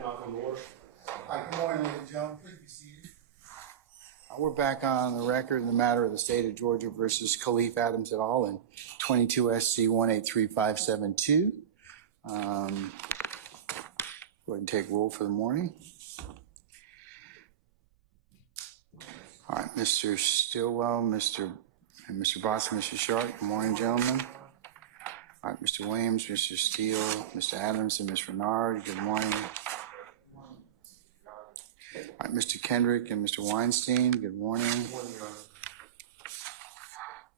Knock on the door. Hi, good morning, ladies and gentlemen. Please be seated. We're back on the record in the matter of the state of Georgia versus Khalif Adams et al. In 22 SC 183572. Go ahead and take roll for the morning. All right, Mr. Stillwell, Mr. Boston, Mr. Sharp. Good morning, gentlemen. All right, Mr. Williams, Mr. Steele, Mr. Adams, and Ms. Renard. Good morning. All right, Mr. Kendrick and Mr. Weinstein, good morning.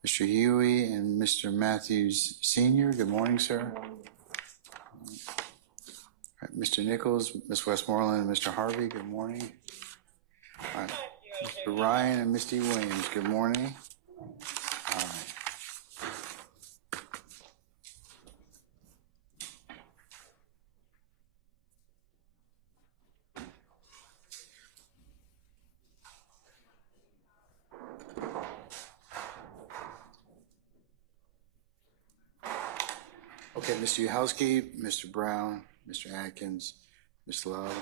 Mr. Huey and Mr. Matthews Sr., good morning, sir. All right, Mr. Nichols, Ms. Westmoreland, and Mr. Harvey, good morning. All right, Mr. Ryan and Misty Williams, good morning. All right. Okay, Mr. Uhowski, Mr. Brown, Mr. Atkins, Ms. Love,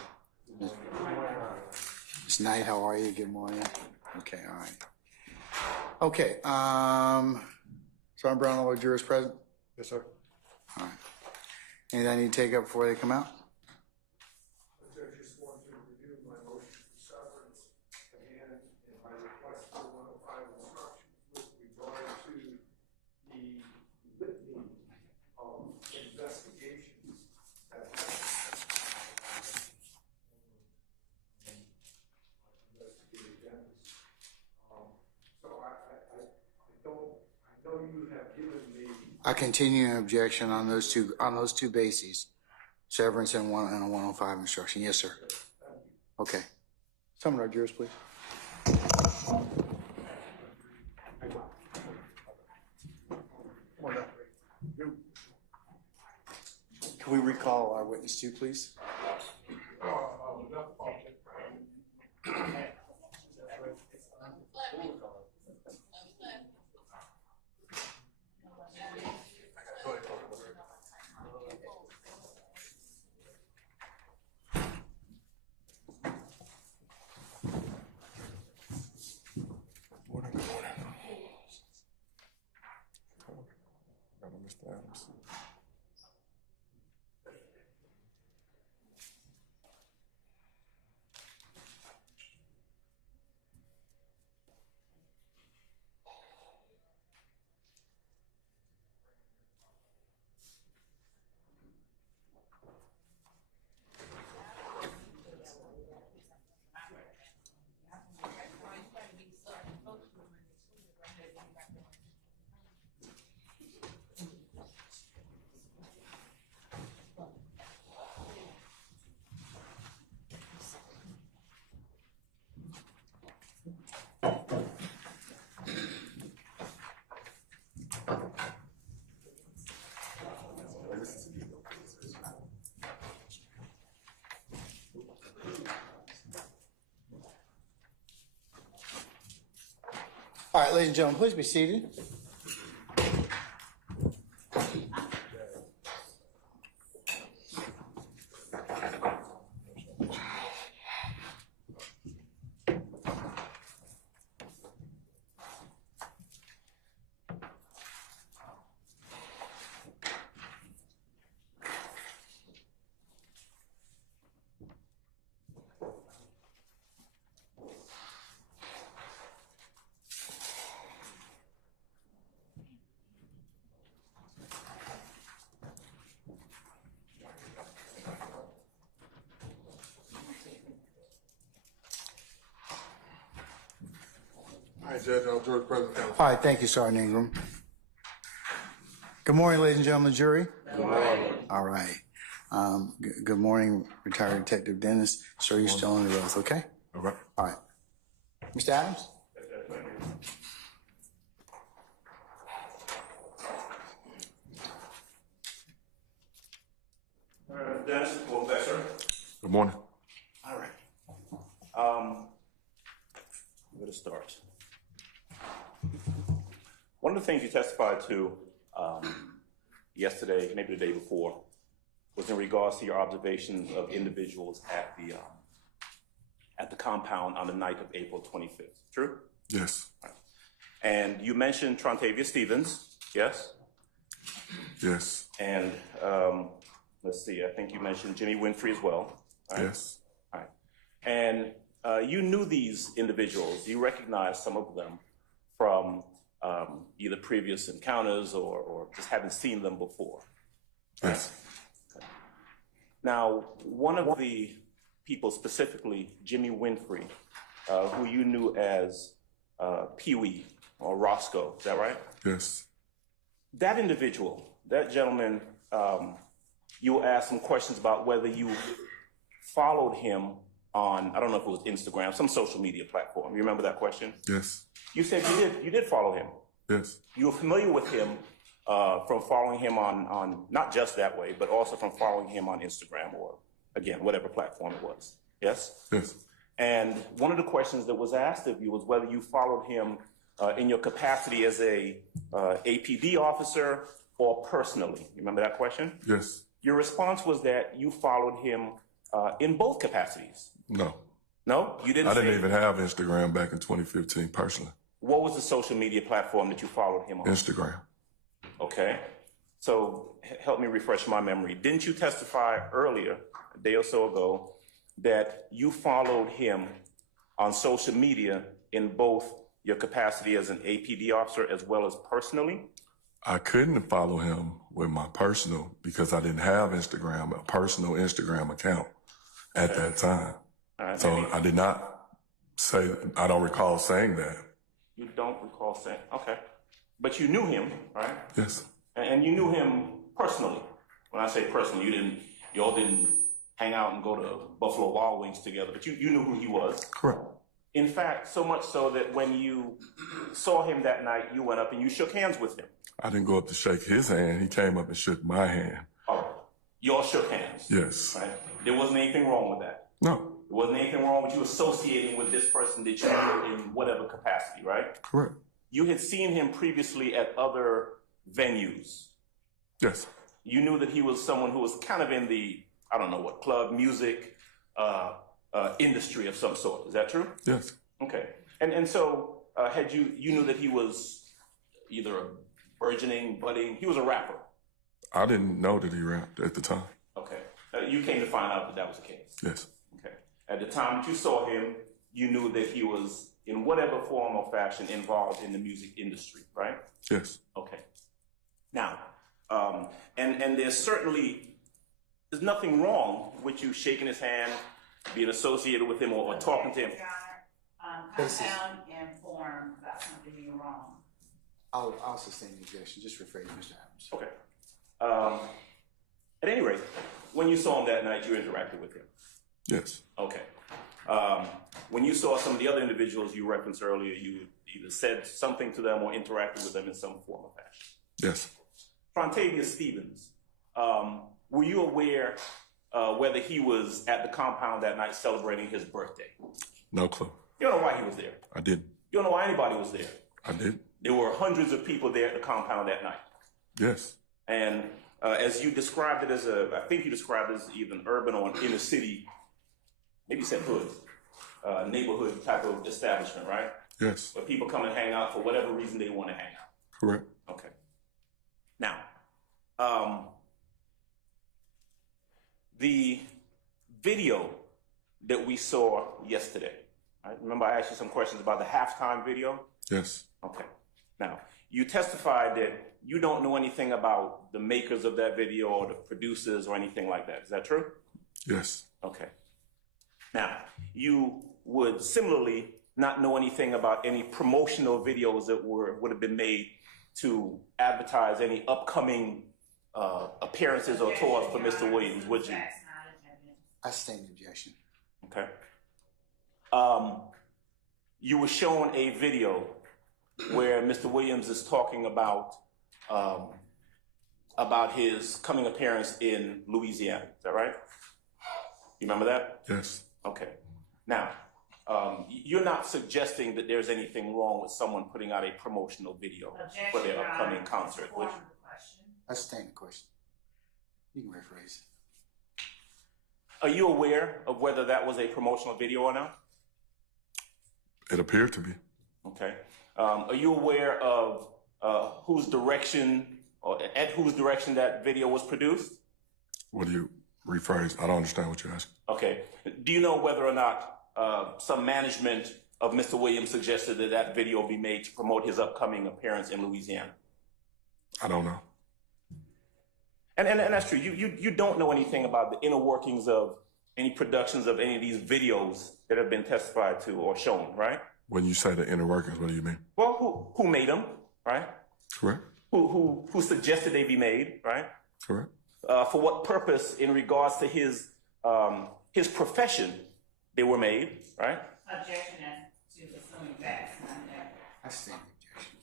Ms. Knight, how are you? Good morning. Okay, all right. Okay, Sergeant Brown, all the jurors present? Yes, sir. All right. Anything I need to take up before they come out? I just want to review my motion for severance and my request for 105 instructions with regard to the litany of investigations that investigated dentists. So I know you have given me. I continue an objection on those two bases, severance and a 105 instruction. Yes, sir. Okay. Summon our jurors, please. Can we recall our witness too, please? Mr. Adams. All right, ladies and gentlemen, please be seated. All right, Judge, George, present. All right, thank you, Sergeant Ingram. Good morning, ladies and gentlemen, the jury. Good morning. All right. Good morning, retired Detective Dennis. Sir, you're still on the oath, okay? Okay. All right. Mr. Adams? Dennis, welcome back, sir. Good morning. All right. Where to start? One of the things you testified to yesterday, maybe the day before, was in regards to your observations of individuals at the compound on the night of April 25th. True? Yes. And you mentioned Trontavia Stevens, yes? Yes. And let's see, I think you mentioned Jimmy Winfrey as well. Right? Yes. All right. And you knew these individuals, you recognized some of them from either previous encounters or just having seen them before. Yes. Okay. Now, one of the people specifically, Jimmy Winfrey, who you knew as Pee-wee or Roscoe, is that right? Yes. That individual, that gentleman, you asked some questions about whether you followed him on, I don't know if it was Instagram, some social media platform. You remember that question? Yes. You said you did follow him. Yes. You were familiar with him from following him on not just that way, but also from following him on Instagram or, again, whatever platform it was. Yes? Yes. And one of the questions that was asked of you was whether you followed him in your capacity as a APD officer or personally. You remember that question? Yes. Your response was that you followed him in both capacities. No. No? You didn't I didn't say- even have Instagram back in 2015 personally. What was the social media platform that you followed him on? Instagram. Okay. So help me refresh my memory. Didn't you testify earlier, a day or so ago, that you followed him on social media in both your capacity as an APD officer as well as personally? I couldn't follow him with my personal because I didn't have Instagram, a personal Instagram account at that time. All right, So maybe I did not say, I don't recall saying that. you don't recall saying, okay. But you knew him, right? Yes. And you knew him personally. When I say personally, you all didn't hang out and go to Buffalo Wild Wings together, but you knew who he was. Correct. In fact, so much so that when you saw him that night, you went up and you shook hands with him. I didn't go up to shake his hand. He came up and shook my hand. Oh, you all shook hands. Yes. Right? There wasn't anything wrong with that. No. There wasn't anything wrong with you associating with this person that you knew in whatever capacity, right? Correct. You had seen him previously at other venues. Yes. You knew that he was someone who was kind of in the, I don't know what, club, music, industry of some sort. Is that true? Yes. Okay. And so you knew that he was either a burgeoning, budding, he was a rapper. I didn't know that he rapped at the time. Okay. You came to find out that that was the case. Yes. Okay. At the time that you saw him, you knew that he was in whatever form or fashion involved in the music industry, right? Yes. Okay. Now, and there's nothing wrong with you shaking his hand, being associated with him or talking to him. Your Honor, compound and form about something you're wrong. I'll sustain the objection. Just rephrase, Mr. Adams. Okay. At any rate, when you saw him that night, you interacted with him. Yes. Okay. When you saw some of the other individuals you referenced earlier, you either said something to them or interacted with them in some form or fashion. Yes. Trontavia Stevens, were you aware whether he was at the compound that night celebrating his birthday? No clue. You don't know why he was there. I didn't. You don't know why anybody was there. I didn't. There were hundreds of people there at the compound that night. Yes. And as you described it as I think you described it as either an urban or an inner city, maybe you said hood, neighborhood type of establishment, right? Yes. Where people come and hang out for whatever reason they want to hang out. Correct. Okay. Now, the video that we saw yesterday, right? Remember I asked you some questions about the halftime video? Yes. Okay. Now, you testified that you don't know anything about the makers of that video or the producers or anything like that. Is that true? Yes. Okay. Now, you would similarly not know anything about any promotional videos that would have been made to advertise any upcoming appearances or tours for Mr. Williams, would you? That's not attendance. I sustain the objection. Okay. You were shown a video where Mr. Williams is talking about his coming appearance in Louisiana. Is that right? You remember that? Yes. Okay. Now, you're not suggesting that there's anything wrong with someone putting out a promotional video Objection, for their Your upcoming Honor. concert, It's the would form you? of the question. I sustain the question. You can rephrase. Are you aware of whether that was a promotional video or not? It appeared to be. Okay. Are you aware of whose direction or at whose direction that video was produced? What do you rephrase? I don't understand what you're asking. Okay. Do you know whether or not some management of Mr. Williams suggested that that video be made to promote his upcoming appearance in Louisiana? I don't know. And that's true. You don't know anything about the inner workings of any productions of any of these videos that have been testified to or shown, right? When you say the inner workings, what do you mean? Well, who made them, right? Correct. Who suggested they be made, right? Correct. For what purpose in regards to his profession they were made, right? Objection as to assuming facts. I stand objection.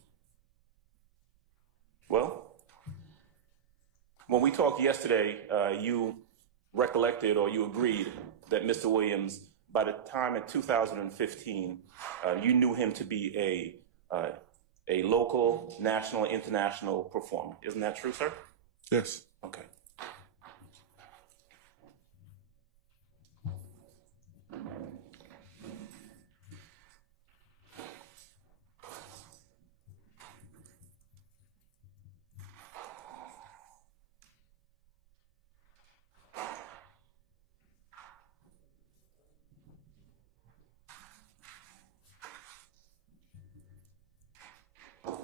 Well, when we talked yesterday, you recollected or you agreed that Mr. Williams, by the time in 2015, you knew him to be a local, national, international performer. Isn't that true, sir? Yes. Okay.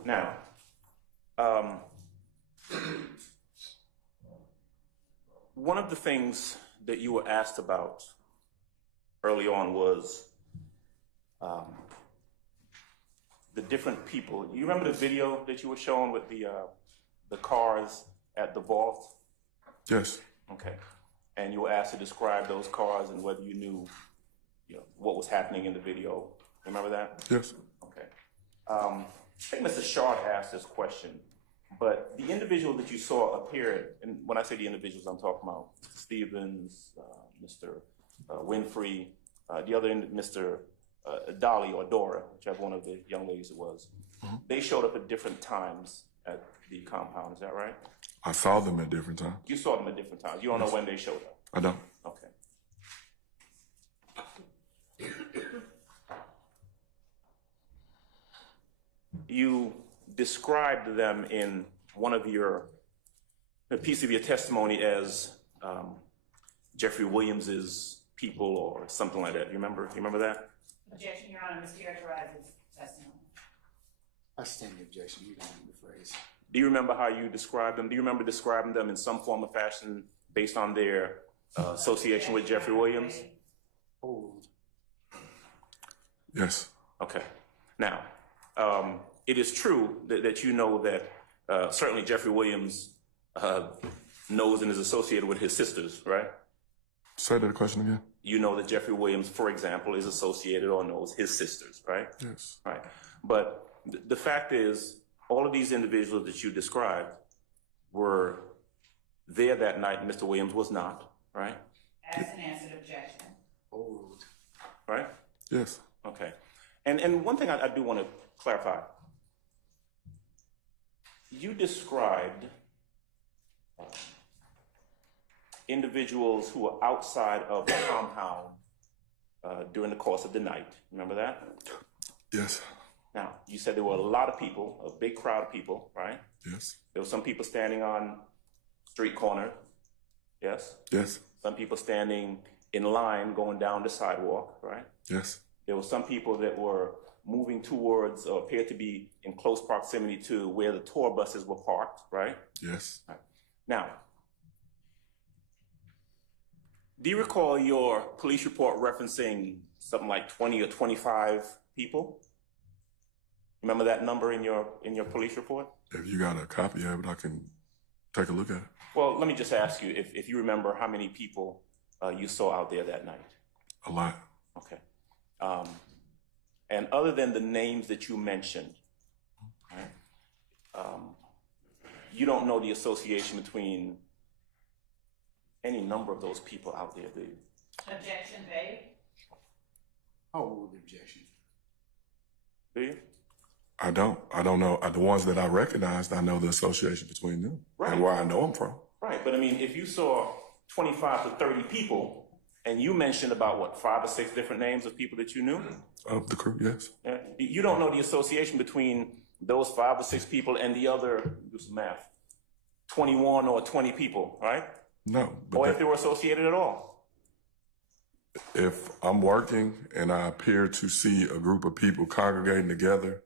Now, one of the things that you were asked about early on was the different people. You remember the video that you were showing with the cars at the vault? Yes. Okay. And you were asked to describe those cars and whether you knew, what was happening in the video. Remember that? Yes. Okay. I think Mr. Shard asked this question, but the individual that you saw appeared, and when I say the individuals, I'm talking about Mr. Stevens, Mr. Winfrey, the other, Mr. Dolly or Dora, whichever one of the young ladies it was. Mm-hmm. They showed up at different times at the compound, is that right? I saw them at different times. You saw them at different times. You don't know when they showed up? I don't. Okay. You described them in one of a piece of your testimony as Jeffery Williams's people or something like that. You remember that? Objection, Your Honor, mischaracterizes testimony. I stand the objection. You don't need the phrase. Do you remember how you described them? Do you remember describing them in some form or fashion based on their association with Jeffery Williams? Hold. Yes. Okay. Now, it is true that you know that certainly Jeffery Williams knows and is associated with his sisters, right? Say that question again. You know that Jeffery Williams, for example, is associated or knows his sisters, right? Yes. Right. But the fact is, all of these individuals that you described were there that night, and Mr. Williams was not, right? As an answered objection. Hold. Right? Yes. Okay. And one thing I do want to clarify. You described individuals who were outside of the compound during the course of the night. Remember that? Yes. Now, you said there were a lot of people, a big crowd of people, right? Yes. There were some people standing on street corner, yes? Yes. Some people standing in line going down the sidewalk, right? Yes. There were some people that were moving towards or appeared to be in close proximity to where the tour buses were parked, right? Yes. Right. Now, do you recall your police report referencing something like 20 or 25 people? Remember that number in your police report? If you got a copy of it, I can take a look at it. Well, let me just ask you if you remember how many people you saw out there that night. A lot. Okay. And other than the names that you mentioned, right, you don't know the association between any number of those people out there, do you? Objection made. Hold objection. Do you? I don't know. The ones that I recognized, I know the association between them Right. and where I know them from. Right, but I mean, if you saw 25 to 30 people And you mentioned about, what, 5 or 6 different names of people that you knew? Of the crew, yes. You don't know the association between those 5 or 6 people and the other, do some math, 21 or 20 people, right? No. But Or if they were associated at all. if I'm working and I appear to see a group of people congregating together,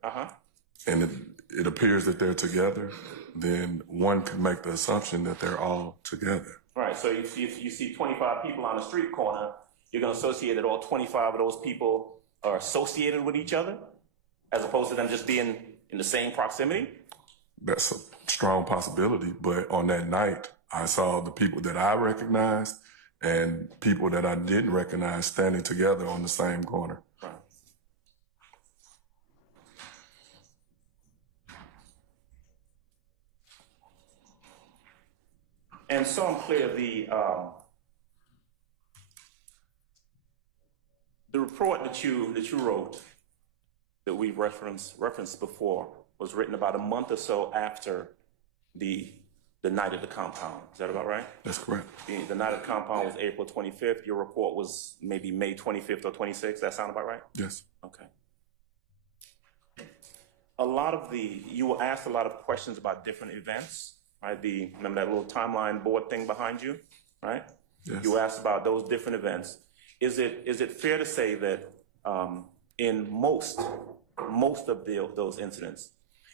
and it appears that they're together, then one could make the assumption that they're all together. Right, so if you see 25 people on the street corner, you're going to associate that all 25 of those people are associated with each other, as opposed to them just being in the same proximity? That's a strong possibility, but on that night, I saw the people that I recognized and people that I didn't recognize standing together on the same corner. Right. And so I'm clear, the report that you wrote, that we referenced before, was written about a month or so after the night of the compound. Is that about right? That's correct. The night of the compound was April 25th. Your report was maybe May 25th or 26th. That sound about right? Yes. Okay. You were asked a lot of questions about different events, right? Remember that little timeline board thing behind you, right? Yes. You were asked about those different events. Is it fair to say that in most of those incidents,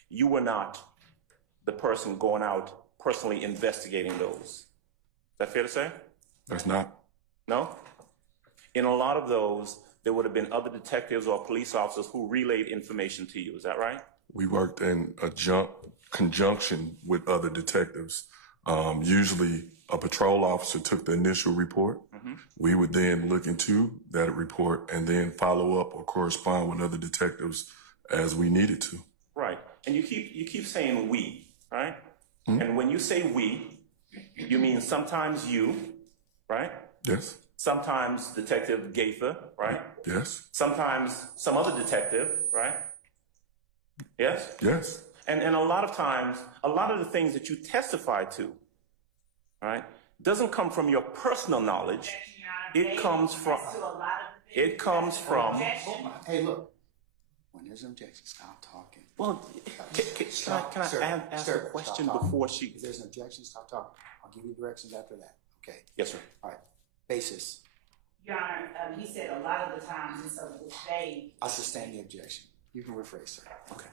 you were not the person going out personally investigating those? Is that fair to say? That's not. No? In a lot of those, there would have been other detectives or police officers who relayed information to you. Is that right? We worked in conjunction with other detectives. Usually a patrol officer took the initial report. We would then look into that report and then follow up or correspond with other detectives as we needed to. Right. And you keep saying we, right? And when you say we, you mean sometimes you, right? Yes. Sometimes Detective Gaither, right? Yes. Sometimes some other detective, right? Yes? Yes. And a lot of times, a lot of the things that you testify to, right, doesn't come from your personal knowledge. It comes from, Hey, look, when there's an objection, stop talking. Well, can I ask a question before she? If there's an objection, stop talking. I'll give you directions after that. Okay. Yes, sir. All right. Basis. Your Honor, he said a lot of the times, and so it's vague. I sustain the objection. You can rephrase, sir. Okay.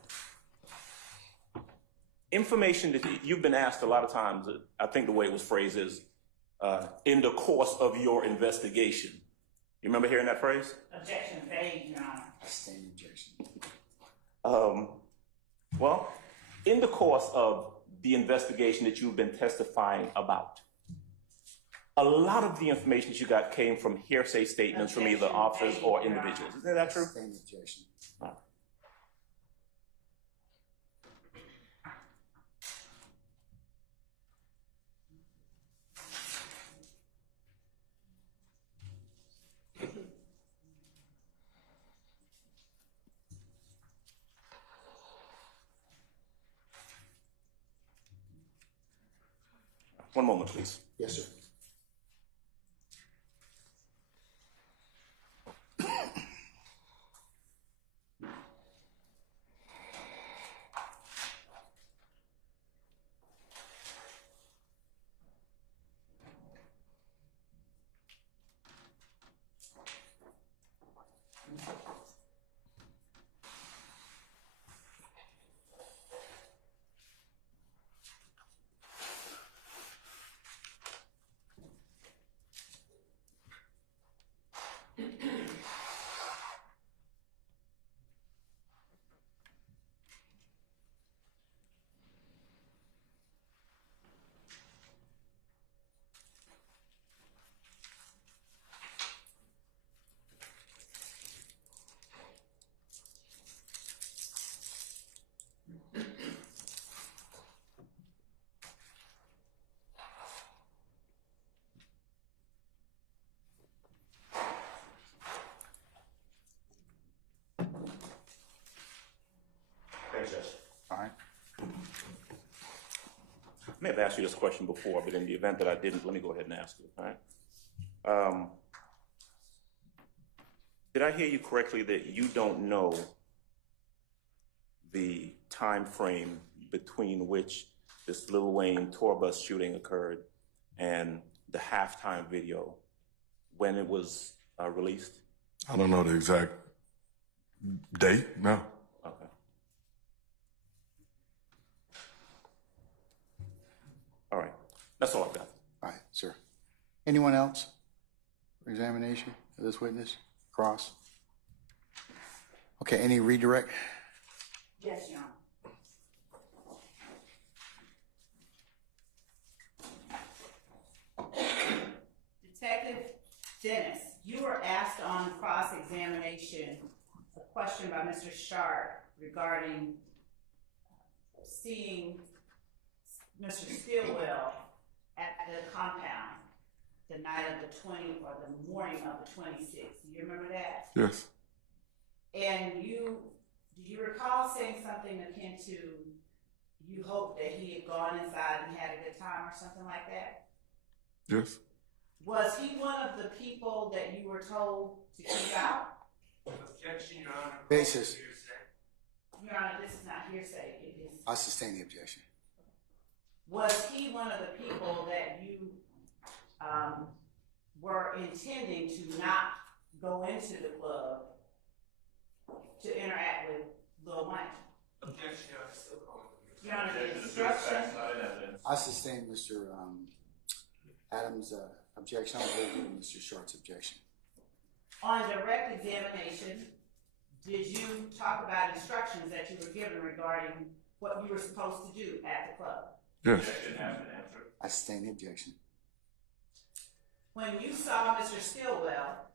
Information that you've been asked a lot of times, I think the way it was phrased is, in the course of your investigation. You remember hearing that phrase? Objection vague, Your Honor. I sustain the objection. Well, in the course of the investigation that you've been testifying about, a lot of the information that you got came from hearsay statements from either officers or individuals. Isn't that true? I sustain the objection. One moment, please. Yes, sir. Thanks, Judge. All right. I may have asked you this question before, but in the event that I didn't, let me go ahead and ask it, all right? Did I hear you correctly that you don't know the time frame between which this Lil Wayne tour bus shooting occurred and the halftime video, when it was released? I don't know the exact date, no. Okay. All right. That's all I've got. All right, sir. Anyone else for examination of this witness? Cross? Okay, any redirect? Yes, Your Honor. Detective Dennis, you were asked on cross-examination a question by Mr. Sharp regarding seeing Mr. Stillwell at the compound the night of the 20th or the morning of the 26th. Do you remember that? Yes. And do you recall saying something akin to you hoped that he had gone inside and had a good time or something like that? Yes. Was he one of the people that you were told to keep out? Objection, Your Honor. Basis. Your Honor, this is not hearsay. It is. I sustain the objection. Was he one of the people that you were intending to not go into the club to interact with Lil Wayne? Objection, Your Honor. Still calling. Your Honor, the instruction. I sustain Mr. Adams' objection. I'll agree with Mr. Sharp's objection. On direct examination, did you talk about instructions that you were given regarding what you were supposed to do at the club? Yes. I sustain the objection. When you saw Mr. Stillwell,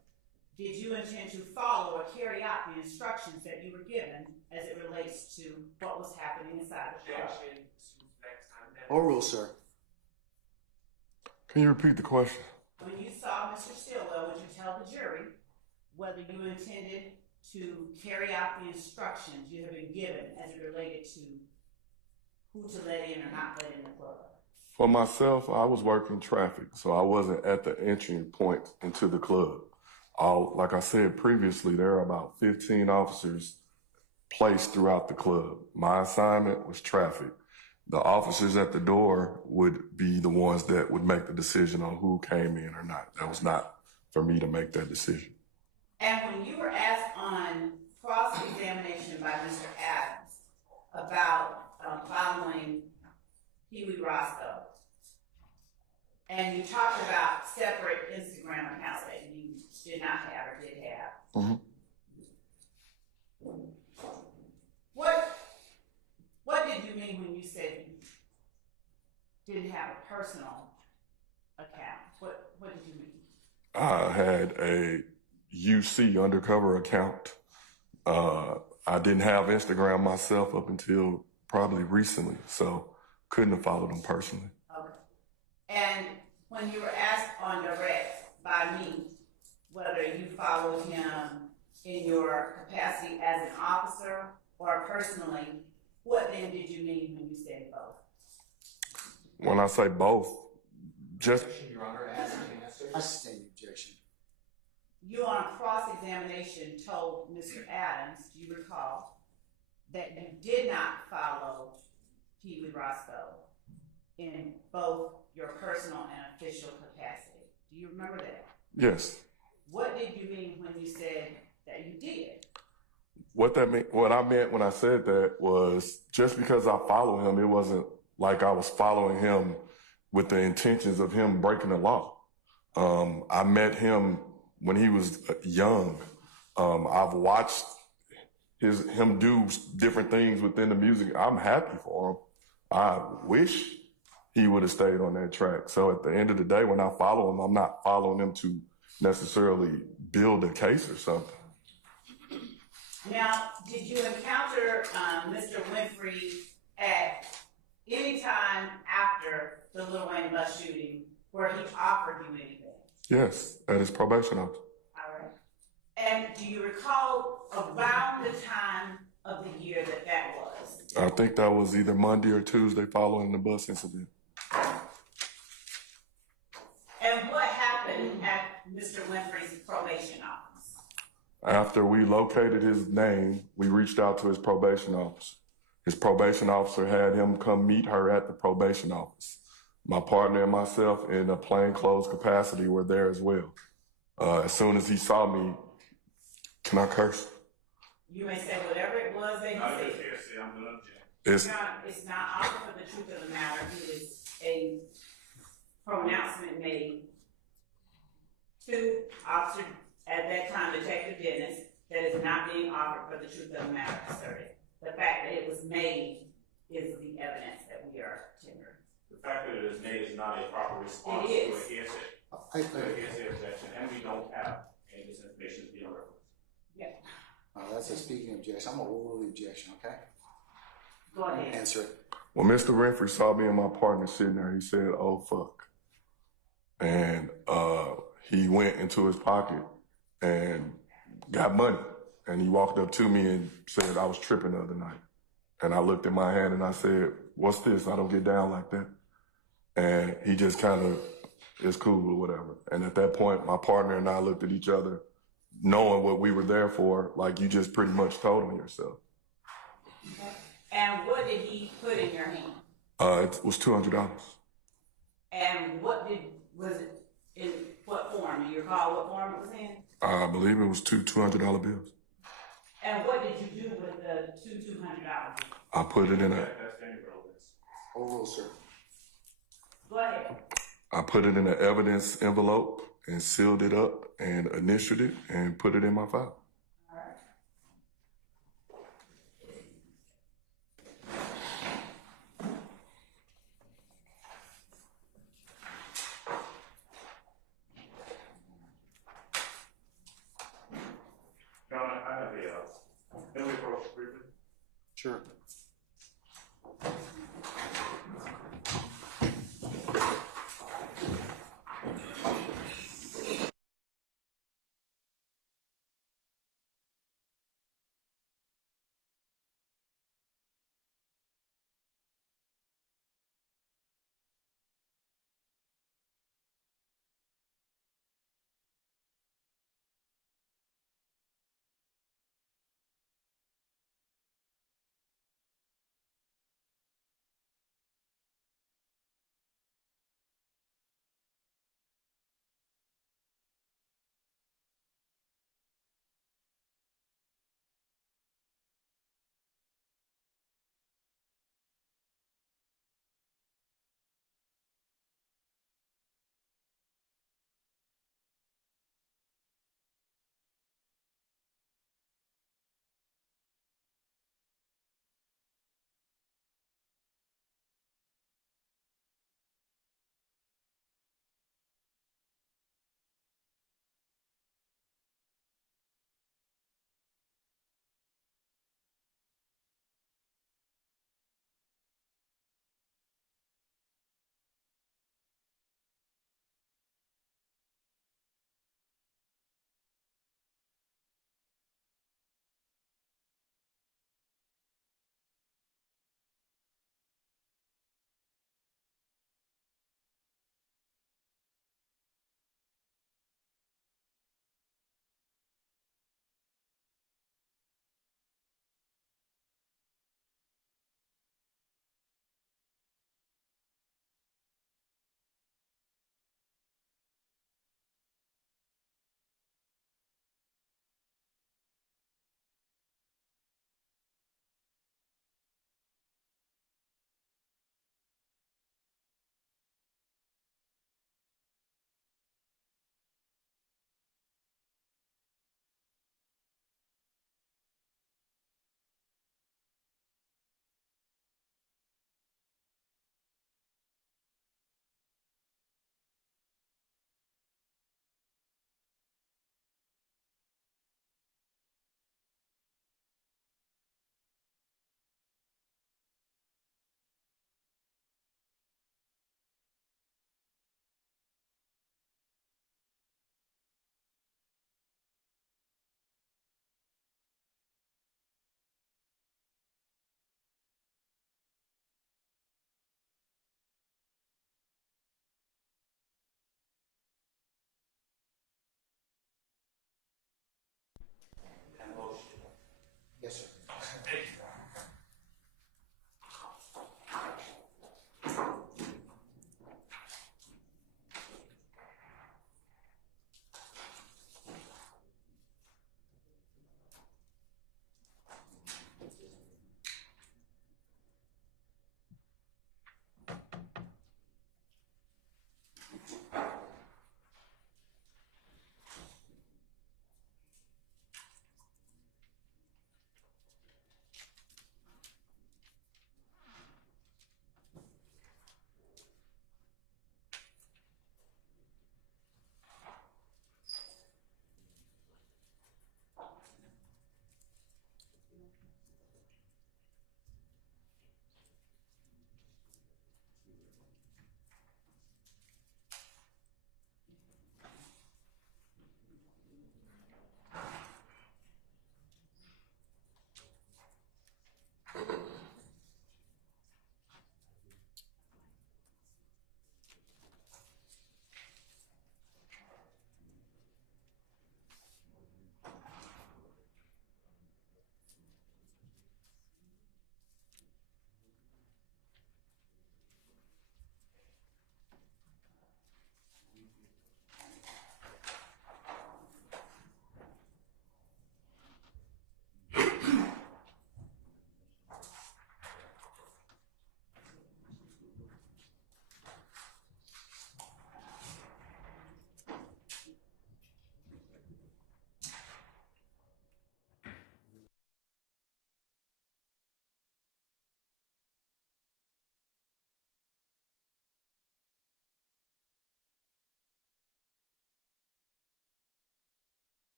did you intend to follow or carry out the instructions that you were given as it relates to what was happening inside the club? Overruled, sir. Can you repeat the question? When you saw Mr. Stillwell, would you tell the jury whether you intended to carry out the instructions you have been given as it related to who to let in or not let in the club? For myself, I was working traffic, so I wasn't at the entry point into the club. Like I said previously, there are about 15 officers placed throughout the club. My assignment was traffic. The officers at the door would be the ones that would make the decision on who came in or not. That was not for me to make that decision. And when you were asked on cross-examination by Mr. Adams about following Pee Wee Roscoe, and you talked about separate Instagram accounts that you did not have or did have. Mm-hmm. What did you mean when you said you didn't have a personal account? What did you mean? I had a UC undercover account. I didn't have Instagram myself up until probably recently, so couldn't have followed him personally. Okay. And when you were asked on direct by me whether you followed him in your capacity as an officer or personally, what then did you mean when you said both? When I say both, just Your Honor, ask and answer. I sustain the objection. You on cross-examination told Mr. Adams, do you recall, that you did not follow Pee Wee Roscoe in both your personal and official capacity. Do you remember that? yes. What did you mean when you said that you did? What I meant when I said that was just because I follow him, it wasn't like I was following him with the intentions of him breaking the law. I met him when he was young. I've watched him do different things within the music. I'm happy for him. I wish he would have stayed on that track. So at the end of the day, when I follow him, I'm not following him to necessarily build a case or something. Now, did you encounter Mr. Winfrey at any time after the Lil Wayne bus shooting where he offered you anything? Yes, at his probation office. All right. And do you recall around the time of the year that was? I think that was either Monday or Tuesday following the bus incident. And what happened at Mr. Winfrey's probation office? After we located his name, we reached out to his probation officer. His probation officer had him come meet her at the probation office. My partner and myself, in a plainclothes capacity, were there as well. As soon as he saw me, can I curse? You may say whatever it was that he said. I'm gonna object. It's not offered for the truth of the matter. It is a pronouncement made to Officer, at that time, Detective Dennis, that is not being offered for the truth of the matter asserted. The fact that it was made is the evidence that we are tendering. The fact that it is made is not a proper response to It a is. hearsay objection, and we don't have any of this information to be on record. Yeah. That's a speaking objection. I'm gonna rule the objection, okay? Go ahead. Answer it. When Mr. Renfrey saw me and my partner sitting there, he said, "Oh, fuck." And he went into his pocket and got money. And he walked up to me and said, "I was tripping the other night." And I looked at my hand and I said, "What's this? I don't get down like that." And he just kind of, "It's cool," or whatever. And at that point, my partner and I looked at each other, knowing what we were there for, like you just pretty much told on yourself. And what did he put in your hand? It was $200. And was it in what form? Do you recall what form it was in? I believe it was two $200 bills. And what did you do with the $200? I put it in a, That's any relevance. Overrule, sir. Go ahead. I put it in an evidence envelope and sealed it up and initialed it and put it in my file. All right. Your Honor, I have can we approach briefly? Sure.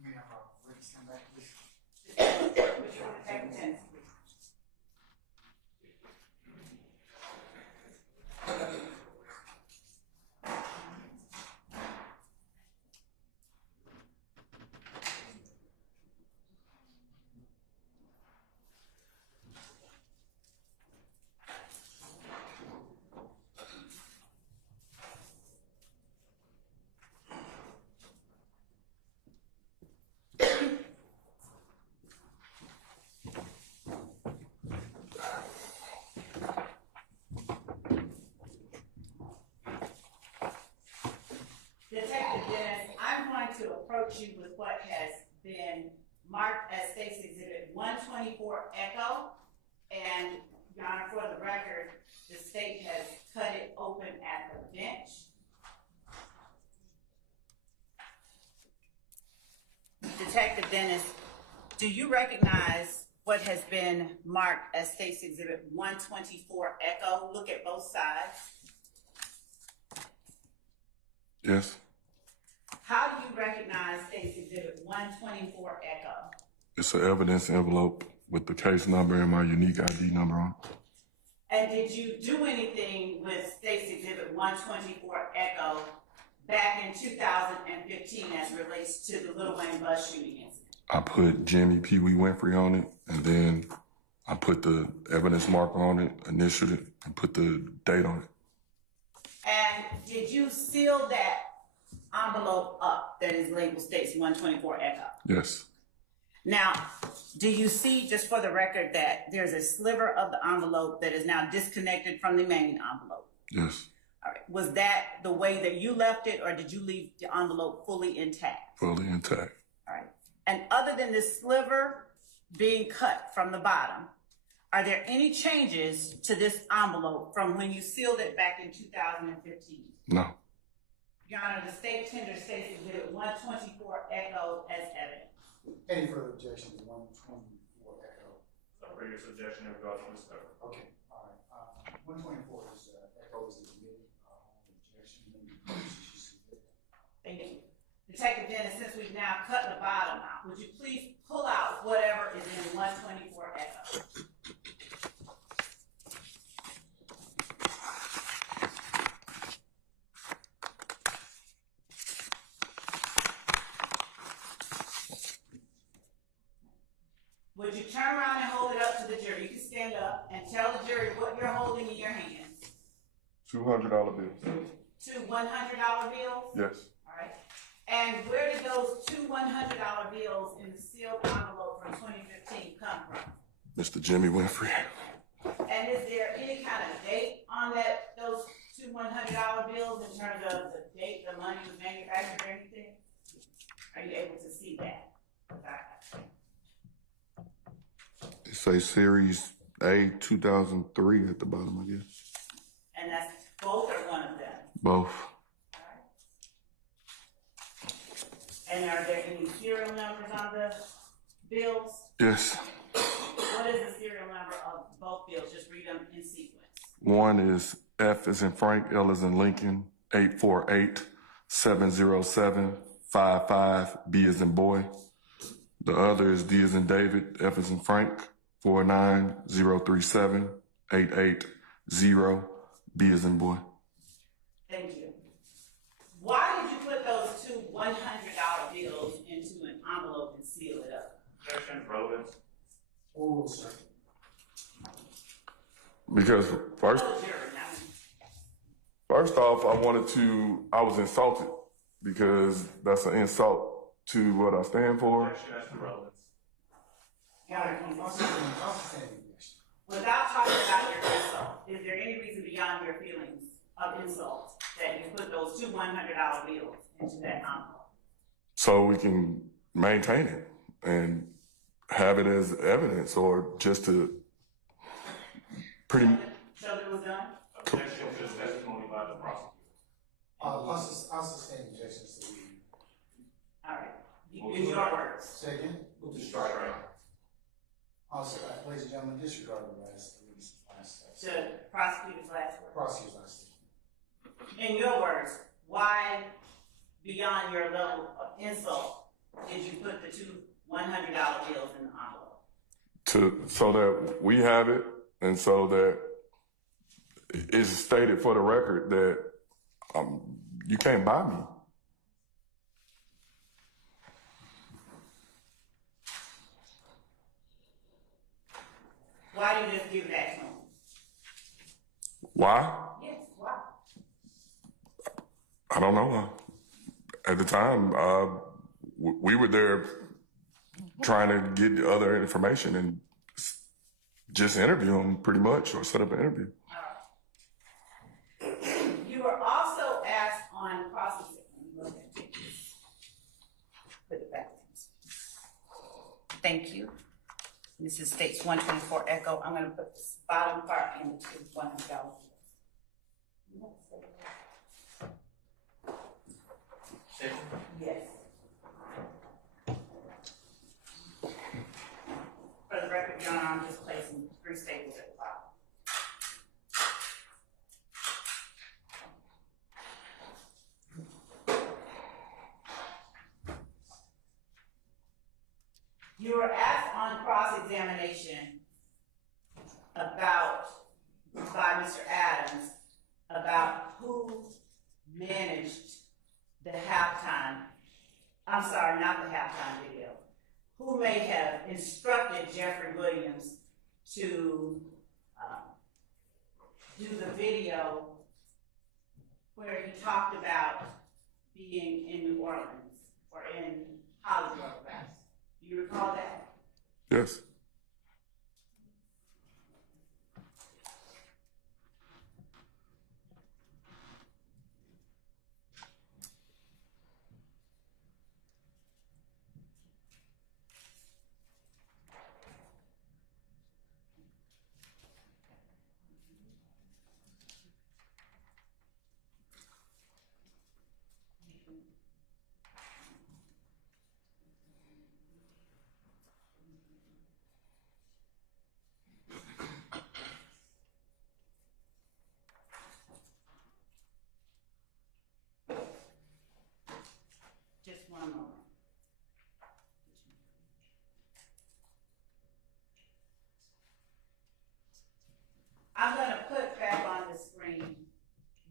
We have a witness come back, please. Would you want to take attendance, please? Detective Dennis, I'm going to approach you with what has been marked as State's Exhibit 124 Echo. And, Your Honor, for the record, the state has cut it open at the bench. Detective Dennis, do you recognize what has been marked as State's Exhibit 124 Echo? Look at both sides. Yes. How do you recognize State's Exhibit 124 Echo? It's an evidence envelope with the case number and my unique ID number on it. And did you do anything with State's Exhibit 124 Echo back in 2015 as relates to the Lil Wayne bus shooting incident? I put Jimmy Pee Wee Winfrey on it, and then I put the evidence marker on it, initialed it, and put the date on it. And did you seal that envelope up that is labeled State's 124 Echo? Yes. Now, do you see, just for the record, that there's a sliver of the envelope that is now disconnected from the main envelope? Yes. All right. Was that the way that you left it, or did you leave the envelope fully intact? Fully intact. All right. And other than this sliver being cut from the bottom, are there any changes to this envelope from when you sealed it back in 2015? No. Your Honor, the state tender State's Exhibit 124 Echo as evidence. Any further objection to 124 Echo? Previous objection in regards to discovery. Okay, all right. 124 is, Echo is admitted, objection, Thank you. Detective Dennis, since we've now cut the bottom out, would you please pull out whatever is in 124 Echo? Would you turn around and hold it up to the jury? You can stand up and tell the jury what you're holding in your hands. $200 bills. Two $100 bills? Yes. All right. And where did those two $100 bills in the sealed envelope from 2015 come from? Mr. Jimmy Winfrey. And is there any kind of date on those two $100 bills in terms of the date the money was manufactured or anything? Are you able to see that? Okay. It say Series A 2003 at the bottom, I guess. And that's both or one of them? Both. All right. And are there any serial numbers on the bills? Yes. What is the serial number of both bills? Just read them in sequence. One is F as in Frank, L as in Lincoln, 848-707-55, B as in boy. The other is D as in David, F as in Frank, 49037-880, B as in boy. Thank you. Why did you put those two $100 bills into an envelope and seal it up? Objection, relevance. Oh, sir. Because first Oh, jury, I mean, off, I was insulted because that's an insult to what I stand for. Objection as to relevance. Your Honor, please. I'll sustain the objection. Without talking about your insult, is there any reason beyond your feelings of insult that you put those two $100 bills into that envelope? So we can maintain it and have it as evidence, or just to pretty. So that it was done? Objection to the testimony by the prosecutor. I'll sustain the objection, so we. All right. In your words. Second. Move to strike right. Also, ladies and gentlemen, disregard the last The prosecutor's last word. Prosecutor's last statement. In your words, why, beyond your level of insult, did you put the two $100 bills in the envelope? So that we have it, and so that it's stated for the record that you can't buy me. Why did you just give it back to him? Why? Yes, why? I don't know. At the time, we were there trying to get the other information and just interview him pretty much, or set up an interview. You were also asked on cross-examination. Put it back. Thank you. This is States 124 Echo. I'm going to put this bottom part into $100. Yes. For the record, Your Honor, I'm just placing 3 staples at the bottom. You were asked on cross-examination by Mr. Adams about who managed the halftime, I'm sorry, not the halftime video, who may have instructed Jeffery Williams to do the video where he talked about being in New Orleans or in Hollywood. Do you recall that? Yes. Just one moment. I'm going to put back on the screen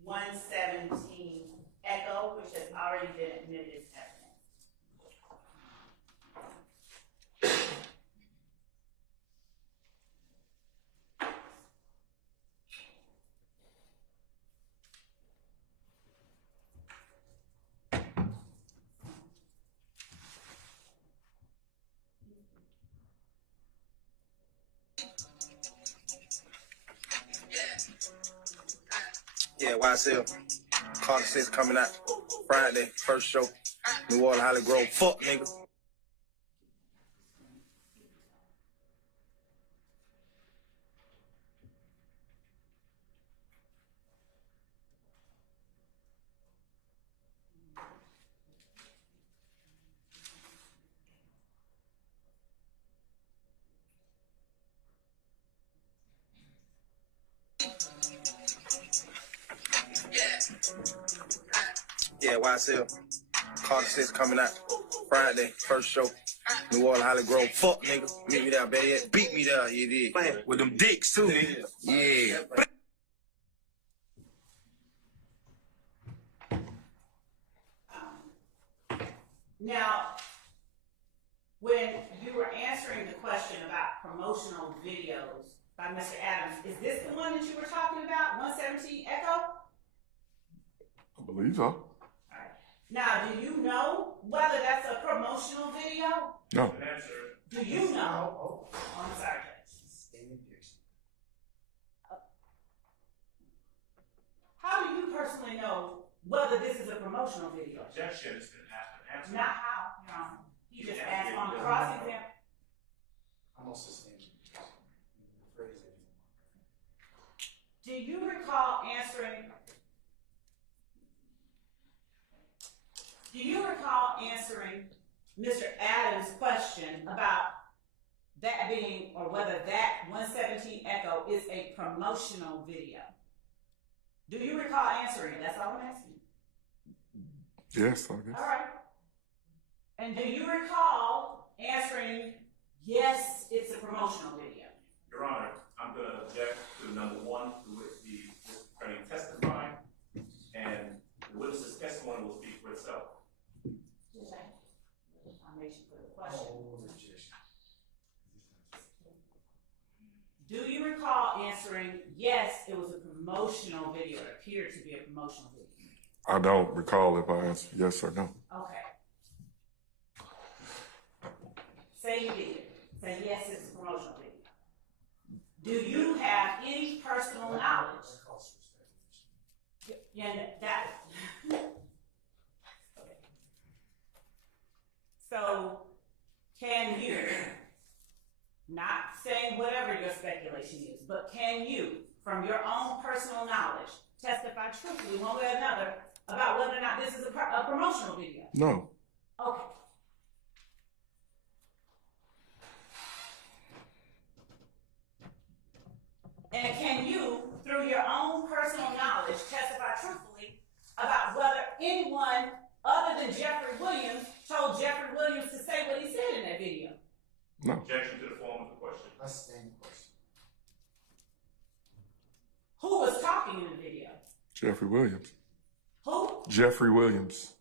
117 Echo, which has already been admitted as evidence. Yeah, YSL. Carter 6 coming out Friday, first show. New Orleans, Holly Grove. Fuck, nigga. Yeah, YSL. Carter 6 coming out Friday, first show. New Orleans, Holly Grove. Fuck, nigga. Meet me there, baby. Beat me there, you did. Playing with them dicks, too, nigga. Yeah. Now, when you were answering the question about promotional videos by Mr. Adams, is this the one that you were talking about, 117 Echo? I believe so. All right. Now, do you know whether that's a promotional video? No. Do you know? Oh, I'm sorry, Judge. How do you personally know whether this is a promotional video? Objection has been asked and answered. Not how, no. He just asked on the cross-exam. I'm also standing. Do you recall answering Mr. Adams' question about that being or whether that 117 echo is a promotional video. Do you recall answering it? That's all I'm asking. Yes, I guess. All right. And do you recall answering, yes, it's a promotional video? Your Honor, I'm going to object to number one, to which the attorney testified, and the witness's testimony will speak for itself. Foundation for the question. Do you recall answering, yes, it was a promotional video? It appeared to be a promotional video. I don't recall if I answered yes or no. Okay. Say you did. Say yes, it's a promotional video. Do you have any personal knowledge? Yeah, that. Okay. So, can you, not saying whatever your speculation is, but can you, from your own personal knowledge, testify truthfully one way or another about whether or not this is a promotional video? No. Okay. And can you, through your own personal knowledge, testify truthfully about whether anyone other than Jeffery Williams told Jeffery Williams to say what he said in that video? No. Objection to the form of the question. That's the same question. Who was talking in the video? Jeffery Williams. Who? Jeffery Williams.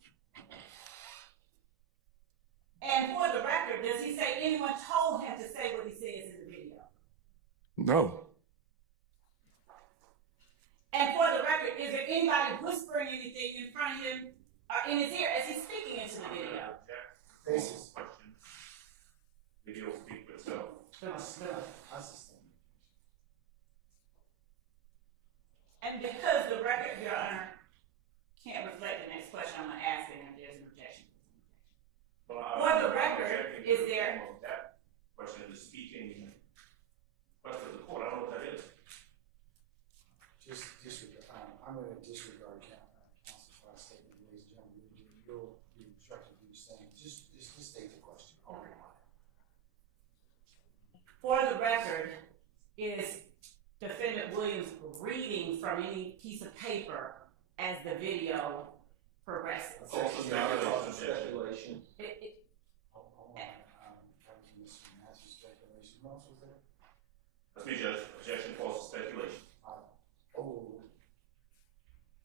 And for the record, does he say anyone told him to say what he says in the video? No. And for the record, is there anybody whispering anything in front of him or in his ear as he's speaking into the video? Basis. Question. Video will speak for itself. That's the same. And because the record, Your Honor, can't reflect the next question I'm going to ask him if there's an objection. Well, For the record, is there? That question is speaking question of the court. I don't know what that is. I'm going to disregard counsel's last statement, ladies and gentlemen. You'll be instructed to do the same. Just state the question. Okay. For the record, is Defendant Williams reading from any piece of paper as the video progresses? Also speculation. Hold on. That was Mr. Matthew's speculation. Who else was there? That's me, Judge. Objection false speculation.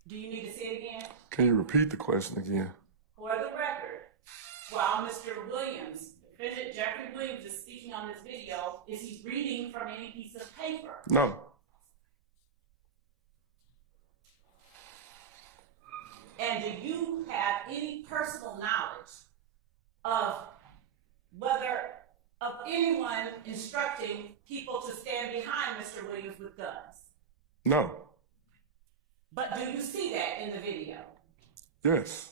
Do you need to say it again? Can you repeat the question again? For the record, while Mr. Williams, Defendant Jeffery Williams, is speaking on this video, is he reading from any piece of paper? No. And do you have any personal knowledge of of anyone instructing people to stand behind Mr. Williams with guns? No. But do you see that in the video? Yes.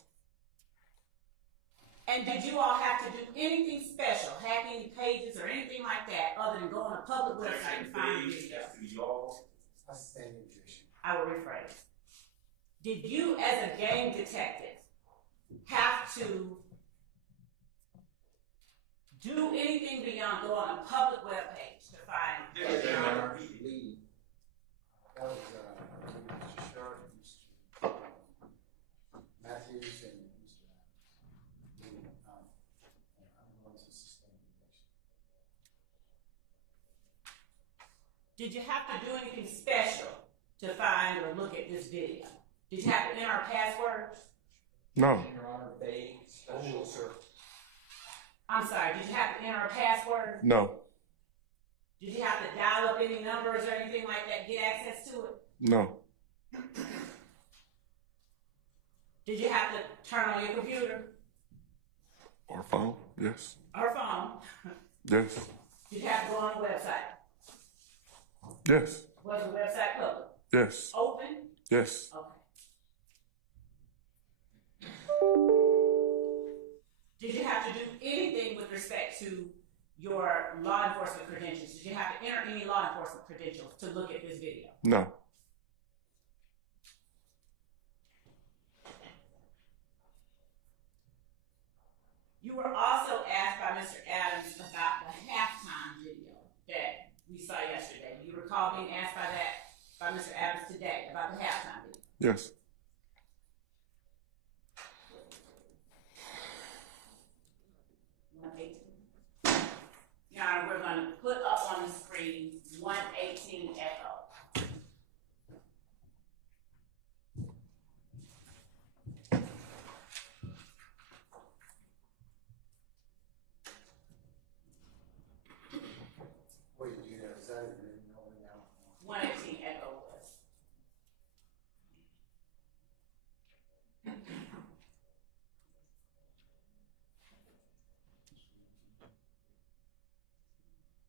And did you all have to do anything special, hack any pages or anything like that, other than go on a public website and find the video? That's the same objection. I will rephrase. Did you, as a game detective, have to do anything beyond go on a public webpage to find That was Mr. Sharp, Mr. Matthews, and Mr. I'm going to sustain the objection. Did you have to do anything special to find or look at this video? Did you have to enter our passwords? No. Your Honor, vague, special, sir. I'm sorry, did you have to enter a password? No. Did you have to dial up any numbers or anything like that, get access to it? No. Did you have to turn on your computer Or phone? Yes. or phone? Yes. Did you have to go on the website? Yes. Was the website public? Yes. Open? Yes. Okay. Did you have to do anything with respect to your law enforcement credentials? Did you have to enter any law enforcement credentials to look at this video? No. You were also asked by Mr. Adams about the halftime video that yesterday. Do you recall being asked by Mr. Adams today about the halftime video? Yes. Your Honor, we're going to put up on the screen 118 echo. Wait, you know, is that even knowing now? 118 echo was.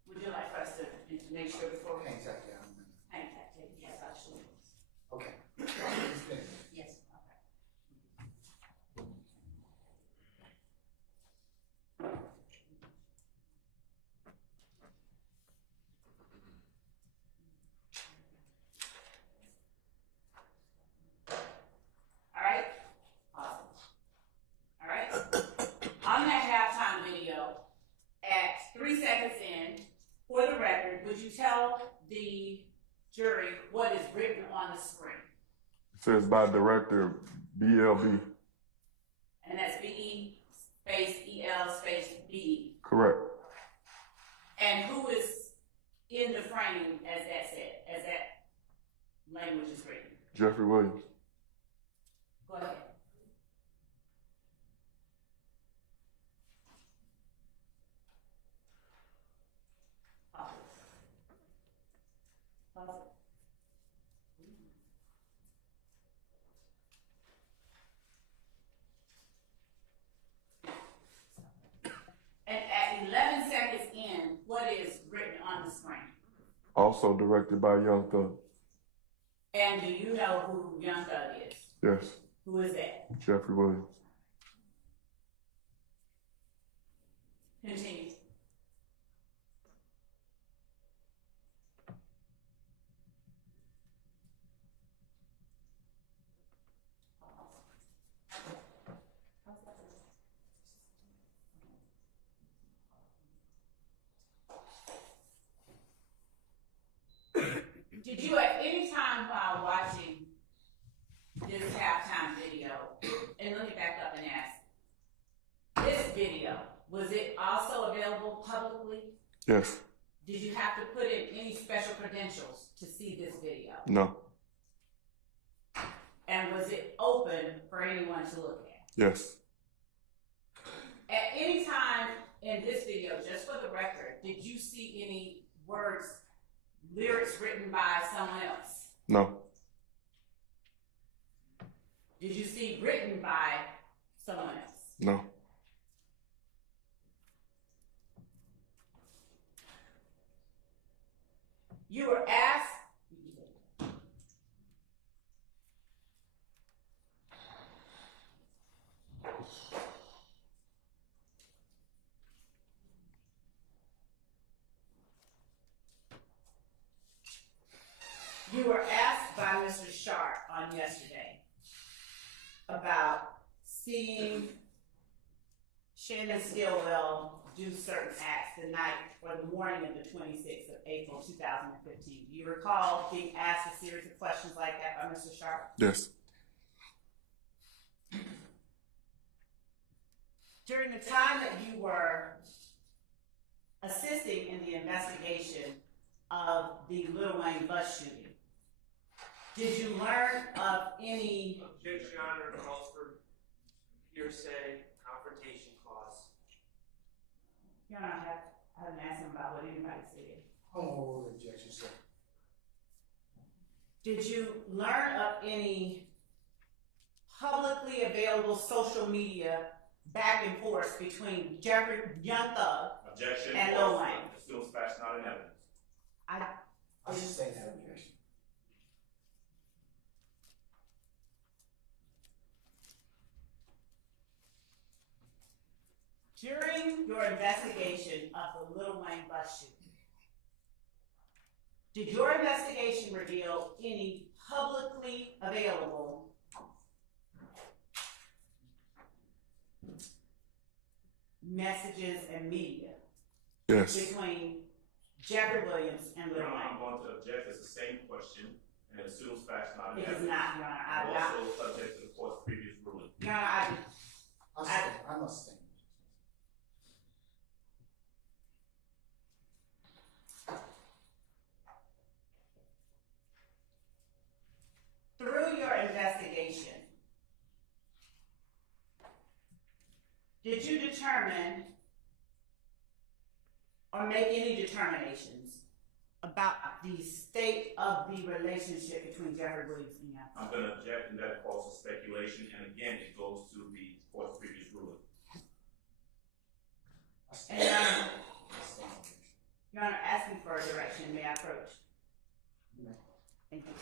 Would you like for us to make sure before we Hang tight, yeah. hang that tape? Yes, I should. Okay. Yes. All right. Awesome. All right. On that halftime video, at 3 seconds in, for the record, would you tell the jury what is written on the screen? It says by director BLB. And that's BE space EL space BE. Correct. And who is in the frame as that said, as that language is written? Jeffery Williams. Go ahead. Pause. Pause. And at 11 seconds in, what is written on the screen? Also directed by Young Thug. And do you know who Young Thug is? Yes. Who is that? Jeffery Williams. Continue. Did you at any time while watching this halftime video, and let me back up and ask, this video, was it also available publicly? Yes. Did you have to put in any special credentials to see this video? No. And was it open for anyone to look at? Yes. At any time in this video, just for the record, did you see any words, lyrics written by someone else? No. Did you see written by someone else? No. You were asked. You were asked by Mr. Sharp on yesterday about seeing Shannon Stillwell do certain acts the night or the morning of the 26th of April 2015. Do you recall being asked a series of questions like that by Mr. Sharp? Yes. During the time that you were assisting in the investigation of the Lil Wayne bus shooting, did you learn of any... Objection, Your Honor, calls for hearsay, confrontation clause. Your Honor, I haven't asked him about what anybody said. Oh, objection, sir. Did you learn of any publicly available social media back and forth between Jeffrey Young Thug Objection. and Lil Wayne? Assumes facts not in evidence. I should say that objection. During your investigation of the Lil Wayne bus shooting, did your investigation reveal any publicly available messages and media Yes. between Jeffery Williams and Your Little Honor, I'm Wayne. going to object. It's the same question and it assumes facts not It is evidence. not, Your Honor. I'm I'm not. also subject to the court's previous ruling. Your Honor, I must stand. through your investigation, did you determine or make any determinations about the state of the relationship between Jeffery Williams and you? I'm going to object, and that falls to speculation, and again, it goes to the court's previous ruling. And Your Honor, asking for a direction, may I approach? Thank you.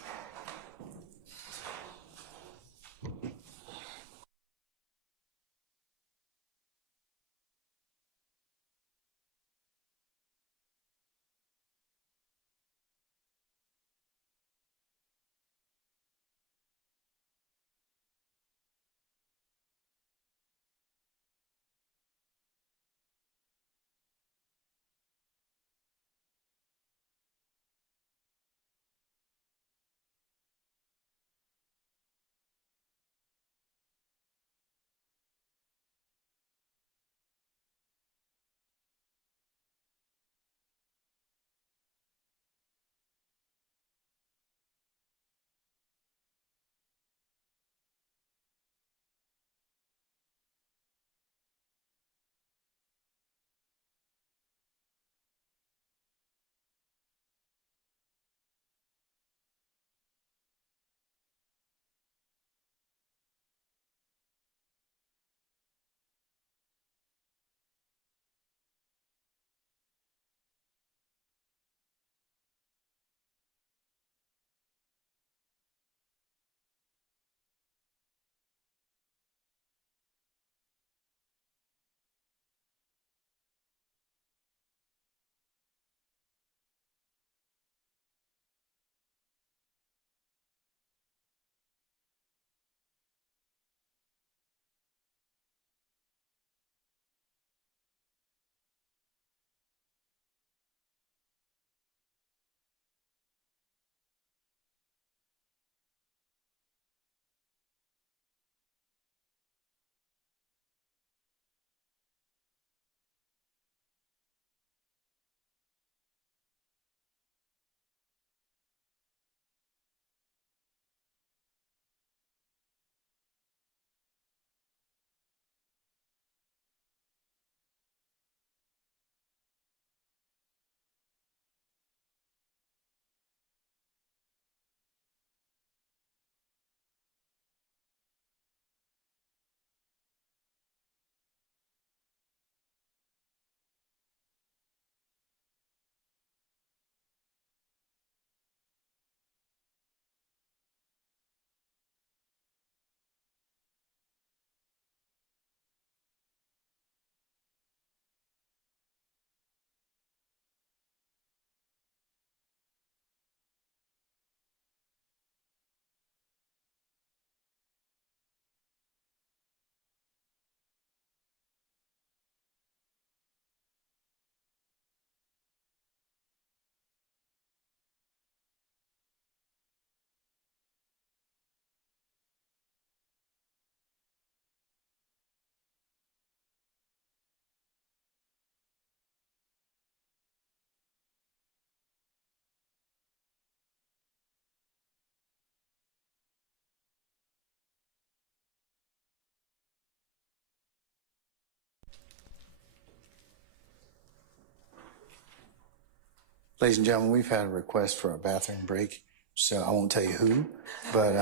Ladies and gentlemen, we've had a request for a bathroom break, so I won't tell you who, but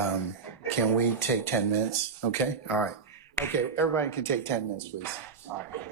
can we take 10 minutes? Okay, all right. Okay, everybody can take 10 minutes, please. All right.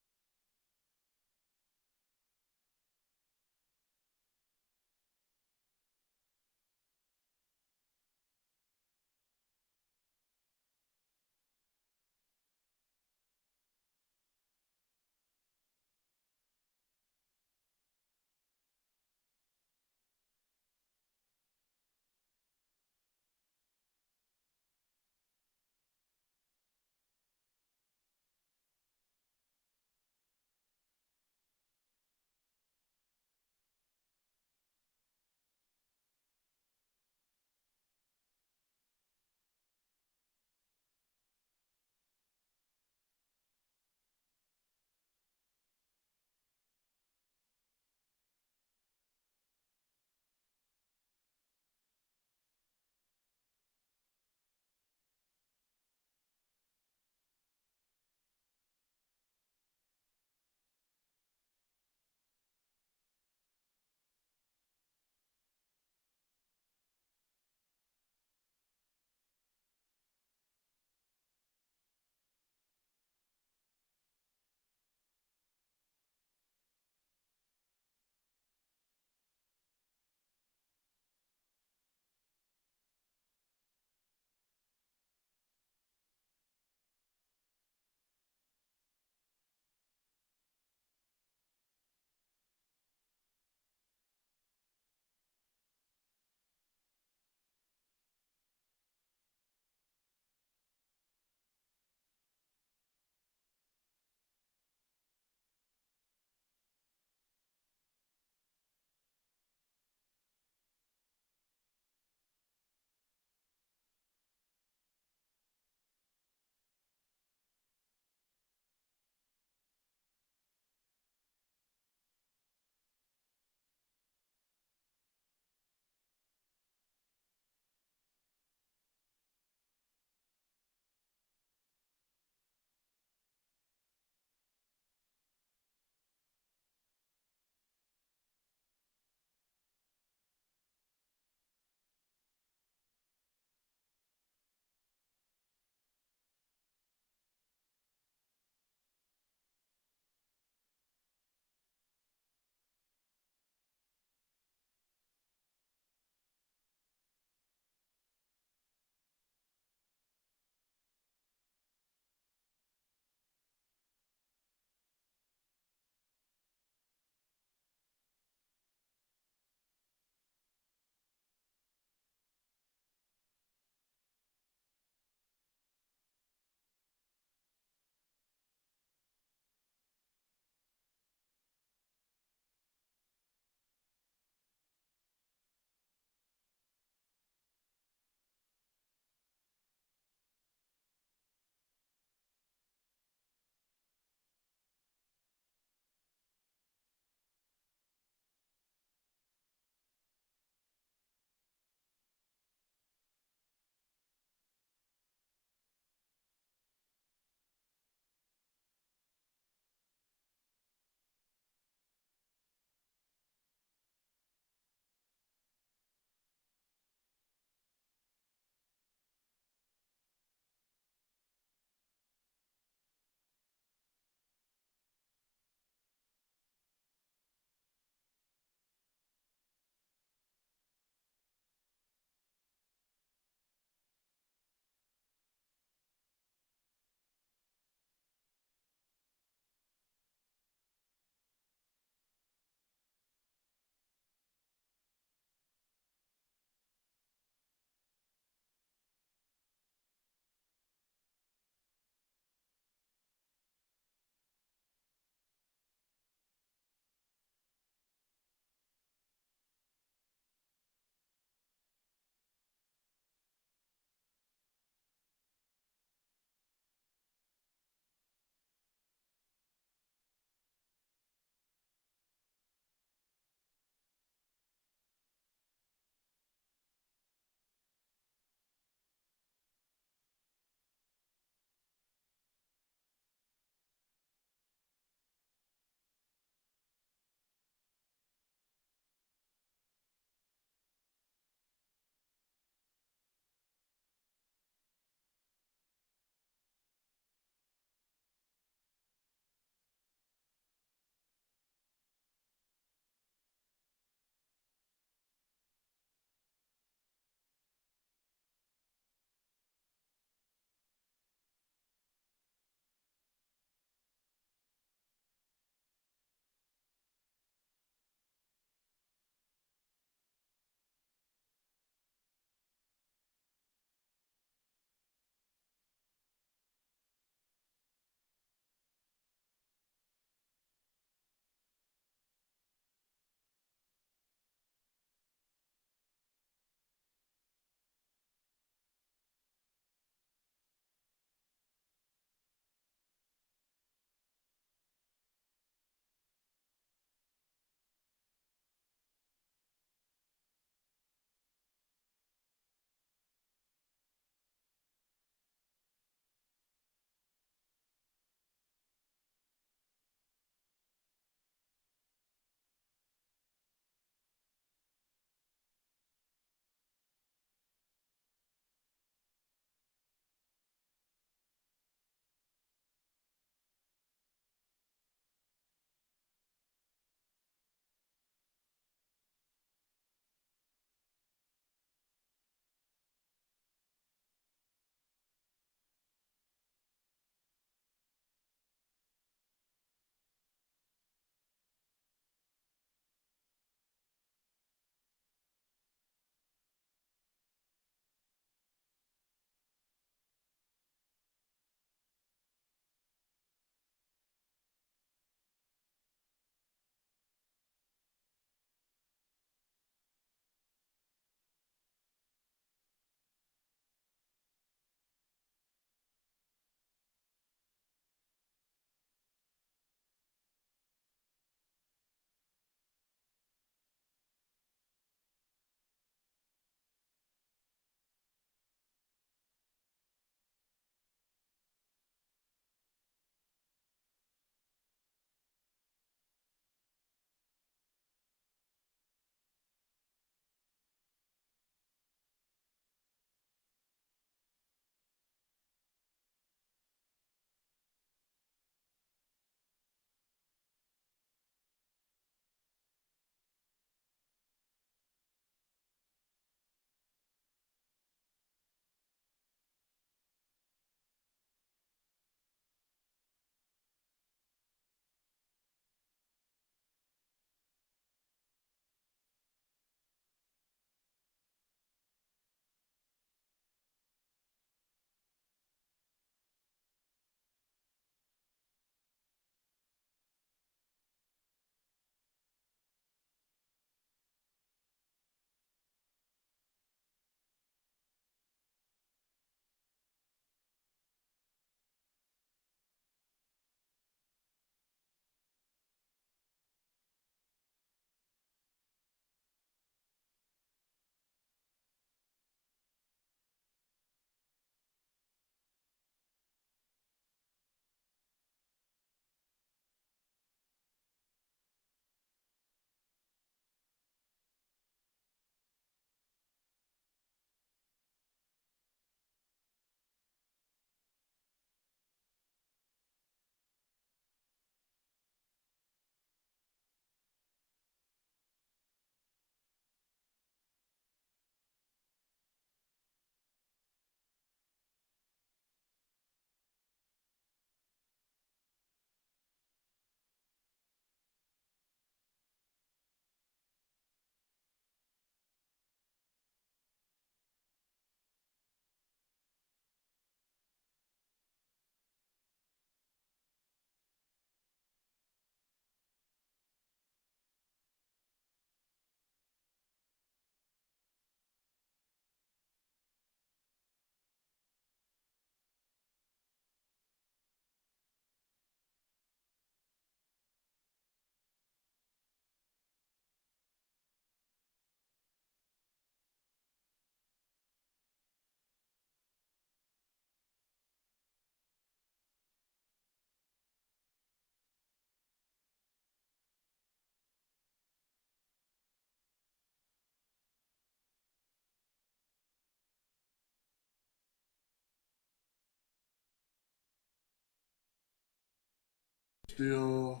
still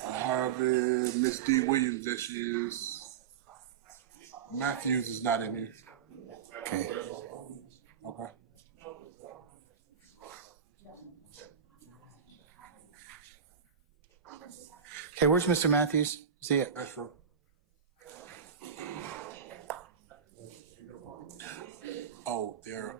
Harvey, Miss D. Williams, that she is. Matthews is not in here. Okay. Okay. Okay, where's Mr. Matthews? Is he? That's true. Oh, there.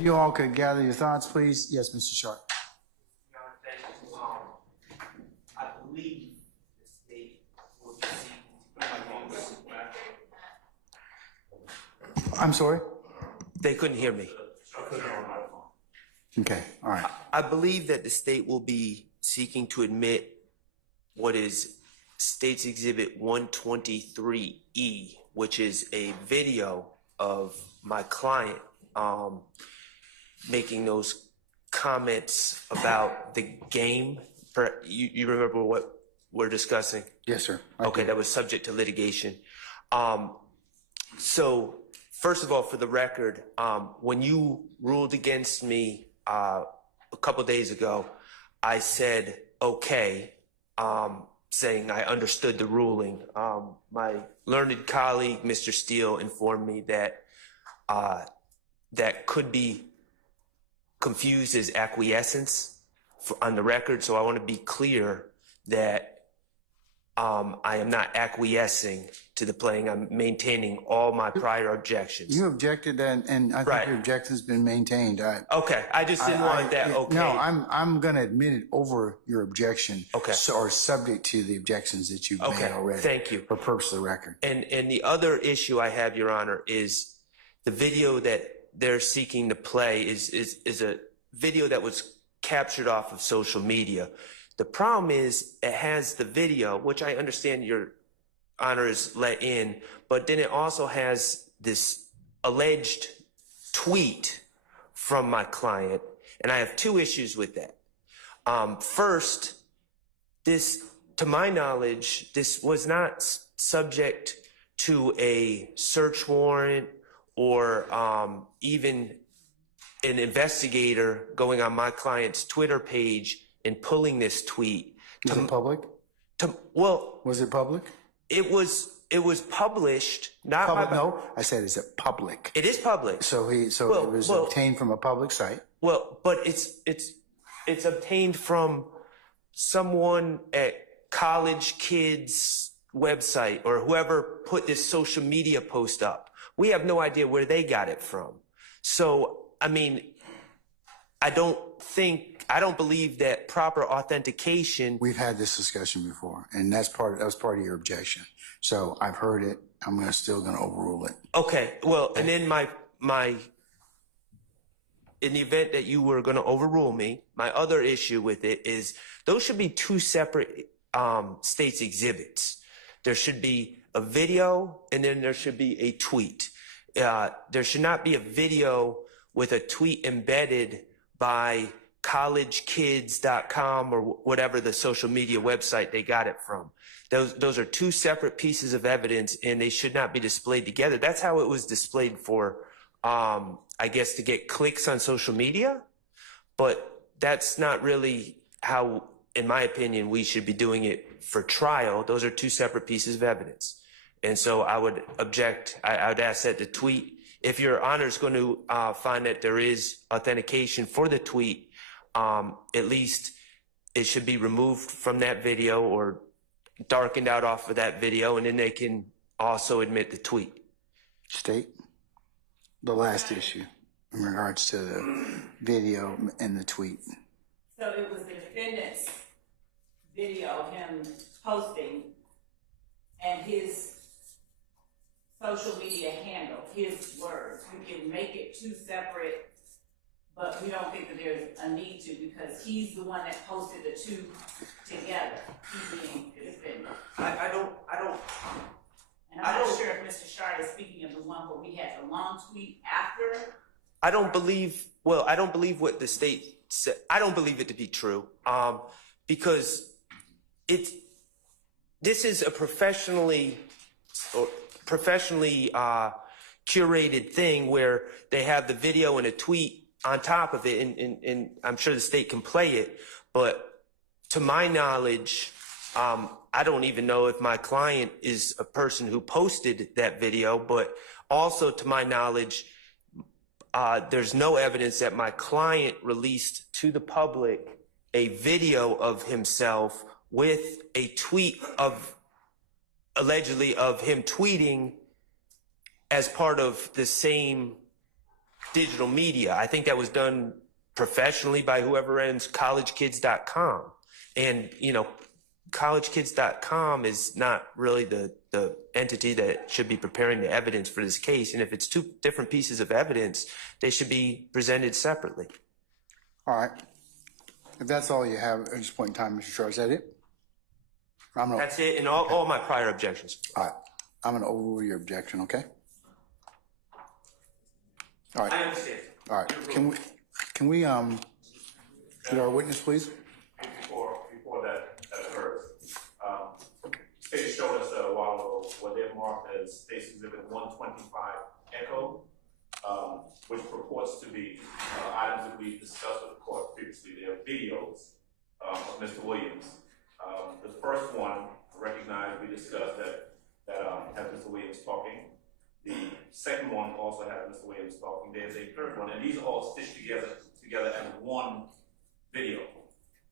You all could gather your thoughts, please. Yes, Mr. Sharp. Your Honor, thank you. I believe the state will be seeking. I'm sorry? They couldn't hear me. Okay, all right. I believe that the state will be seeking to admit what is State's Exhibit 123E, which is a video of my client making those comments about the game. You remember what we're discussing? Yes, sir. Okay, that was subject to litigation. So, first of all, for the record, when you ruled against me a couple days ago, I said, okay, saying I understood the ruling. My learned colleague, Mr. Steele, informed me that that could be confused as acquiescence on the record. So I want to be clear that I am not acquiescing to the playing. I'm maintaining all my prior objections. You objected, and I think your objection's been maintained. Okay, I just didn't want that. Okay. No, I'm going to admit it over your objection. Okay. Or subject to the objections that you've made already. Thank you. For purpose of the record. And the other issue I have, Your Honor, is the video that they're seeking to play is a video that was captured off of social media. The problem is it has the video, which I understand Your Honor is let in, but then it also has this alleged tweet from my client, and I have two issues with that. First, this, to my knowledge, this was not subject to a search warrant or even an investigator going on my client's Twitter page and pulling this tweet. Was it public? Well, was it public? It was published, not public. by, no, I said, is it public? It is public. So it was obtained from a public site. Well, but it's obtained from someone at College Kids website or whoever put this social media post up. We have no idea where they got it from. So, I mean, I don't believe that proper authentication. We've had this discussion before, and that was part of your objection. So I've heard it. I'm still going to overrule it. Okay. Well, and then in the event that you were going to overrule me, my other issue with it is those should be two separate state's exhibits. There should be a video, and then there should be a tweet. There should not be a video with a tweet embedded by collegekids.com or whatever the social media website they got it from. Those are two separate pieces of evidence, and they should not be displayed together. That's how it was displayed for, I guess, to get clicks on social media. But that's not really how, in my opinion, we should be doing it for trial. Those are two separate pieces of evidence. And so I would object. I would ask that the tweet, if Your Honor is going to find that there is authentication for the tweet, at least it should be removed from that video or darkened out off of that video, and then they can also admit the tweet. State, the last issue in regards to the video and the tweet. So it was the defendant's video of him posting and his social media handle, his words. We can make it two separate, but we don't think that there's a need to because he's the one that posted the two together, he being the defendant. I don't. And I'm not sure if Mr. Shard is speaking of the one where we had the long tweet after. I don't believe what the state said. I don't believe it to be true, because this is a professionally curated thing where they have the video and a tweet on top of it, and I'm sure the state can play it, but to my knowledge, I don't even know if my client is a person who posted that video, but also to my knowledge, there's no evidence that my client released to the public a video of himself with a tweet of allegedly of him tweeting as part of the same digital media. I think that was done professionally by whoever runs collegekids.com. And, you know, collegekids.com is not really the entity that should be preparing the evidence for this case. And if it's two different pieces of evidence, they should be presented separately. All right. If that's all you have at this point in time, Mr. Shaw, is that it? That's it, and all my prior objections. All right. I'm going to overrule your objection, okay? All right. I understand. All right. Can we get our witness, please? Before that occurs, State showed us a while ago what they're marked as State's Exhibit 125 Echo, which purports to be items that we've discussed with the court previously. They are videos of Mr. Williams. The first one, recognized, we discussed that has Mr. Williams talking. The second one also has Mr. Williams talking. There's a third one, and these are all stitched together as one video.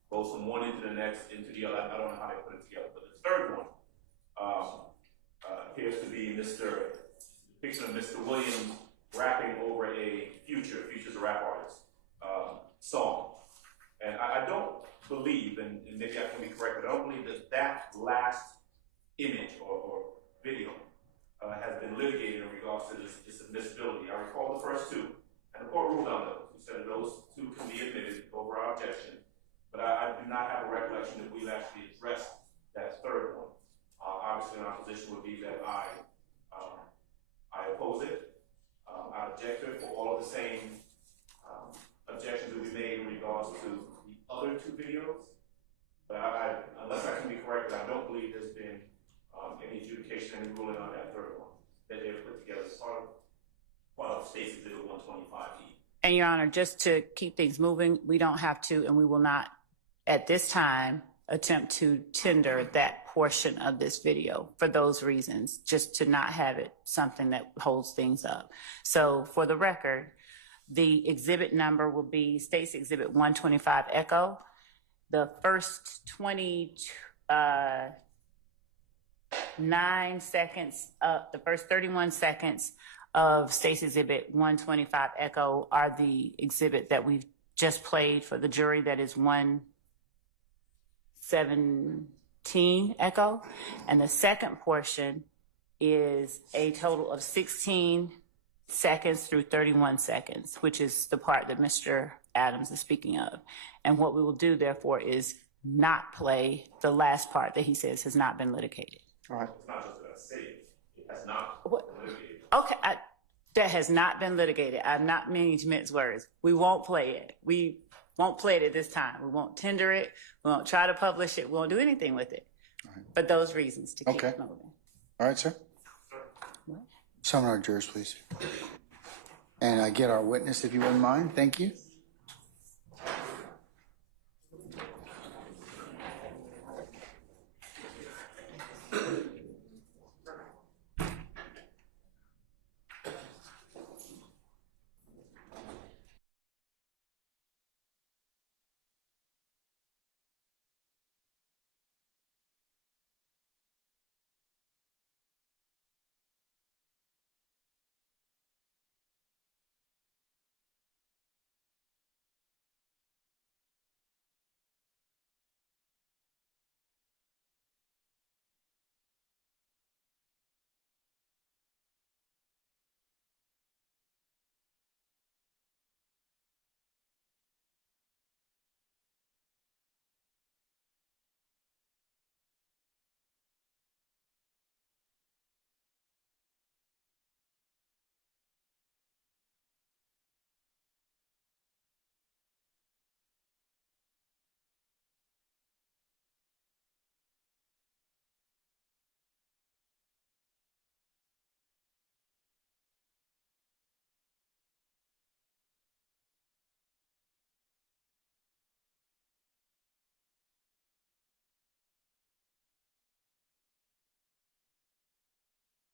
Goes from one into the next, into the other. I don't know how they put it together, but the third one appears to be Mr. depiction of Mr. Williams rapping over a Future's a rap artist, song. And I don't believe, and maybe I can be corrected, I don't believe that last image or video has been litigated in regards to this admissibility. I recall the first two, and the court ruled on those. We said that those two can be admitted over our objection, but I do not have a recollection that we've actually addressed that third one. Obviously, our position would be that I oppose it. I object to it for all of the same objections that we made in regards to the other two videos. But unless I can be corrected, I don't believe there's been any adjudication, any ruling on that third one that they've put together as part of State's Exhibit 125E. And Your Honor, just to keep things moving, we don't have to, and we will not at this time attempt to tender that portion of this video for those reasons, just to not have it something that holds things up. So for the record, the exhibit number will be State's Exhibit 125 Echo. The first 9 seconds, the first 31 seconds of State's Exhibit 125 Echo are the exhibit that we've just played for the jury, that is 117 Echo. And the second portion is a total of 16 seconds through 31 seconds, which is the part that Mr. Adams is speaking of. And what we will do, therefore, is not play the last part that he says has not been litigated. All right. It's not just that I say it has not been litigated. Okay, that has not been litigated. I'm not meaning to mince words. We won't play it. We won't play it at this time. We won't tender it. We won't try to publish it. We won't do anything with it. Right. For those reasons, to keep it moving. All right, sir. Summon our jurors, please. And get our witness, if you wouldn't mind. Thank you.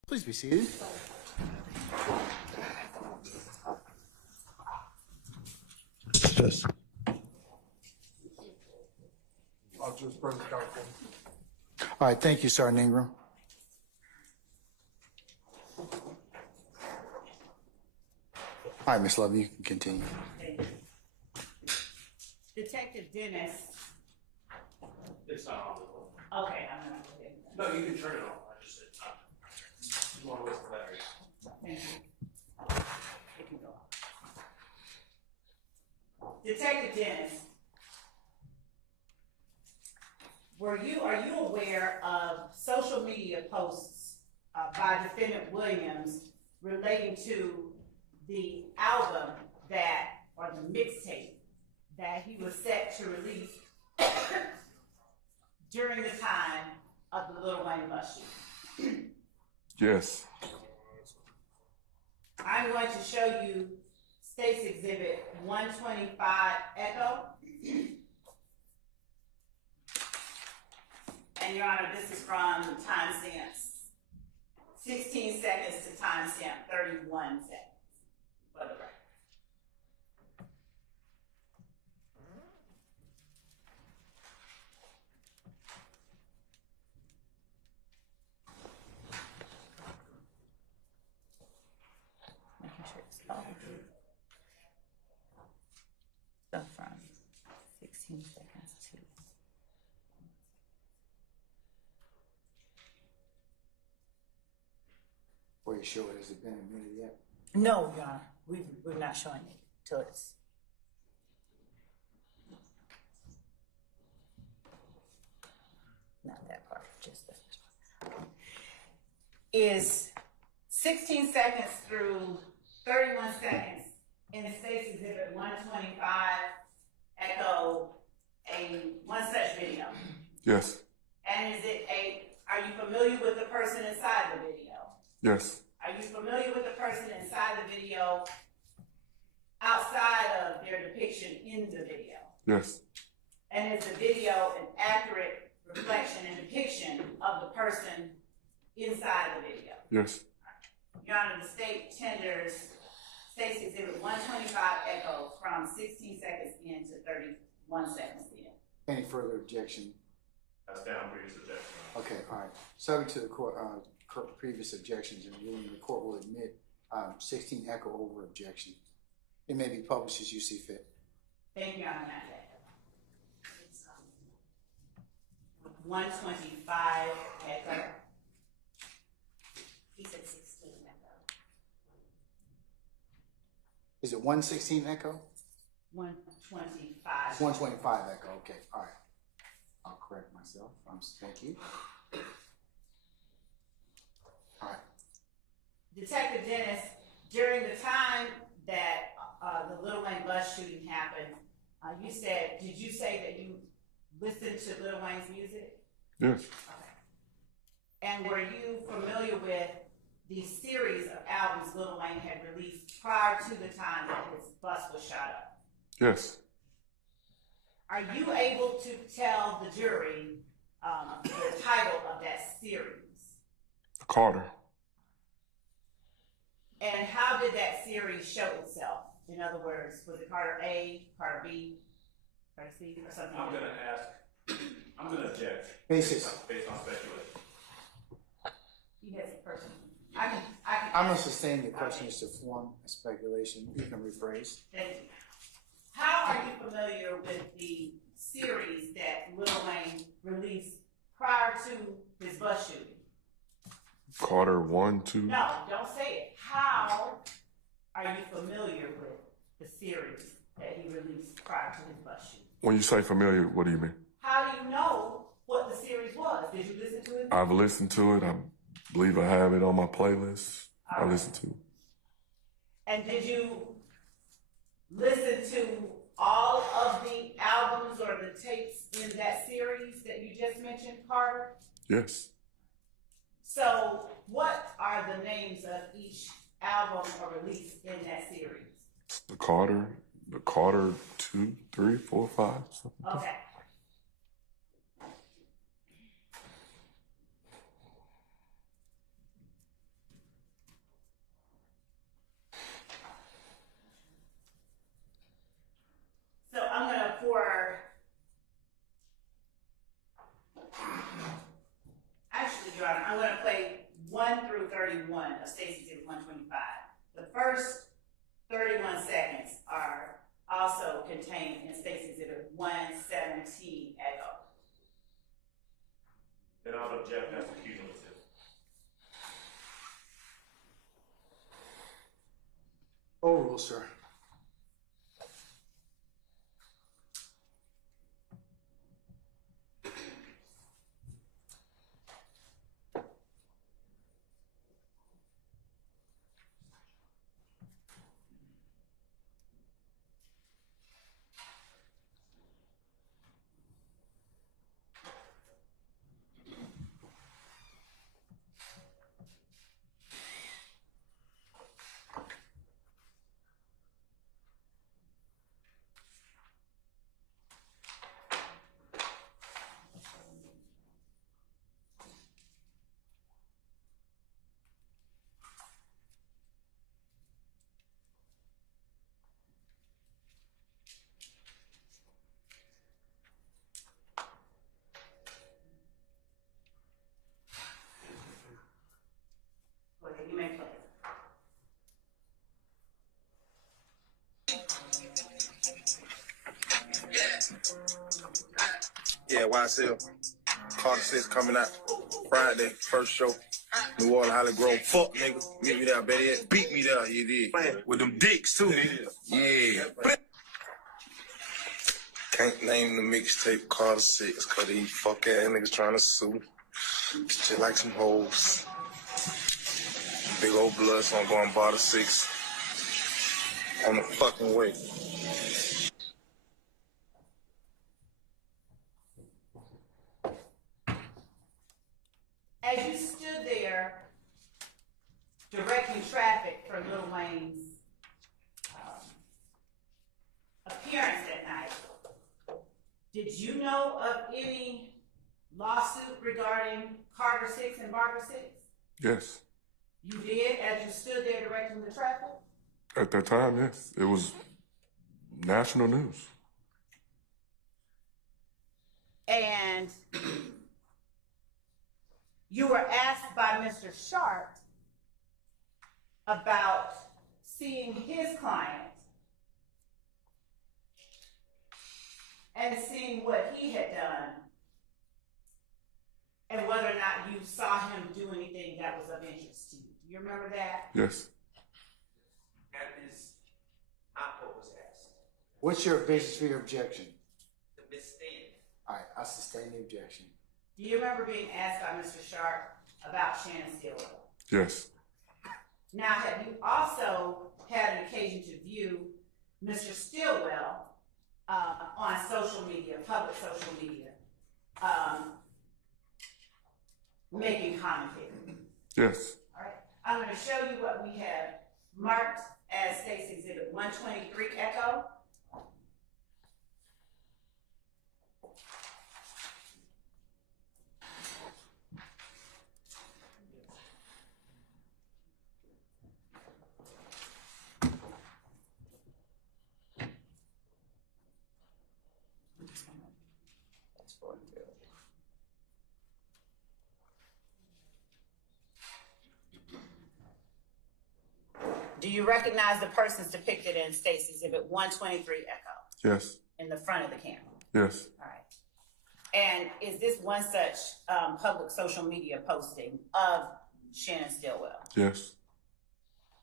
Please be seated. I'll just bring it down for you. All right, thank you, Sergeant Ingram. All right, Ms. Love, you can continue. Thank you. Detective Dennis. It's not on. Okay, I'm gonna put it. No, you can turn it on. I just said not. You want to waste the battery. Thank you. It can go off. Detective Dennis, are you aware of social media posts by defendant Williams relating to the album or the mixtape that he was set to release during the time of the Lil Wayne bus shooting? Yes. I'm going to show you State's Exhibit 125 Echo. And Your Honor, this is from the timestamps 16 seconds to timestamp 31 seconds for the record. Making sure it's all so from 16 seconds to Were you sure it hasn't been admitted yet? No, Your Honor, we're not showing it till it's. Not that part, just this part. Is 16 seconds through 31 seconds in the State's Exhibit 125 Echo one such video? Yes. And are you familiar with the person inside the video? Yes. Are you familiar with the person inside the video outside of their depiction in the video? Yes. And is the video an accurate reflection and depiction of the person inside the video? Yes. Your Honor, the state tenders State's Exhibit 125 Echo from 16 seconds in to 31 seconds in. Any further objection? That's down previous objection. Okay, all right. Subject to the court, previous objections and ruling, the court will admit 16 Echo over objection. It may be published as you see fit. Thank you, Your Honor. 125 Echo. He said 16 Echo. Is it 116 Echo? 125. 125 Echo, okay, all right. I'll correct myself. Thank you. All right. Detective Dennis, during the time that the Lil Wayne bus shooting happened, did you say that you listened to Lil Wayne's music? Yes. Okay. And were you familiar with the series of albums Lil Wayne had released prior to the time that his bus was shot up? Yes. Are you able to tell the jury the title of that series? Carter. And how did that series show itself? In other words, was it Carter A, Carter B, Carter C, or something? I'm gonna object. Basis. Based on speculation. You had some person. I'm going to sustain the question as to form a speculation. You can rephrase. Thank you. How are you familiar with the series that Lil Wayne released prior to his bus shooting? Carter 1, 2. No, don't say it. How are you familiar with the series that he released prior to his bus shooting? When you say familiar, what do you mean? How do you know what the series was? Did you listen to it? I've listened to it. I believe I have it on my playlist. I listened to it. And did you listen to all of the albums or the tapes in that series that you just mentioned, Carter? Yes. So what are the names of each album or release in that series? The Carter 2, 3, 4, 5. Something like that. Okay. So I'm gonna Your Honor, I'm gonna play 1 through 31 of State's Exhibit 125. The first 31 seconds are also contained in State's Exhibit 117 Echo. Then I'll object, that's cumulative. Overruled, sir. Okay, you may play. Yeah, YSL. Carter 6 coming out Friday, first show. New Orleans, Holly Grove. Fuck, nigga. Meet me there, better yet. Beat me there, you did. Playing with them dicks, too, nigga. Yeah. Can't name the mixtape Carter 6, cause these fuck ass niggas trying to sue. Just like some hoes. Big old blood, so I'm going bar 6. On the fucking way. As you stood there directing traffic for Lil Wayne's appearance that night, did you know of any lawsuit regarding Carter 6 and Barker 6? Yes. You did, as you stood there directing the traffic? At that time, yes. It was national news. And you were asked by Mr. Sharp about seeing his client and seeing what he had done and whether or not you saw him do anything that was of interest to you. Do you remember that? Yes. That is not what was asked. What's your basis for your objection? The misstatement. All right, I sustain the objection. Do you remember being asked by Mr. Sharp about Shannon Stillwell? Yes. Now, have you also had an occasion to view Mr. Stillwell on social media, public social media, making commentary? Yes. All right. I'm going to show you what we have marked as State's Exhibit 123 Echo. Do you recognize the persons depicted in State's Exhibit 123 Echo Yes. in the front of the camera? Yes. All right. And is this one such public social media posting of Shannon Stillwell? Yes.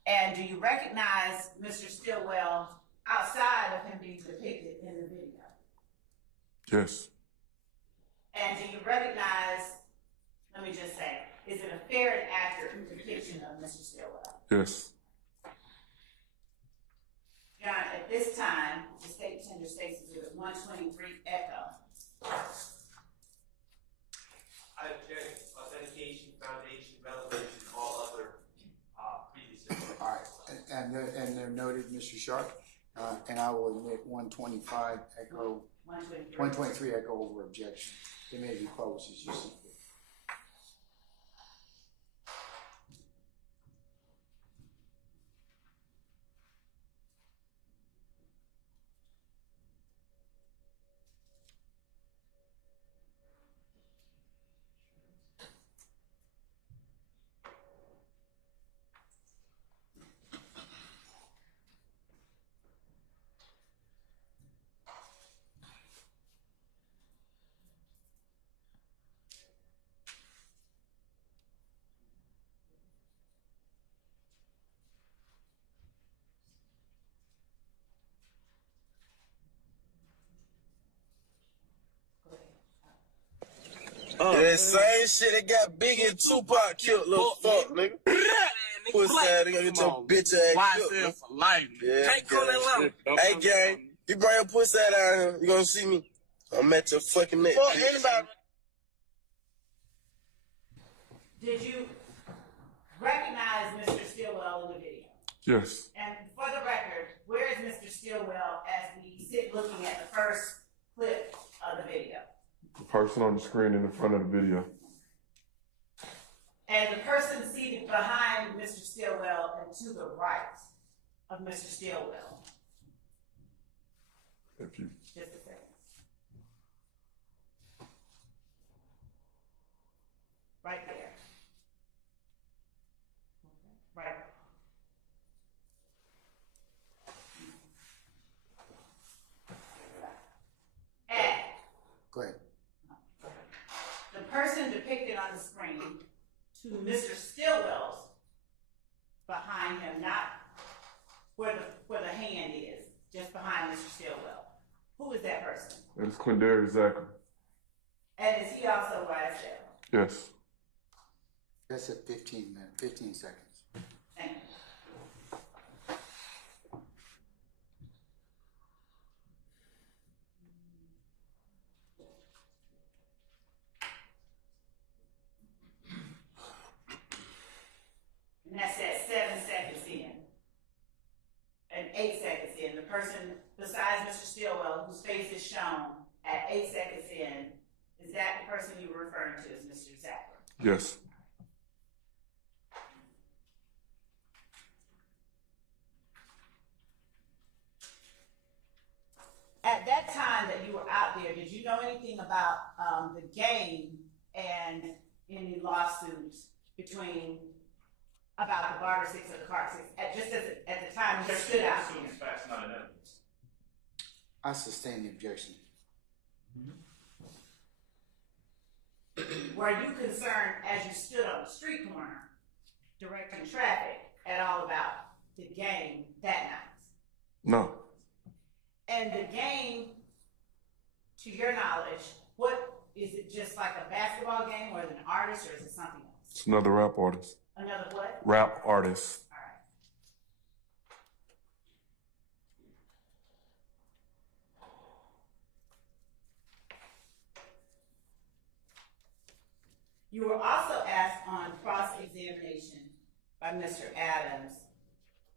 And do you recognize Mr. Stillwell outside of him being depicted in the video? Yes. And do you recognize, let me just say, is it a fair and accurate depiction of Mr. Stillwell? Yes. John, at this time, the state tender State's Exhibit 123 Echo. I object authentication, foundation, relevance, and all other previous. All right, and they're noted, Mr. Sharp, and I will admit 125 Echo, 123 Echo over objection. It may be closed, as you see. that same shit that got Biggie and Tupac killed, little fuck, nigga. Pussy ass, nigga, get your bitch ass killed. YSL for life. Yeah, Can't call that low. Hey, gang, you bring your pussy out here, you gonna see me. I'm at your fucking neck. Fuck anybody. Did you recognize Mr. Stillwell in the video? Yes. And for the record, where is Mr. Stillwell as we sit looking at the first clip of the video? The person on the screen in the front of the video. And the person seated behind Mr. Stillwell and to the right of Mr. Stillwell. If you Just a second. Right there. Right. And Go ahead. the person depicted on the screen to Mr. Stillwell's behind him, not where the hand is, just behind Mr. Stillwell. Who is that person? That is Quindarius Zachary. And is he also YSL? Yes. That's at 15 minutes, 15 seconds. Thank you. And that's at 7 seconds in. And 8 seconds in. The person besides Mr. Stillwell, whose face is shown at 8 seconds in, is that the person you were referring to as Mr. Zachary? Yes. At that time that you were out there, did you know anything about the game and any lawsuits about the barter six or the cart six? Just at the time you stood out here. Facts, not an evidence. I sustain the objection. Were you concerned as you stood on the street corner directing traffic at all about the game that night? No. And the game, to your knowledge, what is it? Just like a basketball game, or is it an artist, or is it something else? It's another rap artist. Another what? Rap artist. All right. You were also asked on cross-examination by Mr. Adams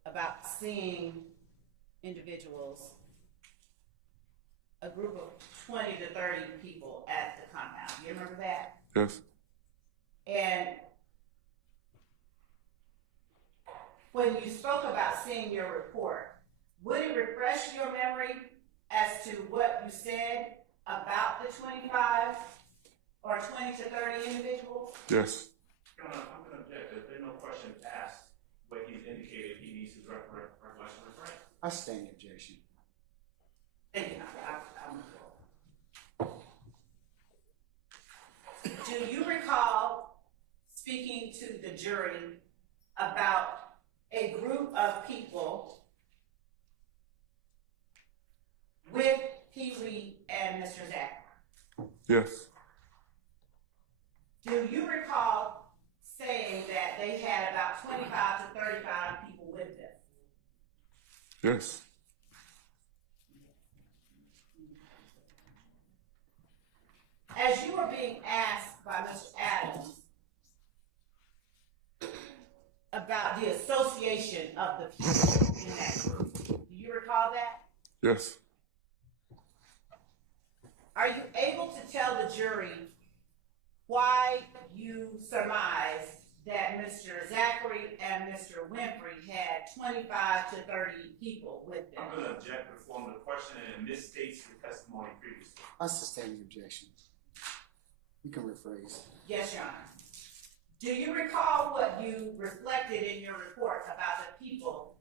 about seeing individuals, a group of 20 to 30 people at the compound. You remember that? Yes. And when you spoke about seeing your report, would it refresh your memory as to what you said about the 25 or 20 to 30 individuals? Yes. I'm going to object. There's been no question asked what he's indicated he needs his recollection refreshed. I sustain the objection. Thank you. Do you recall speaking to the jury about a group of people with Pee Wee and Mr. Zachary? Yes. Do you recall saying that they had about 25 to 35 people with them? Yes. As you were being asked by Mr. Adams about the association of the people in that group, do you recall that? Yes. Are you able to tell the jury why you surmised that Mr. Zachary and Mr. Winfrey had 25 to 30 people with them? I'm going to object to the form of the question and misstates the testimony previously. I sustain the objection. You can rephrase. Yes, Your Honor. Do you recall what you reflected in your report about the people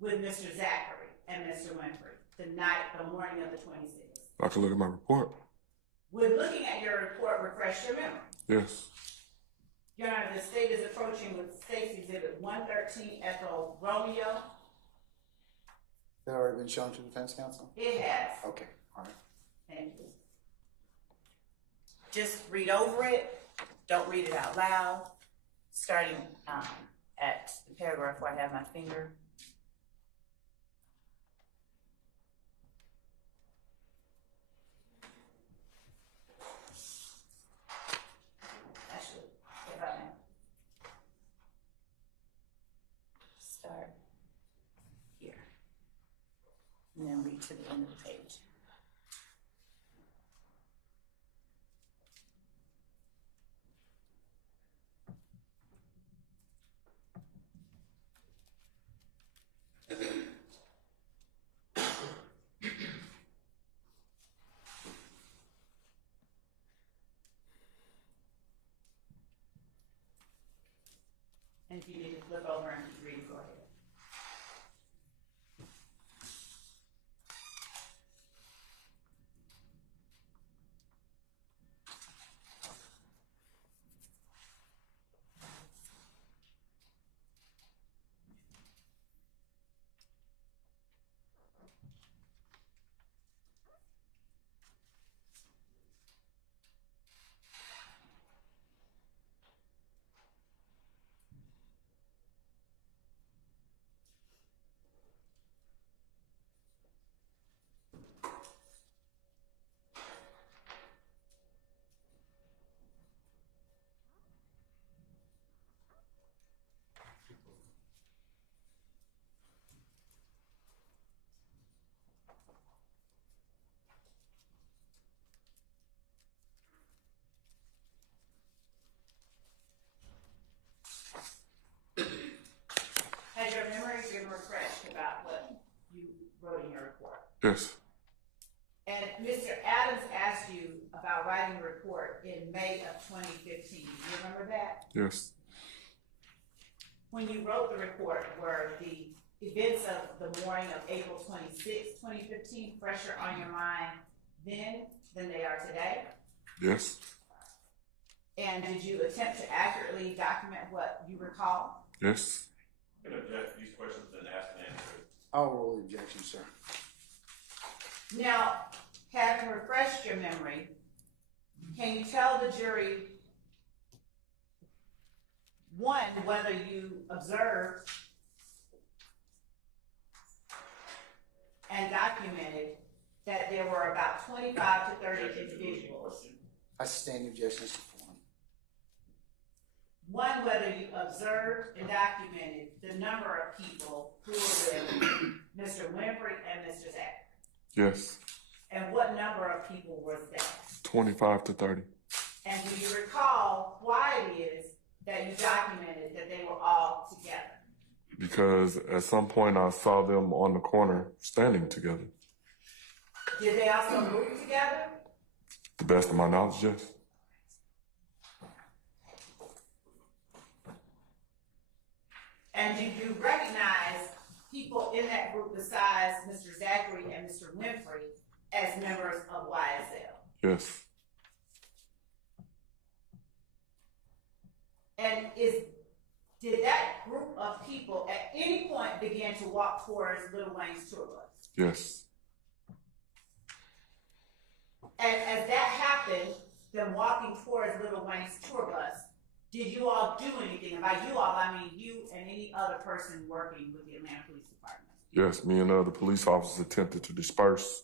with Mr. Zachary and Mr. Winfrey the morning of the 26th? I can look at my report. Would looking at your report refresh your memory? Yes. Your Honor, the state is approaching with State's Exhibit 113 Echo Romeo. That already been shown to the defense counsel? It has. Okay, all right. Thank you. just read over it. Don't read it out loud. Starting at the paragraph where I have my finger. Actually, if I may. Start here. And then read to the end of the page. And if you need to flip over and keep reading, go ahead. Has your memory been refreshed about what you wrote in your report? Yes. And Mr. Adams asked you about writing a report in May of 2015. You remember that? Yes. When you wrote the report, were the events of the morning of April 26, 2015 fresher on your mind then than they are today? Yes. And did you attempt to accurately document what you recall? Yes. I'm going to object. These questions have been asked and answered. I'll rule the objection, sir. Now, having refreshed your memory, can you tell the jury, one, whether you observed and documented that there were about 25 to 30 individuals? I sustain the objection, Mr. Foreman. One, whether you observed and documented the number of people who were with Mr. Winfrey and Mr. Zach. Yes. And what number of people was that? 25 to 30. And do you recall why it is that you documented that they were all together? Because at some point I saw them on the corner standing together. Did they also move together? To the best of my knowledge, yes. And did you recognize people in that group besides Mr. Zachary and Mr. Winfrey as members of YSL? Yes. And did that group of people at any point begin to walk towards Lil Wayne's tour bus? Yes. And as that happened, them walking towards Lil Wayne's tour bus, did you all do anything? And by you all, I mean you and any other person working with the Atlanta Police Department. Yes, me and other police officers attempted to disperse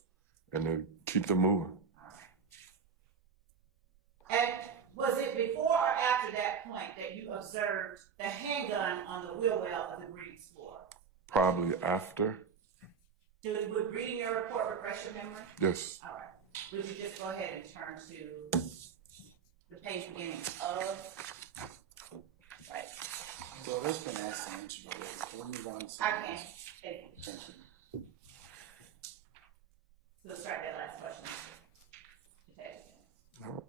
and to keep them moving. All right. And was it before or after that point that you observed the handgun on the wheel well of the Greens floor? Probably after. Would reading your report refresh your memory? Yes. All right. Would you just go ahead and turn to the page beginning of, right? Well, that's been asked and answered already. We'll move on to I something can. else. Thank you. Thank you. So let's start that last question. Okay. No.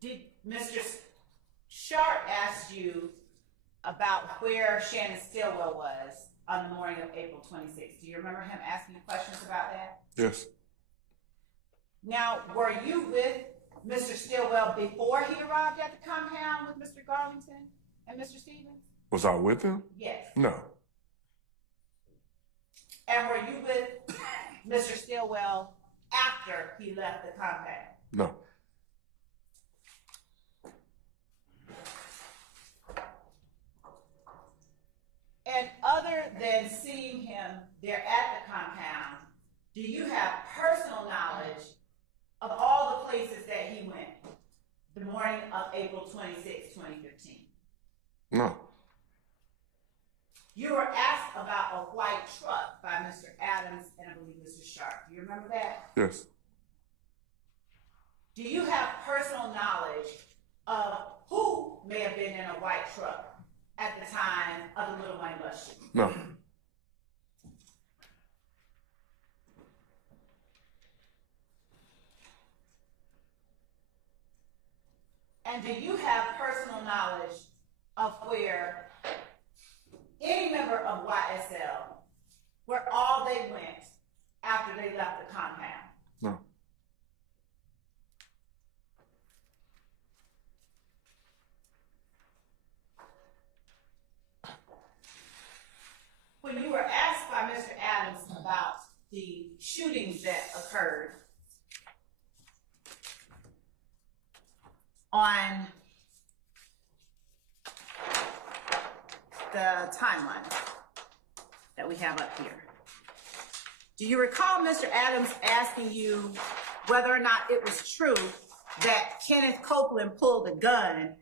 Did Mr. Sharp ask you about where Shannon Stillwell was on the morning of April 26th. Do you remember him asking you questions about that? Yes. Now, were you with Mr. Stillwell before he arrived at the compound with Mr. Garlington and Mr. Stevens? Was I with him? Yes. No. And were you with Mr. Stillwell after he left the compound? No. And other than seeing him there at the compound, do you have personal knowledge of all the places that he went the morning of April 26, 2015? No. You were asked about a white truck by Mr. Adams and I believe Mr. Sharp. Do you remember that? Yes. Do you have personal knowledge of who may have been in a white truck at the time of the Little Wayne bus shooting? No. And do you have personal knowledge of where any member of YSL, where all they went after they left the compound? No. When you were asked by Mr. Adams about the shootings that occurred on the timeline that we have up here, do you recall Mr. Adams asking you whether or not it was true that Kenneth Copeland pulled a gun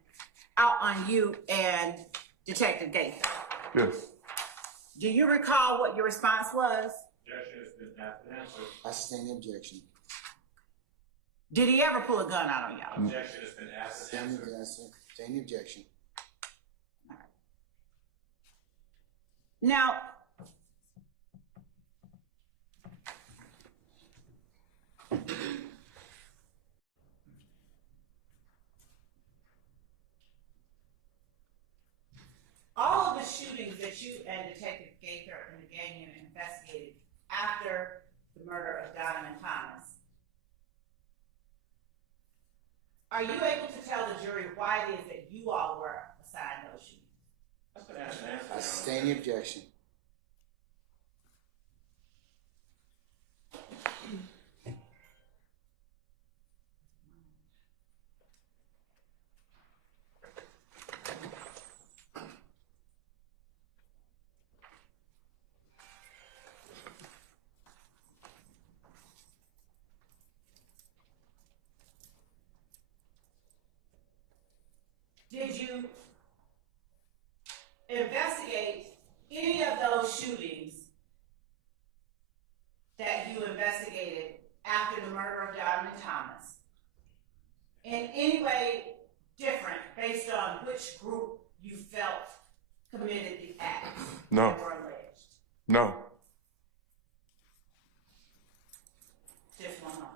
out on you and Detective Gaither? Yes. Do you recall what your response was? Objection has been asked and answered. I sustain the objection. Did he ever pull a gun out on y'all? Objection has been asked and answered. Sustain the objection. Now, all of the shootings that you and Detective Gaither and the gang unit investigated after the murder of Donovan Thomas, are you able to tell the jury why it is that you all were assigned those shootings? That's been asked and answered. I sustain the objection. Did you investigate any of those shootings that you investigated after the murder of Donovan Thomas in any way different based on which group you felt committed the acts No. that were alleged? No. Just one moment.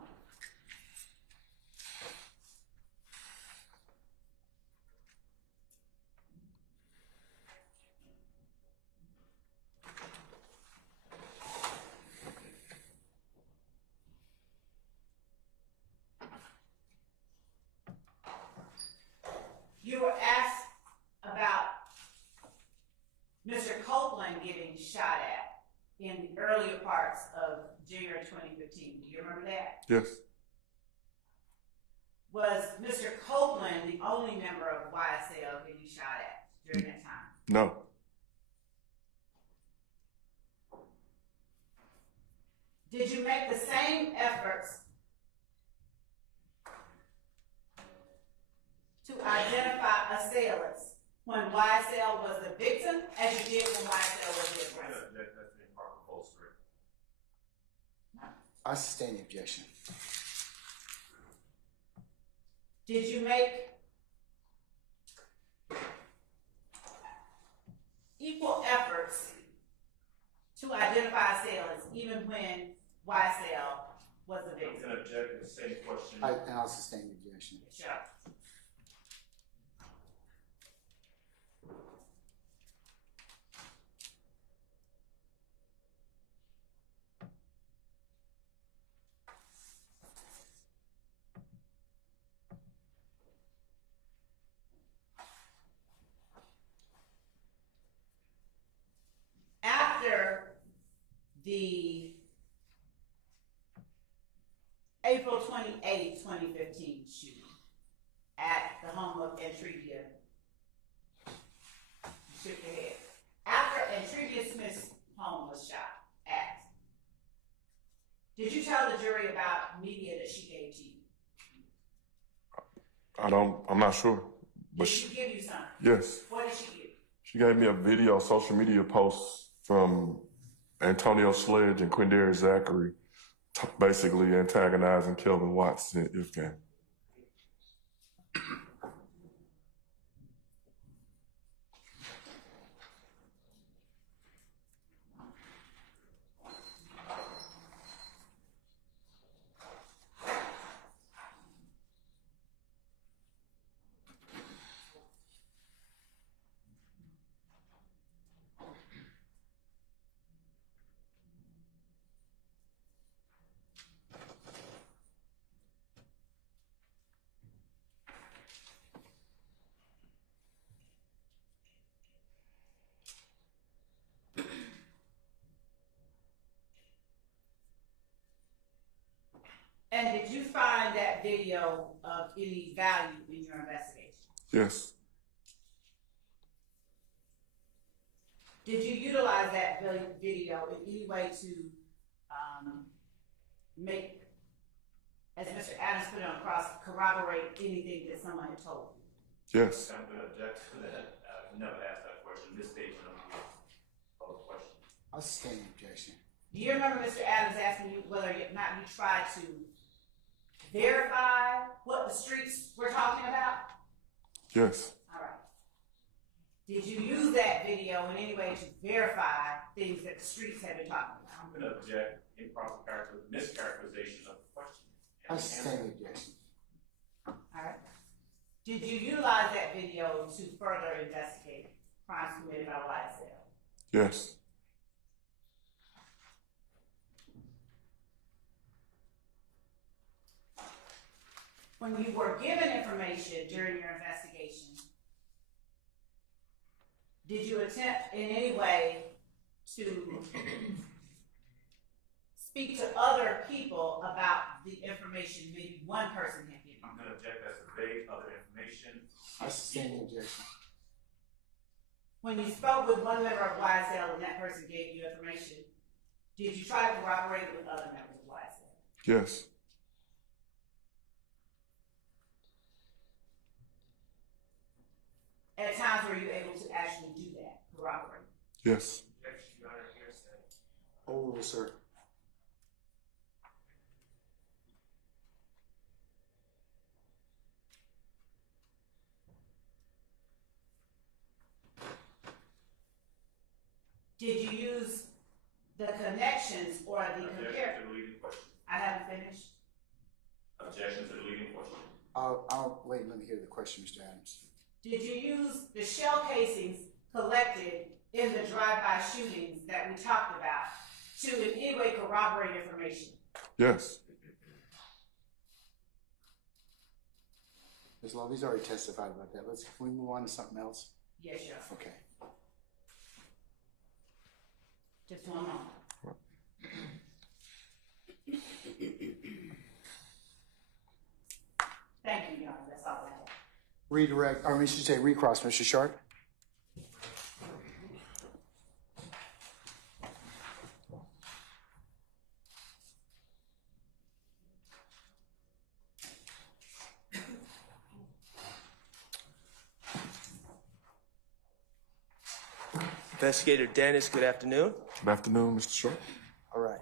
You were asked about Mr. Copeland getting shot at in the earlier parts of January 2015. Do you remember that? Yes. Was Mr. Copeland the only member of YSL getting shot at during that time? No. Did you make the same efforts to identify assailants when YSL was the victim as you did when YSL was the aggressor? That's the improper bolstering. I sustain the objection. Did you make equal efforts to identify assailants even when YSL was the I'm victim? going to object to the same question. I'll sustain the objection. Sure. 28, 2015 shooting at the home of Entrevia. You shook your head. After Entrevia Smith's home was shot at, did you tell the jury about media that she gave to you? I'm not sure. But Did she give you something? Yes. What did she give you? She gave me a video, social media post from Antonio Sledge and Quindarius Zachary, basically antagonizing Kelvin Watts in if game. And did you find that video of any value in your investigation? Yes. Did you utilize that video in any way to make, as Mr. Adams put it on cross, corroborate anything that someone had told you? Yes. I'm going to object to that. I've never asked that question. This stage, I'm going to call the question. I'll sustain the objection. Do you remember Mr. Adams asking you whether or not you tried to verify what the streets were talking about? Yes. All right. Did you use that video in any way to verify things that the streets had been talking about? I'm going to object improper mischaracterization of the question. I'll sustain the objection. All right. Did you utilize that video to further investigate crimes committed by YSL? Yes. When you were given information during your investigation, did you attempt in any way to speak to other people about the information maybe one person had given? I'm going to object as to vague other information. I'll sustain the objection. When you spoke with one member of YSL and that person gave you information, did you try to corroborate it with other members of YSL? Yes. At times were you able to actually do that, corroborate? Yes. Objection, Your Honor, hearsay. Overruled, sir. Did you use the connections or the Objection compare? to the leading question. I haven't finished. Objection to the leading question. I'll wait and let me hear the question, Mr. Adams. Did you use the shell casings collected in the drive-by shootings that we talked about to in any way corroborate information? Yes. Ms. Lovey's already testified about that. Can we move on to something else? Yes, Your Honor. Okay. Just one moment. Thank you, Your Honor. That's all I have. Redirect, or we should say recross, Mr. Sharp. Investigator Dennis, good afternoon. Good afternoon, Mr. Sharp. All right.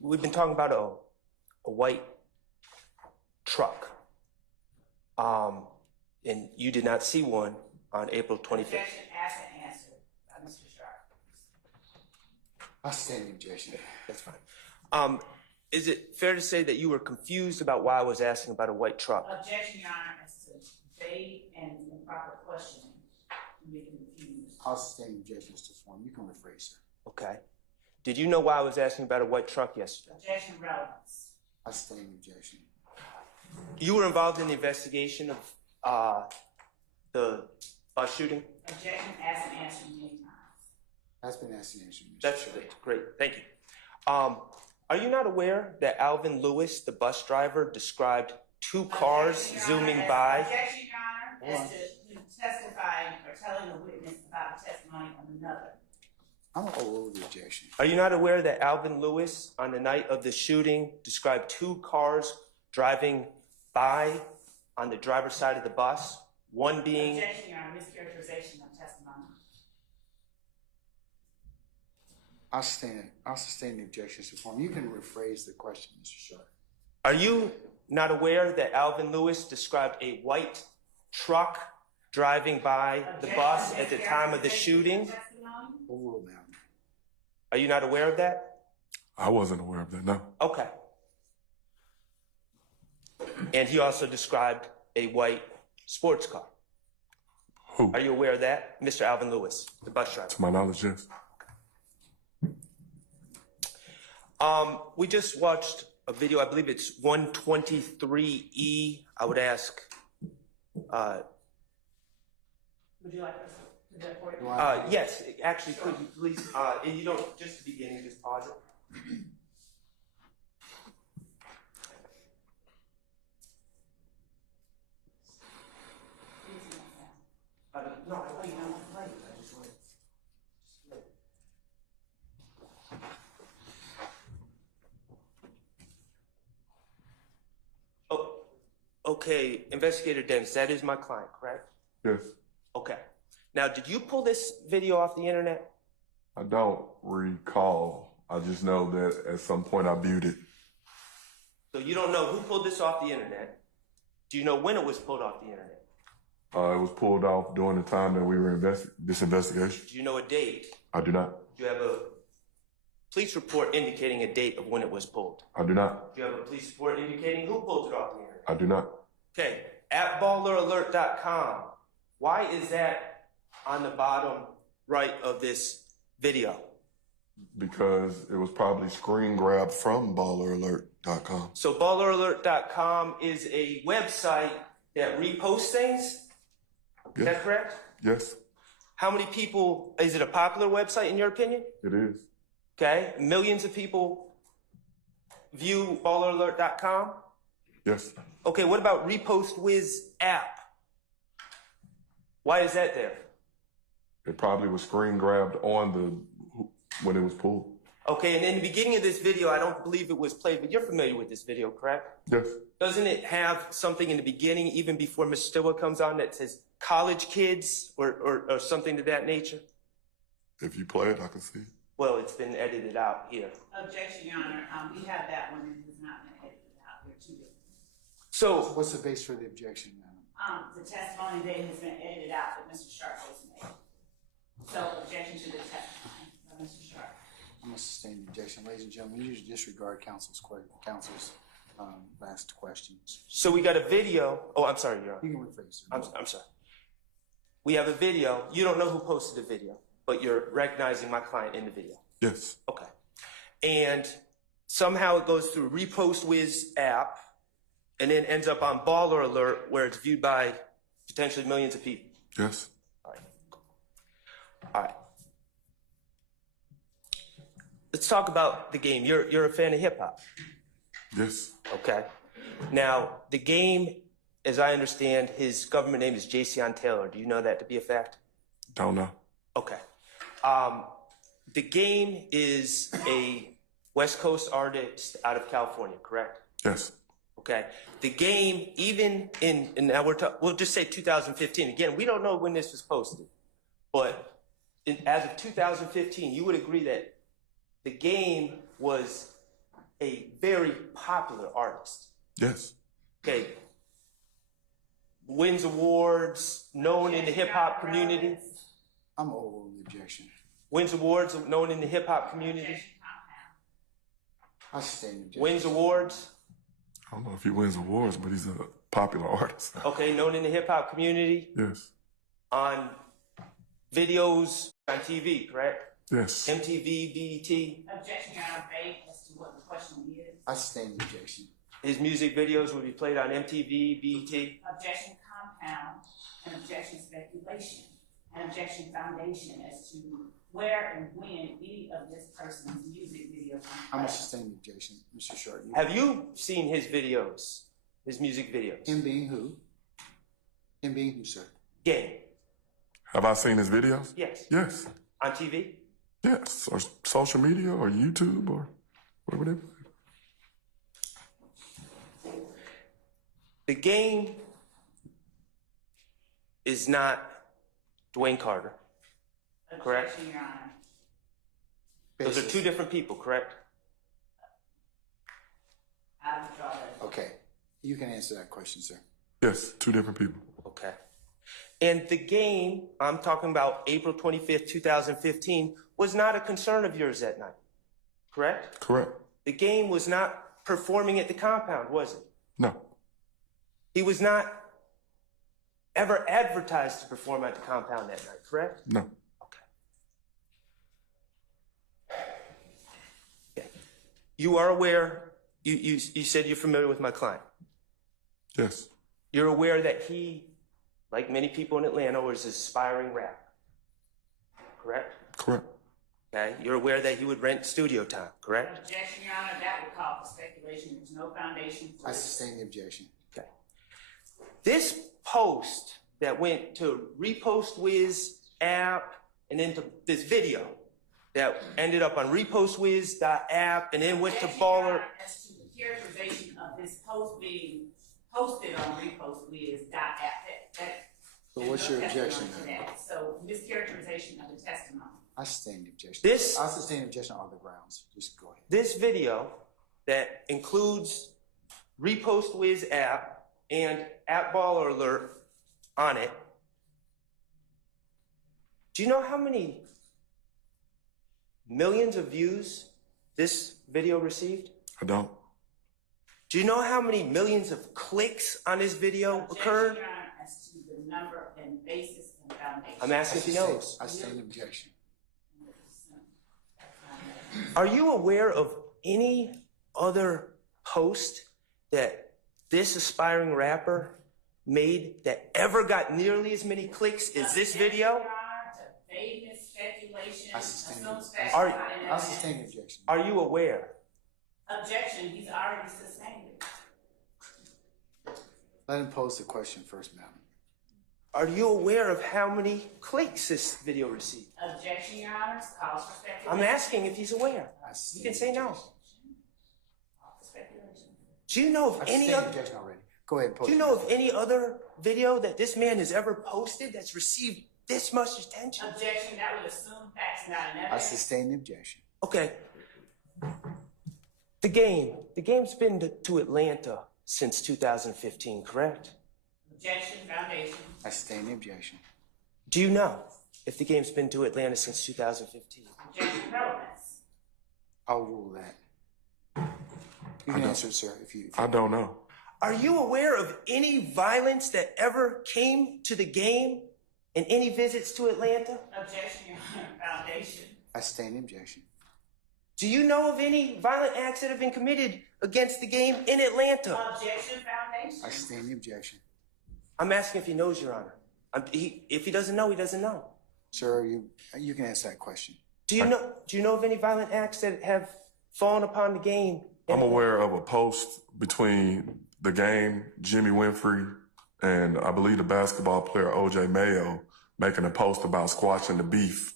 We've been talking about a white truck. And you did not see one on April 25th. Objection asked and answered by Mr. Sharp. I'll sustain the objection. That's fine. Is it fair to say that you were confused about why I was asking about a white truck? Objection, Your Honor, as to vague and improper questioning. Be confused. I'll sustain the objection, Mr. Form. You can rephrase, sir. Okay. Did you know why I was asking about a white truck yesterday? Objection, relevance. I'll sustain the objection. You were involved in the investigation of the bus shooting? Objection asked and answered many times. That's been asked and answered, Mr. That's Sharp. great. Thank you. Are you not aware that Alvin Lewis, the bus driver, described two cars zooming by? Objection, Your Honor, as to you testifying or telling the witness about the testimony of another. I'm gonna overrule the objection. Are you not aware that Alvin Lewis, on the night of the shooting, described two cars driving by on the driver's side of the bus? One being... Objection, Your Honor, mischaracterization of testimony. I'll sustain the objection, Mr. Form. You can rephrase the question, Mr. Sharp. Are you not aware that Alvin Lewis described a white truck driving by the bus at the time of the shooting? Overrule, ma'am. Are you not aware of that? I wasn't aware of that, no. Okay. And he also described a white sports car. Who? Are you aware of that? Mr. Alvin Lewis, the bus driver. To my knowledge, yes. We just watched a video, I believe it's 123E. I would ask, Would you like us to do that for you? yes, actually, could you please, and you don't, just the beginning, just pause it. No, I thought you wanted to play it. I just wanted to. Oh, okay, Investigator Dennis, that is my client, correct? Yes. Okay. Now, did you pull this video off the internet? I don't recall. I just know that at some point I viewed it. So you don't know who pulled this off the internet? Do you know when it was pulled off the internet? It was pulled off during the time that we were this investigation. Do you know a date? I do not. Do you have a police report indicating a date of when it was pulled? I do not. Do you have a police report indicating who pulled it off the internet? I do not. Okay, at balleralert.com, why is that on the bottom right of this video? Because it was probably screen grabbed from balleralert.com. So balleralert.com is a website that reposts things? Is that correct? Yes, How many people, is it a popular website in your opinion? it is. Okay, millions of people view balleralert.com? Yes. Okay, what about Repost Wiz app? Why is that there? It probably was screen grabbed when it was pulled. Okay, and in the beginning of this video, I don't believe it was played, but you're familiar with this video, correct? Yes. Doesn't it have something in the beginning, even before Ms. Stillwell comes on, that says college kids or something to that nature? If you play it, I can see it. Well, it's been edited out here. Objection, Your Honor, we have that one, and it has not been edited out, they're two different. So, What's the base for the objection, madam? The testimony date has been edited out that Mr. Sharp has made. So objection to the testimony by Mr. Sharp. I'm gonna sustain the objection. Ladies and gentlemen, you usually disregard counsel's last questions. so we got a video. Oh, I'm sorry, Your Honor. You can rephrase, sir. I'm sorry. We have a video. You don't know who posted the video, but you're recognizing my client in the video. Yes. Okay. And somehow it goes through Repost Wiz app and then ends up on Baller Alert where it's viewed by potentially millions of people. Yes. All right. All right. Let's talk about the game. You're a fan of hip hop. Yes. Okay. Now, the game, as I understand, his government name is Jason Taylor. Do you know that to be a fact? Don't know. Okay. The game is a West Coast artist out of California, correct? Yes. Okay. The game, even in now we'll just say 2015. Again, we don't know when this was posted, but as of 2015, you would agree that the game was a very popular artist. Yes. Okay. Wins awards, known in the hip hop community. I'm overruling the objection. Wins awards, known in the hip hop community. Objection compound. I sustain the objection. Wins awards. I don't know if he wins awards, but he's a popular artist. Okay, known in the hip hop community. Yes. On videos on TV, correct? Yes. MTV, BET. Objection, Your Honor, vague as to what the question is. I sustain the objection. His music videos will be played on MTV, BET. Objection compound and objection speculation. an objection foundation as to where and when any of this person's music videos. I'm gonna sustain the objection, Mr. Short. Have you seen his videos, his music videos? Him being who? Him being who, sir? Game. Have I seen his videos? Yes. Yes. On TV? Yes. Or social media or YouTube or whatever. The Game is not Dwayne Carter. Correct. Objection, Your Honor. Those are two different people, correct? I withdraw that. Okay, you can answer that question, sir. Yes, two different people. Okay. And The Game, I'm talking about April 25th, 2015, was not a concern of yours that night, correct? Correct. The Game was not performing at the compound, was it? No. He was not ever advertised to perform at the compound that night, correct? No. Okay. You are aware, you said you're familiar with my client. Yes. You're aware that he, like many people in Atlanta, was an aspiring rapper, correct? Correct. Okay. You're aware that he would rent studio time, correct? Objection, Your Honor, that would call for speculation. There's no foundation for I it. sustain the objection. Okay. This post that went to Repost Wiz app and then to this video that ended up on repostwiz.app and then went to Objection, Your Baller. Honor, as to the characterization of this post being posted on repostwiz.app. So what's your objection To then? that. So mischaracterization of the testimony. I sustain the objection. This- I sustain the objection on the grounds. Just go ahead. This video that includes Repost Wiz app and at Baller Alert on it. Do you know how many millions of views this video received? I don't. Do you know how many millions of clicks on this video occurred? Objection, Your Honor, as to the number and basis and foundation. I'm asking if he knows. I sustain the objection. Are you aware of any other post that this aspiring rapper made that ever got nearly as many clicks as this video? Your Honor, to vagueness, speculation, I sustain assumed it. facts, Are- not I evidence. sustain the objection. Are you aware? Objection, he's already sustained it. Let him pose the question first, madam. Are you aware of how many clicks this video received? Objection, Your Honor, calls for speculation. I'm asking if he's aware. I You sustain can the say no. objection. Speculation. Do you know of I any sustain the other? objection already. Go ahead, pose. Do you know of any other video that this man has ever posted that's received this much attention? Objection, that would assume facts, not an I evidence. sustain the objection. Okay. The game's been to Atlanta since 2015, correct? Objection, foundation. I sustain the objection. Do you know if the game's been to Atlanta since 2015? Objection, relevance. I'll rule that. You can answer it, sir, if you. I don't know. Are you aware of any violence that ever came to the game and any visits to Atlanta? Objection, Your Honor, foundation. I sustain the objection. Do you know of any violent acts that have been committed against the game in Atlanta? Objection, foundation. I sustain the objection. I'm asking if he knows, Your Honor. If he doesn't know, he doesn't know. Sir, you can answer that question. Do you know of any violent acts that have fallen upon the game? I'm aware of a post between the game, Jimmy Winfrey, and I believe the basketball player OJ Mayo making a post about squashing the beef,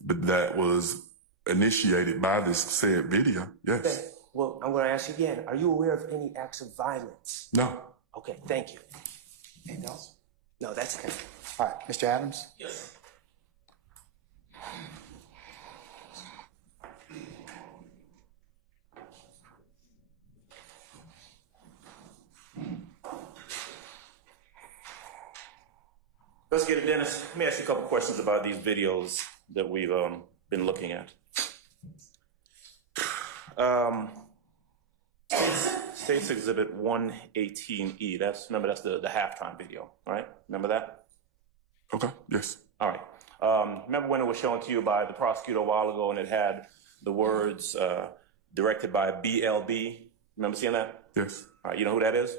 but that was initiated by this said video. Yes. Okay. Well, I'm going to ask you again. Are you aware of any acts of violence? No. Okay, thank you. Anything else? No, that's okay. All right, Mr. Adams? Yes, sir. Let's get it, Dennis. Let me ask you a couple questions about these videos that we've been looking at. States Exhibit 118E. Remember that's the halftime video, right? Remember that? Okay. Yes. All right. Remember when it was shown to you by the prosecutor a while ago and it had the words directed by BLB? Remember seeing that? Yes. All right. You know who that is?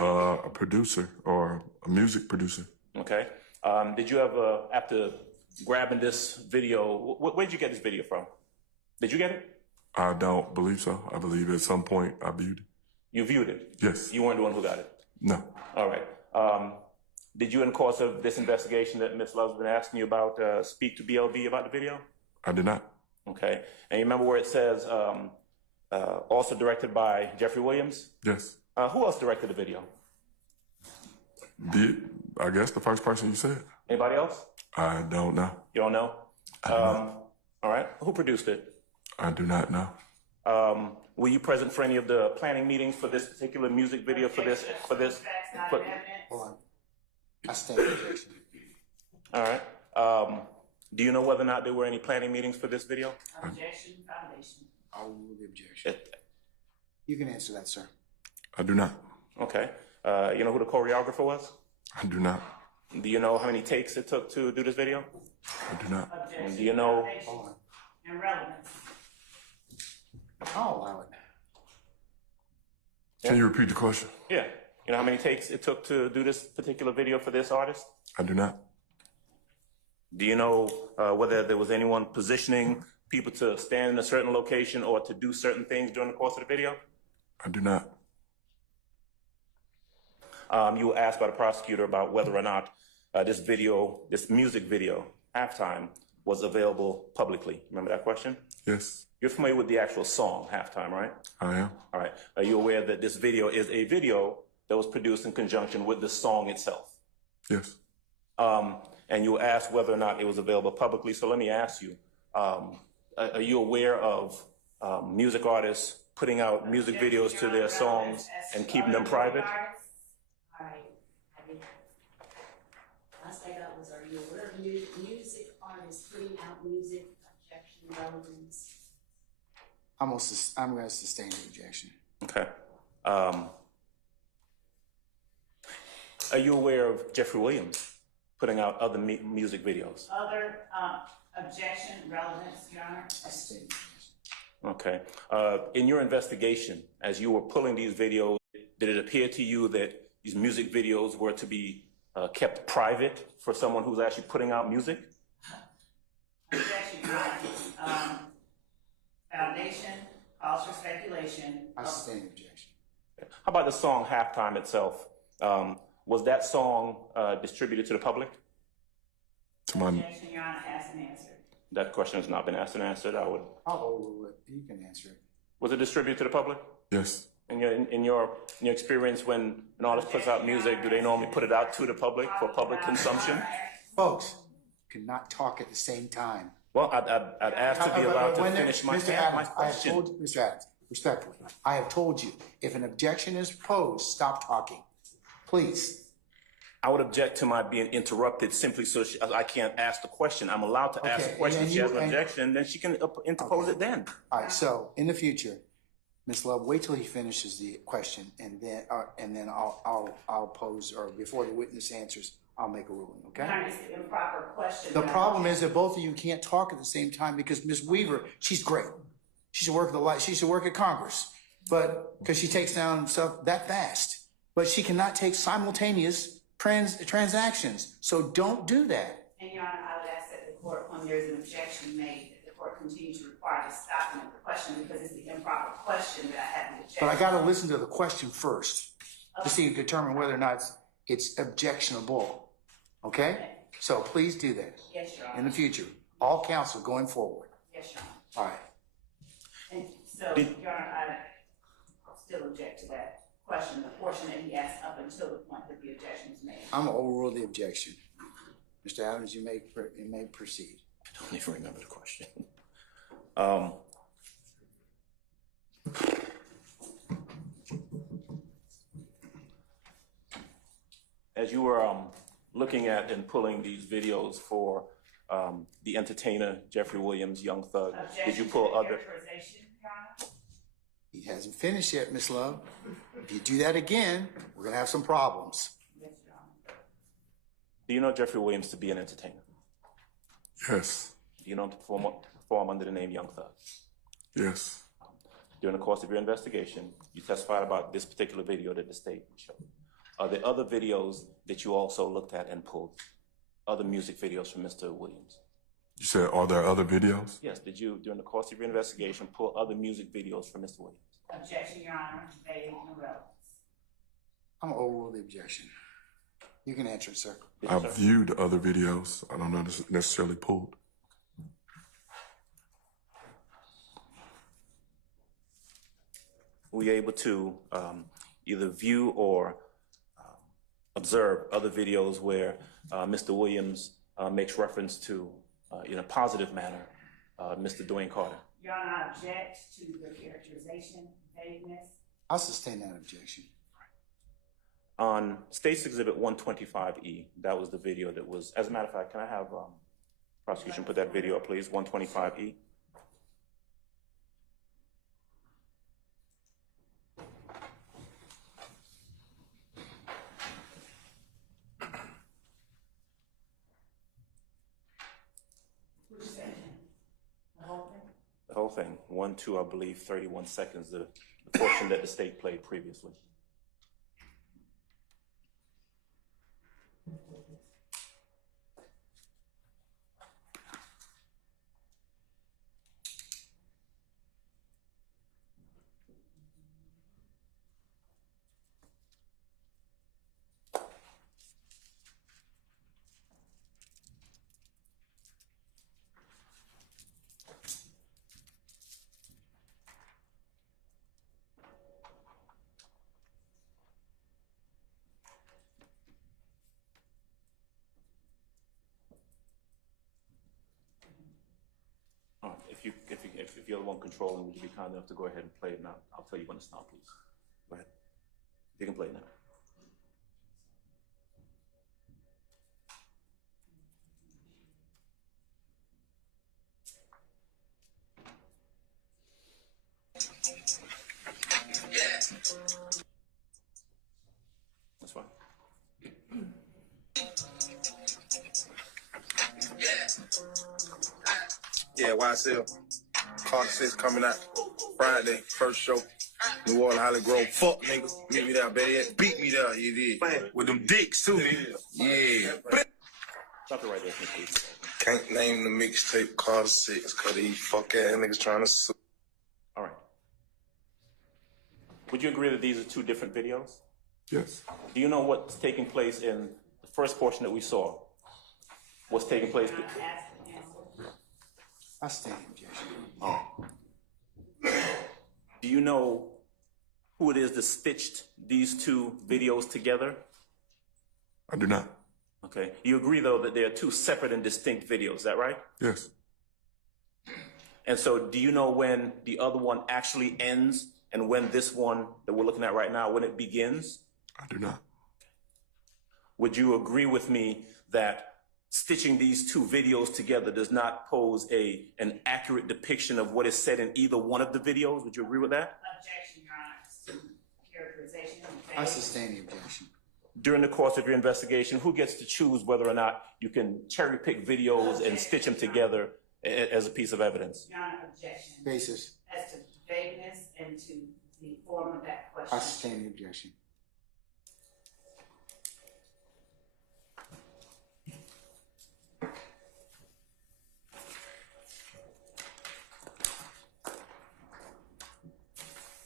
A producer or a music producer. Okay. Did you ever, after grabbing this video, where did you get this video from? Did you get it? I don't believe so. I believe at some point I viewed it. You viewed it? Yes. You weren't the one who got it? No. All right. Did you, in the course of this investigation that Ms. Love's been asking you about, speak to BLV about the video? I did not. Okay. And you remember where it says, also directed by Jeffery Williams? Yes. Who else directed the video? I guess the first person you said. Anybody else? I don't know. You don't know? All right. Who produced it? I do not know. Were you present for any of the planning meetings for this particular music video for this? Hold on. I stand objection. All right. Do you know whether or not there were any planning meetings for this video? Objection, foundation. I'll rule the objection. You can answer that, sir. I do not. Okay. You know who the choreographer was? I do not. Do you know how many takes it took to do this video? I do not. Objection, Do you know? Hold on. and relevance. I'll allow it. Can you repeat the question? Yeah. You know how many takes it took to do this particular video for this artist? I do not. Do you know whether there was anyone positioning people to stand in a certain location or to do certain things during the course of the video? I do not. You were asked by the prosecutor about whether or not this music video, Halftime, was available publicly. Remember that question? Yes, You're familiar with the actual song, Halftime, right? I am. All right. Are you aware that this video is a video that was produced in conjunction with the song itself? Yes. And you were asked whether or not it was available publicly. So let me ask you, are you aware of music artists putting out music videos to their songs and keeping them private? All right. Last I got was, are you aware of music artists putting out music, objection, relevance? I'm going to sustain the objection. Okay. Are you aware of Jeffery Williams putting out other music videos? Other, objection, relevance, Your Honor. I sustain the objection. Okay. In your investigation, as you were pulling these videos, did it appear to you that these music videos were to be kept private for someone who's actually putting out music? Objection, Your Honor. Foundation, calls for speculation. I sustain the objection. How about the song Halftime itself? Was that song distributed to the public? To my Objection, Your Honor, asked and answered. That question has not been asked and answered. I'll overrule it. You can answer it. Was it distributed to the public? yes. In your experience, when an artist puts out music, do they normally put it out to the public for public consumption? Folks, cannot talk at the same time. Well, I'd ask to be allowed to finish my Mr. Adams, I have question. told you, Mr. Adams, respectfully, I have told you, if an objection is posed, stop talking. Please. I would object to my being interrupted simply so I can't ask the question. I'm allowed to ask Okay, the question. and If she has an and- objection, then she can interpose it then. All right, so in the future, Ms. Love, wait till he finishes the question, and then I'll pose, or before the witness answers, I'll make a ruling, okay? Your Honor, it's the improper question. The problem is that both of you can't talk at the same time because Ms. Weaver, she's great. She should work she should work at Congress, but because she takes down stuff that fast. But she cannot take simultaneous transactions. So don't do that. And Your Honor, I would ask that the court, when there's an objection made, that the court continue to require the stopping of the question because it's the improper question that I have to object. But I got to listen to the question first to determine whether or not it's objectionable. Okay? So please do that Yes, Your in Honor. the future. All counsel going forward. Yes, Your Honor. All right. And so, Your Honor, I still object to that question, the portion that he asked up until the point that the objection was made. I'm going to overrule the objection. Mr. Adams, you may proceed. I don't even remember the question. As you were looking at and pulling these videos for the entertainer, Jeffery Williams, Young Thug, did you pull other... Characterization, Your Honor? He hasn't finished yet, Miss Love. If you do that again, we're going to have some problems. Yes, Your Honor. Do you know Jeffery Williams to be an entertainer? Yes. Do you know him to perform under the name Young Thug? Yes. During the course of your investigation, you testified about this particular video that the state showed. Are there other videos that you also looked at and pulled? other music videos from Mr. Williams? You said, are there other videos? Yes, did you, during the course of your investigation, pull other music videos from Mr. Williams? Objection, Your Honor, vague and irrelevant. I'm gonna overrule the objection. You can answer it, sir. I've viewed other videos. I don't know necessarily pulled. Were you able to either view or observe other videos where Mr. Williams makes reference to, in a positive manner, Mr. Dwayne Carter? Your Honor, I object to the characterization, vagueness. I'll sustain that objection. On State's Exhibit 125E, that was the video that was, as a matter of fact, can I have prosecution put that video up, please, 125E? Which section? The whole thing? The whole thing, 1, 2, I believe, 31 seconds, the portion that the state played previously. If you're the one controlling, would you be kind enough to go ahead and play it now? I'll tell you when to stop, please. Go ahead. You can play it now. That's fine. Yeah, YSL. Carter 6 coming out Friday, first show. New Orleans, Holly Grove. Fuck, nigga. Meet me there, better yet. Beat me there, you did. With them dicks, too, nigga. Yeah. Stop it right there, please. Can't name the mixtape Carter 6 because these fuck ass niggas trying to sue. All right. Would you agree that these are two different videos? Yes. Do you know what's taking place in the first portion that we saw? What's taking place? I sustain the objection. Do you know who it is that stitched these two videos together? I do not. Okay. You agree, though, that they are two separate and distinct videos, is that right? Yes. And so do you know when the other one actually ends and when this one that we're looking at right now, when it begins? I do not. Would you agree with me that stitching these two videos together does not pose an accurate depiction of what is said in either one of the videos? Would you agree with that? Objection, Your Honor. Characterization. I sustain the objection. During the course of your investigation, who gets to choose whether or not you can cherry pick videos and stitch them together as a piece of evidence? Your Honor, objection. Basis. As to vagueness and to the form of that question. I sustain the objection.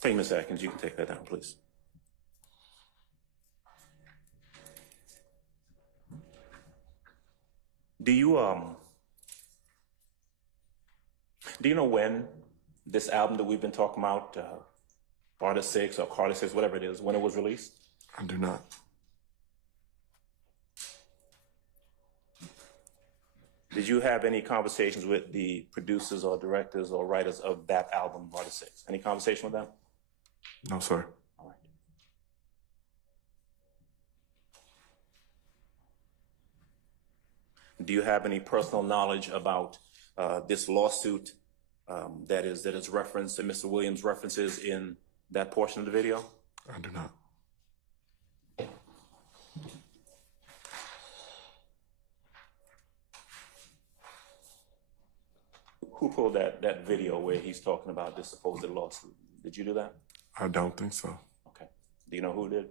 Thank you, Ms. Atkins. You can take that down, please. Do you know when this album that we've been talking about, Carter 6 or Carter 6, whatever it is, when it was released? I do not. Did you have any conversations with the producers or directors or writers of that album, Carter 6? Any conversation with them? No, sir. All right. Do you have any personal knowledge about this lawsuit that is referenced, and Mr. Williams references in that portion of the video? I do not. Who pulled that video where he's talking about this supposed lawsuit? Did you do that? I don't think so. Okay. Do you know who did?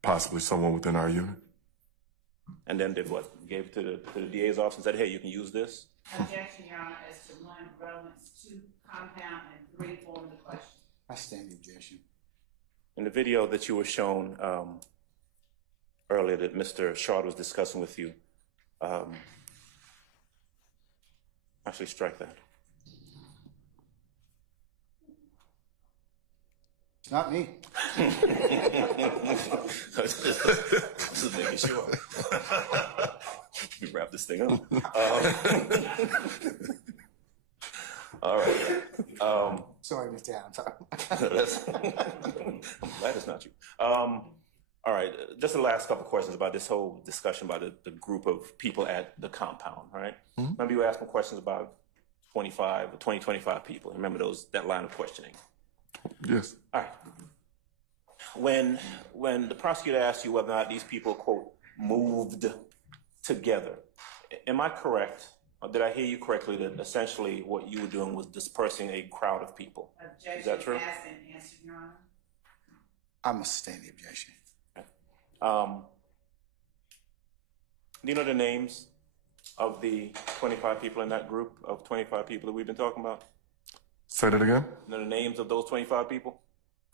Possibly someone within our unit. And then did what? Gave it to the DA's office and said, hey, you can use this? Objection, Your Honor, as to 1, relevance, 2, compound, and 3, form the question. I stand the objection. In the video that you were shown earlier that Mr. Shard was discussing with you, actually strike that. It's not me. Just making sure. Let me wrap this thing up. All right. Sorry, Mr. Adams. I'm glad it's not you. All right. Just the last couple questions about this whole discussion about the group of people at the compound. All right. Mm-hmm. Remember you were asking questions about 25 people. Remember that line of questioning? Yes. All right. When the prosecutor asked you whether or not these people, quote, moved together, am I correct, or did I hear you correctly, that essentially what you were doing was dispersing a crowd of people? Objection, Is that true? asked and answered, Your Honor. I must sustain the objection. Do you know the names of the 25 people in that group of 25 people that we've been talking about? Say that again? You know the names of those 25 people?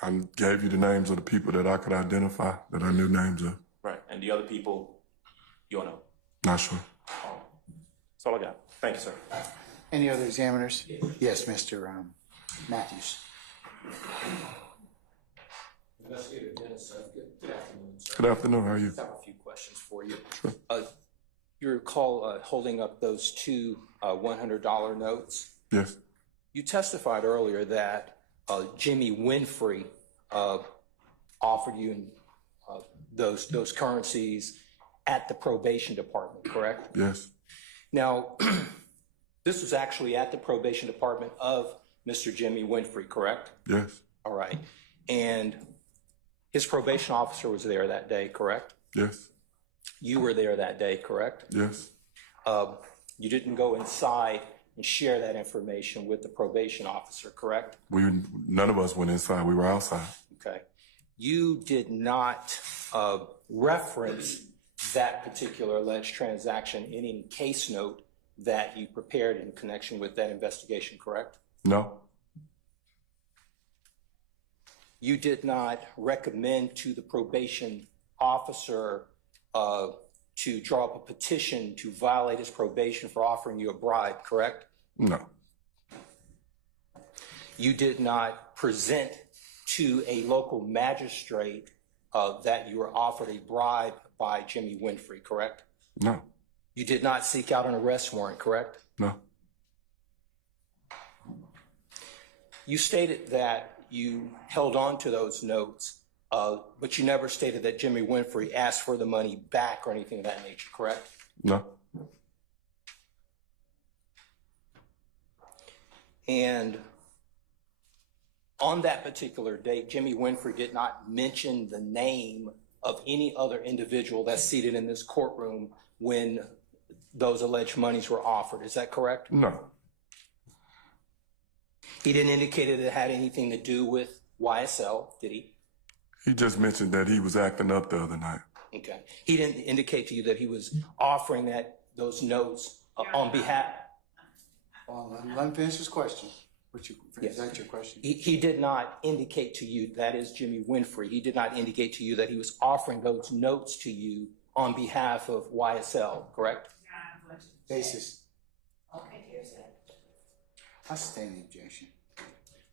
I gave you the names of the people that I could identify, that I knew names of. Right. And the other people, you don't know? Not sure. That's all I got. Thank you, sir. Any other examiners? Yes, Mr. Matthews. Investigator Dennis, good afternoon, sir. Good afternoon. How are you? I have a few questions for you. You recall holding up those two $100 notes? Yes. You testified earlier that Jimmy Winfrey offered you those currencies at the probation department, correct? Yes. Now, this was actually at the probation department of Mr. Jimmy Winfrey, correct? Yes. All right. And his probation officer was there that day, correct? Yes. You were there that day, correct? Yes. You didn't go inside and share that information with the probation officer, correct? None of us went inside. We were outside. Okay. You did not reference that particular alleged transaction in any case note that you prepared in connection with that investigation, correct? No. You did not recommend to the probation officer to draw up a petition to violate his probation for offering you a bribe, correct? No. You did not present to a local magistrate that you were offered a bribe by Jimmy Winfrey, correct? No. You did not seek out an arrest warrant, correct? No. You stated that you held on to those notes, but you never stated that Jimmy Winfrey asked for the money back or anything of that nature, correct? No. And on that particular date, Jimmy Winfrey did not mention the name of any other individual that's seated in this courtroom when those alleged monies were offered. Is that correct? No. He didn't indicate that it had anything to do with YSL, did he? He just mentioned that he was acting up the other night. Okay. He didn't indicate to you that he was offering those notes on behalf. Well, let him finish his question. Yes. Is that your question? He did not indicate to you, that is Jimmy Winfrey, he did not indicate to you that he was offering those notes to you on behalf of YSL, correct? Basis. Okay, here's it. I sustain the objection.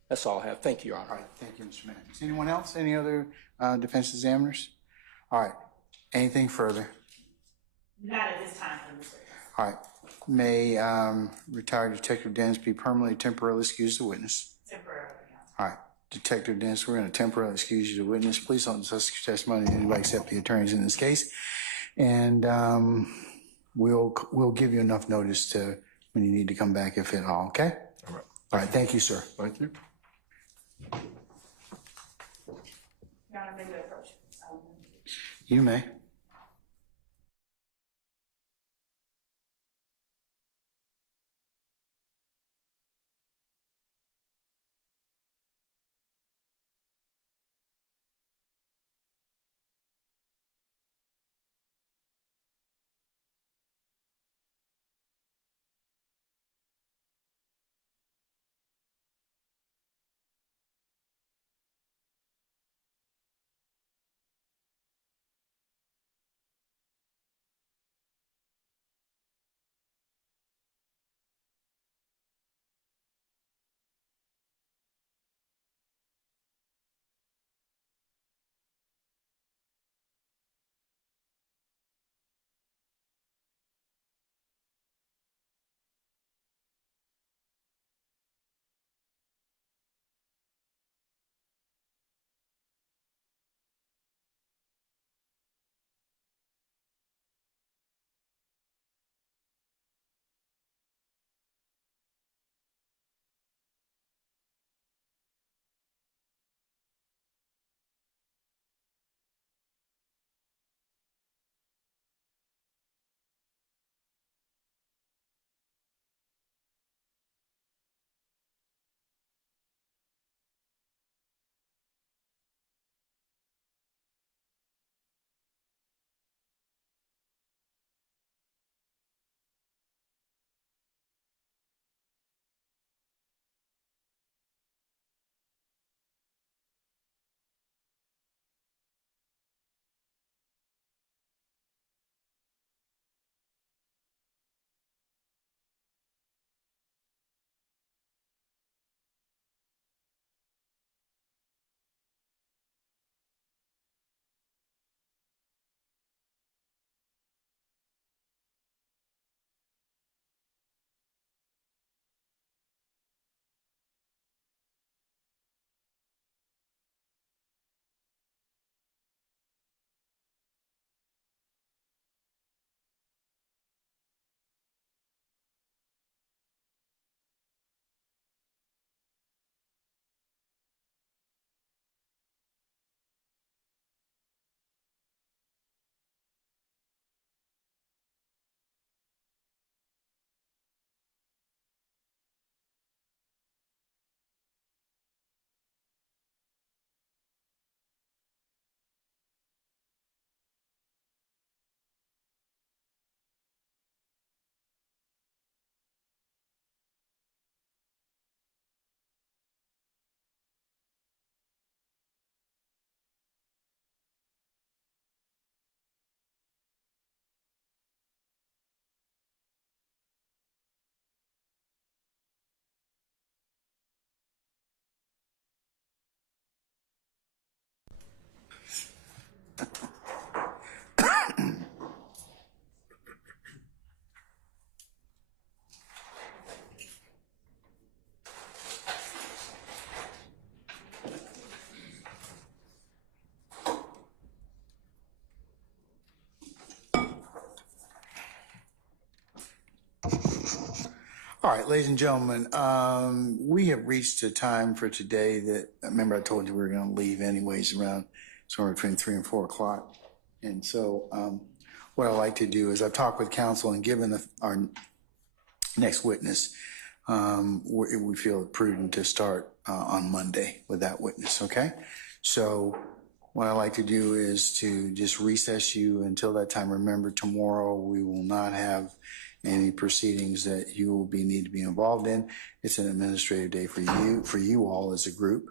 That's all I have. Thank you, Your All Honor. right, thank you, Mr. Matthews. Anyone else? Any other defense examiners? All right. Anything further? Not at this time, Mr. All right. May retired Detective Dennis be permanently temporarily excused as a witness? Temporarily. All right. Detective Dennis, we're going to temporarily excuse you as a witness. Please don't discuss your testimony to anybody except the attorneys in this case. And we'll give you enough notice to when you need to come back, if at all, okay? All right. All right. Thank you, sir. Thank you. Your Honor, may we approach? You may. All right, ladies and gentlemen, we have reached a time for today that, remember I told you we were going to leave anyways around somewhere between 3 and 4 o'clock. And so what I'd like to do is I've talked with counsel and given our next witness, we feel it prudent to start on Monday with that witness, okay? So what I'd like to do is to just recess you until that time. Remember, tomorrow we will not have any proceedings that you will need to be involved in. It's an administrative day for you all as a group.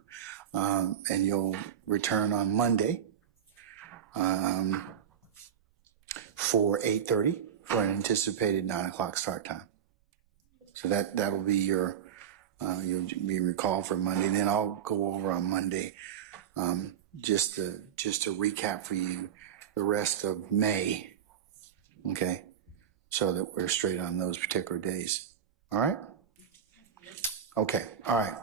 And you'll return on Monday for 8:30 for an anticipated 9 o'clock start time. So that will be your, you'll be recalled for Monday. And then I'll go over on Monday just to recap for you the rest of May, okay? So that we're straight on those particular days. All right? Okay, all right.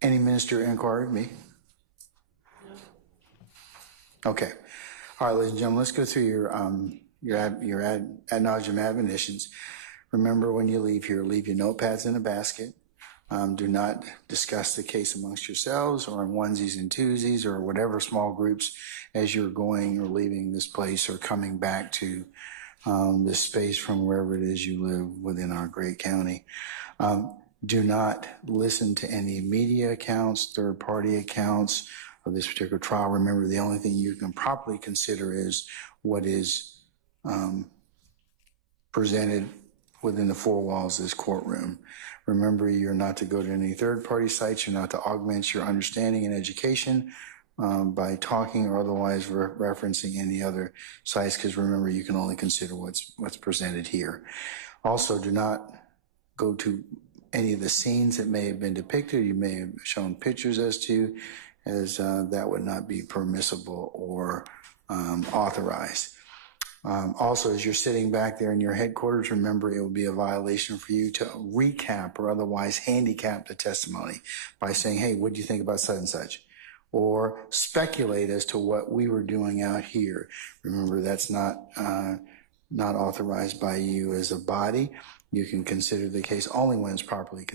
Any minister inquiry? Me? Okay. All right, ladies and gentlemen, let's go through your ad nauseam admonitions. Remember, when you leave here, leave your notepads in a basket. Do not discuss the case amongst yourselves or in onesies and twosies or whatever small groups as you're going or leaving this place or coming back to this space from wherever it is you live within our great county. Do not listen to any media accounts, third-party accounts of this particular trial. Remember, the only thing you can properly consider is what is presented within the four walls of this courtroom. Remember, you're not to go to any third-party sites. You're not to augment your understanding and education by talking or otherwise referencing any other sites, because remember, you can only consider what's presented here. Also, do not go to any of the scenes that may have been depicted. You may have shown pictures as that would not be permissible or authorized. Also, as you're sitting back there in your headquarters, remember it will be a violation for you to recap or otherwise handicap the testimony by saying, hey, what do you think about such and such? Or speculate as to what we were doing out here. Remember, that's not authorized by you as a body. You can consider the case only when it's properly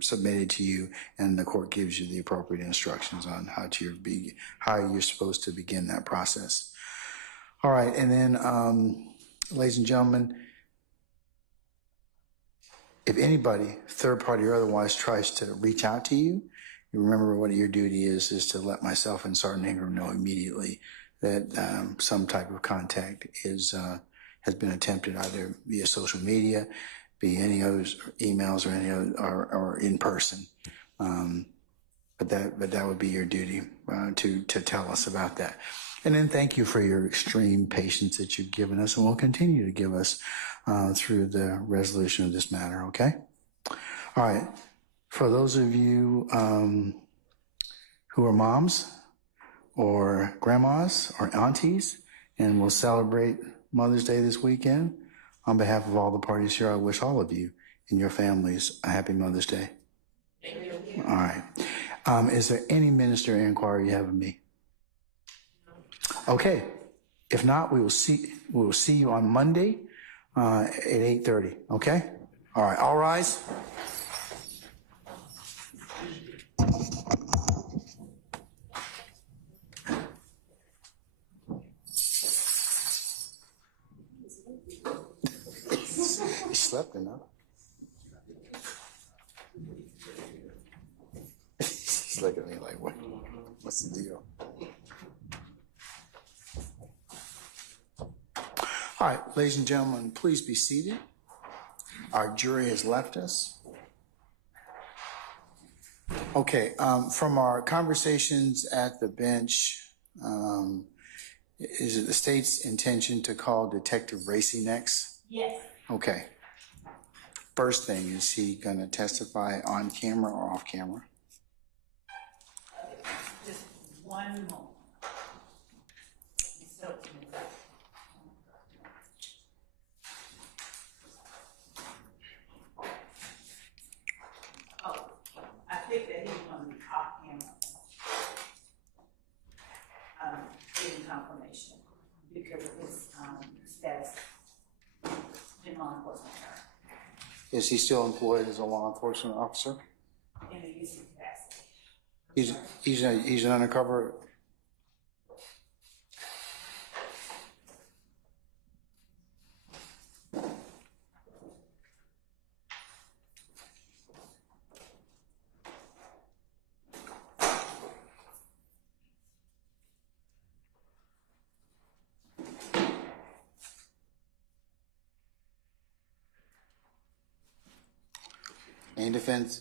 submitted to you, and the court gives you the appropriate instructions on how you're supposed to begin that process. All right, and then, ladies and gentlemen, if anybody, third party or otherwise, tries to reach out to you, you remember what your duty is to let myself and Sergeant Ingram know immediately that some type of contact has been attempted, either via social media, be any other emails or any other, or in person. But that would be your duty to tell us about that. And then thank you for your extreme patience that you've given us and will continue to give us through the resolution of this matter, okay? All right. For those of you who are moms or grandmas or aunties and will celebrate Mother's Day this weekend, on behalf of all the parties here, I wish all of you and your families a happy Mother's Day. All right. Is there any minister inquiry you have of me? Okay. If not, we will see you on Monday at 8:30. Okay? All right. All rise. He slept enough. He's looking at me like, what's the deal? All right, ladies and gentlemen, please be seated. Our jury has left us. Okay, from our conversations at the bench, is it the state's intention to call Detective Racy next? Yes. Okay. First thing, is he going to testify on camera or off camera? Just one moment. I think that he was on the off camera. Getting confirmation because of his status in law enforcement. Is he still employed as a law enforcement officer? in a use capacity. He's an undercover.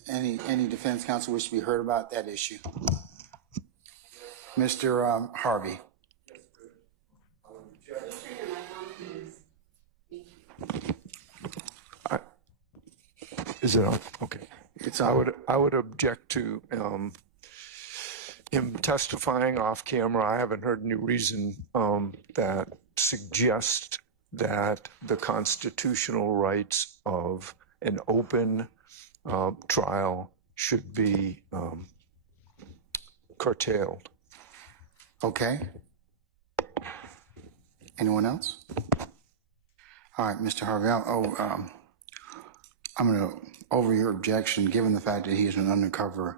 Any defense counsel wish to be heard about that issue? Mr. Harvey. Is it on? Okay. It's on. I would object to him testifying off camera. I haven't heard any reason that suggests that the constitutional rights of an open trial should be curtailed. Okay. Anyone else? All right, Mr. Harvey. I'm going to, over your objection, given the fact that he is an undercover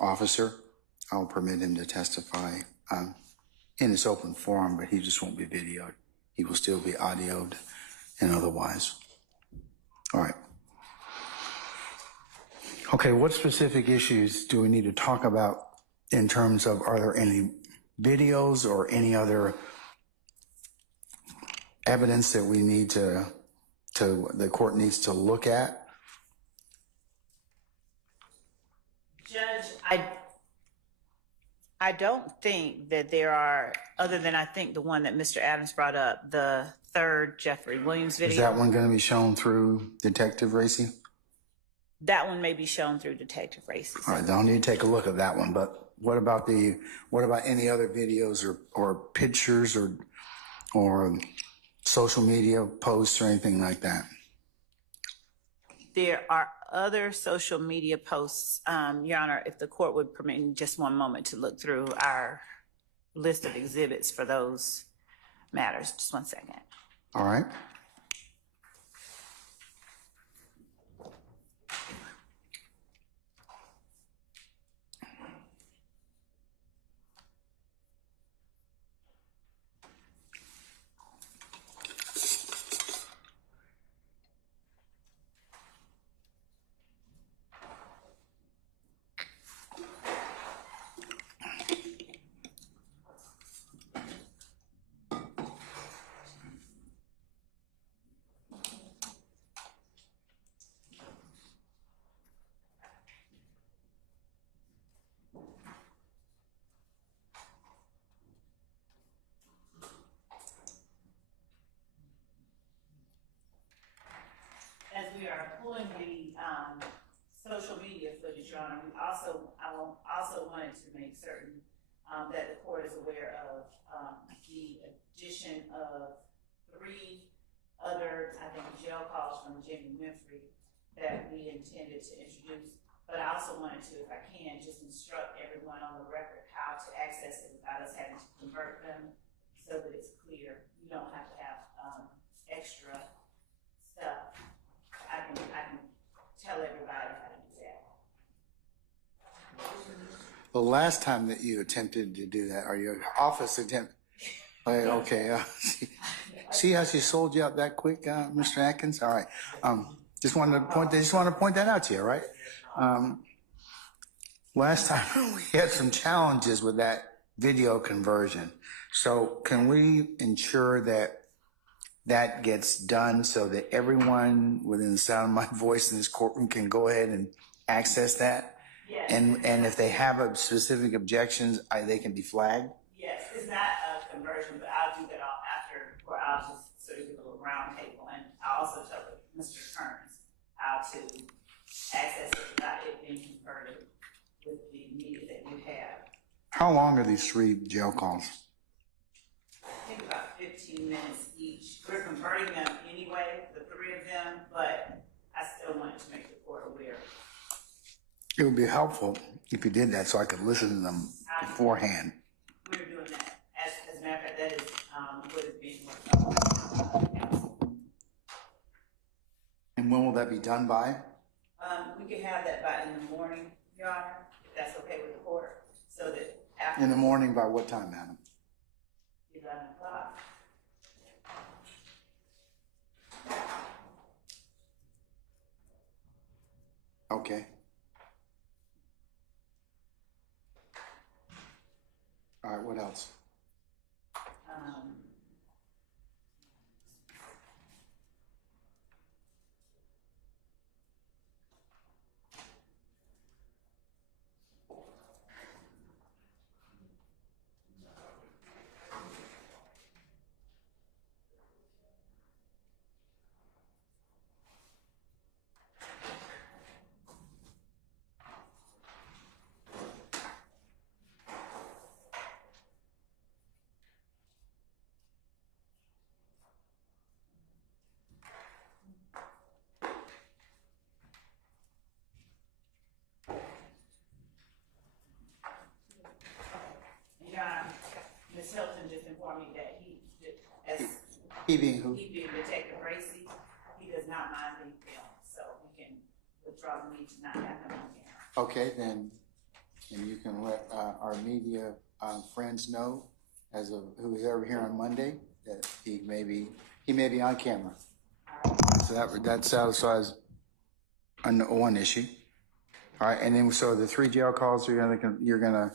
officer, I'll permit him to testify in this open forum, but he just won't be videoed. He will still be audioed and otherwise. All right. Okay, what specific issues do we need to talk about in terms of, are there any videos or any other evidence that we need to the court needs to look at? Judge, I don't think that there are, other than I think the one that Mr. Adams brought up, the third Jeffery Williams video. Is that one going to be shown through Detective Racy? That one may be shown through Detective Racy. All right, I'll need to take a look at that one. But what about any other videos or pictures or social media posts or anything like that? There are other social media posts, Your Honor, if the court would permit me just one moment to look through our list of exhibits for those matters. Just 1 second. All right. As we are pulling the social media footage, Your Honor, I also wanted to make certain that the court is aware of the addition of 3 other, I think, jail calls from Jimmy Winfrey that we intended to introduce. But I also wanted to, if I can, just instruct everyone on the record how to access it without us having to convert them so that it's clear. You don't have to have extra stuff. I can tell everybody how to do that. The last time that you attempted to do that, or your office attempt, okay. See how she sold you out that quick, Mr. Atkins? All right. Just wanted to point that out to you, right? Last time we had some challenges with that video conversion. So can we ensure that that gets done so that everyone within the sound of my voice in this courtroom can go ahead and access that? Yes. And if they have specific objections, they can be flagged? Yes, it's not a conversion, but I'll do that all after, or I'll just sort of do a little round table. And I'll also tell Mr. Kearns how to access it without it being converted with the media that you have. How long are these 3 jail calls? I think about 15 minutes each. We're converting them anyway, the 3 of them, but I still wanted to make the court aware. It would be helpful if you did that so I could listen to them beforehand. We're doing that. As a matter of fact, that is what is being worked on. And when will that be done by? We can have that by in the morning, Your Honor, if that's okay with the court, so that after. In the morning by what time, madam? 11 o'clock. Okay. All right, what else? Your Honor, Ms. Hilton just informed me that He being who? he being Detective Racy, he does not mind being filmed, so we can withdraw the need to not have him on camera. Okay, then, and you can let our media friends know, as of who is ever here on Monday, that he may be on camera. So that satisfies one issue. All right, and then so the 3 jail calls you're gonna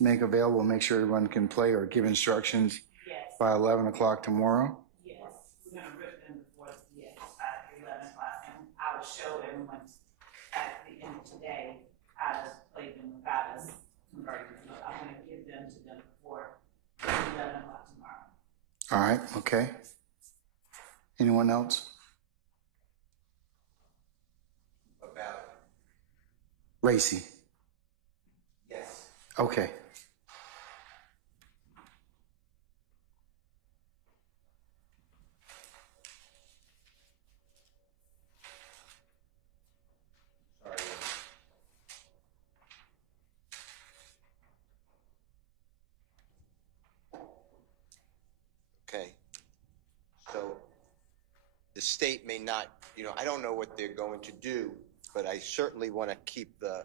make available, make sure everyone can play or give instructions. Yes. By 11 o'clock tomorrow. Yes, we're gonna rip them before, yes, by 11 o'clock, and I will show everyone at the end of today how to play them without us converting them. I'm gonna give them to them before 11 o'clock tomorrow. All right, okay. Anyone else? About, Racy. yes. Okay. Sorry. Okay. So the state may not, I don't know what they're going to do, but I certainly want to keep the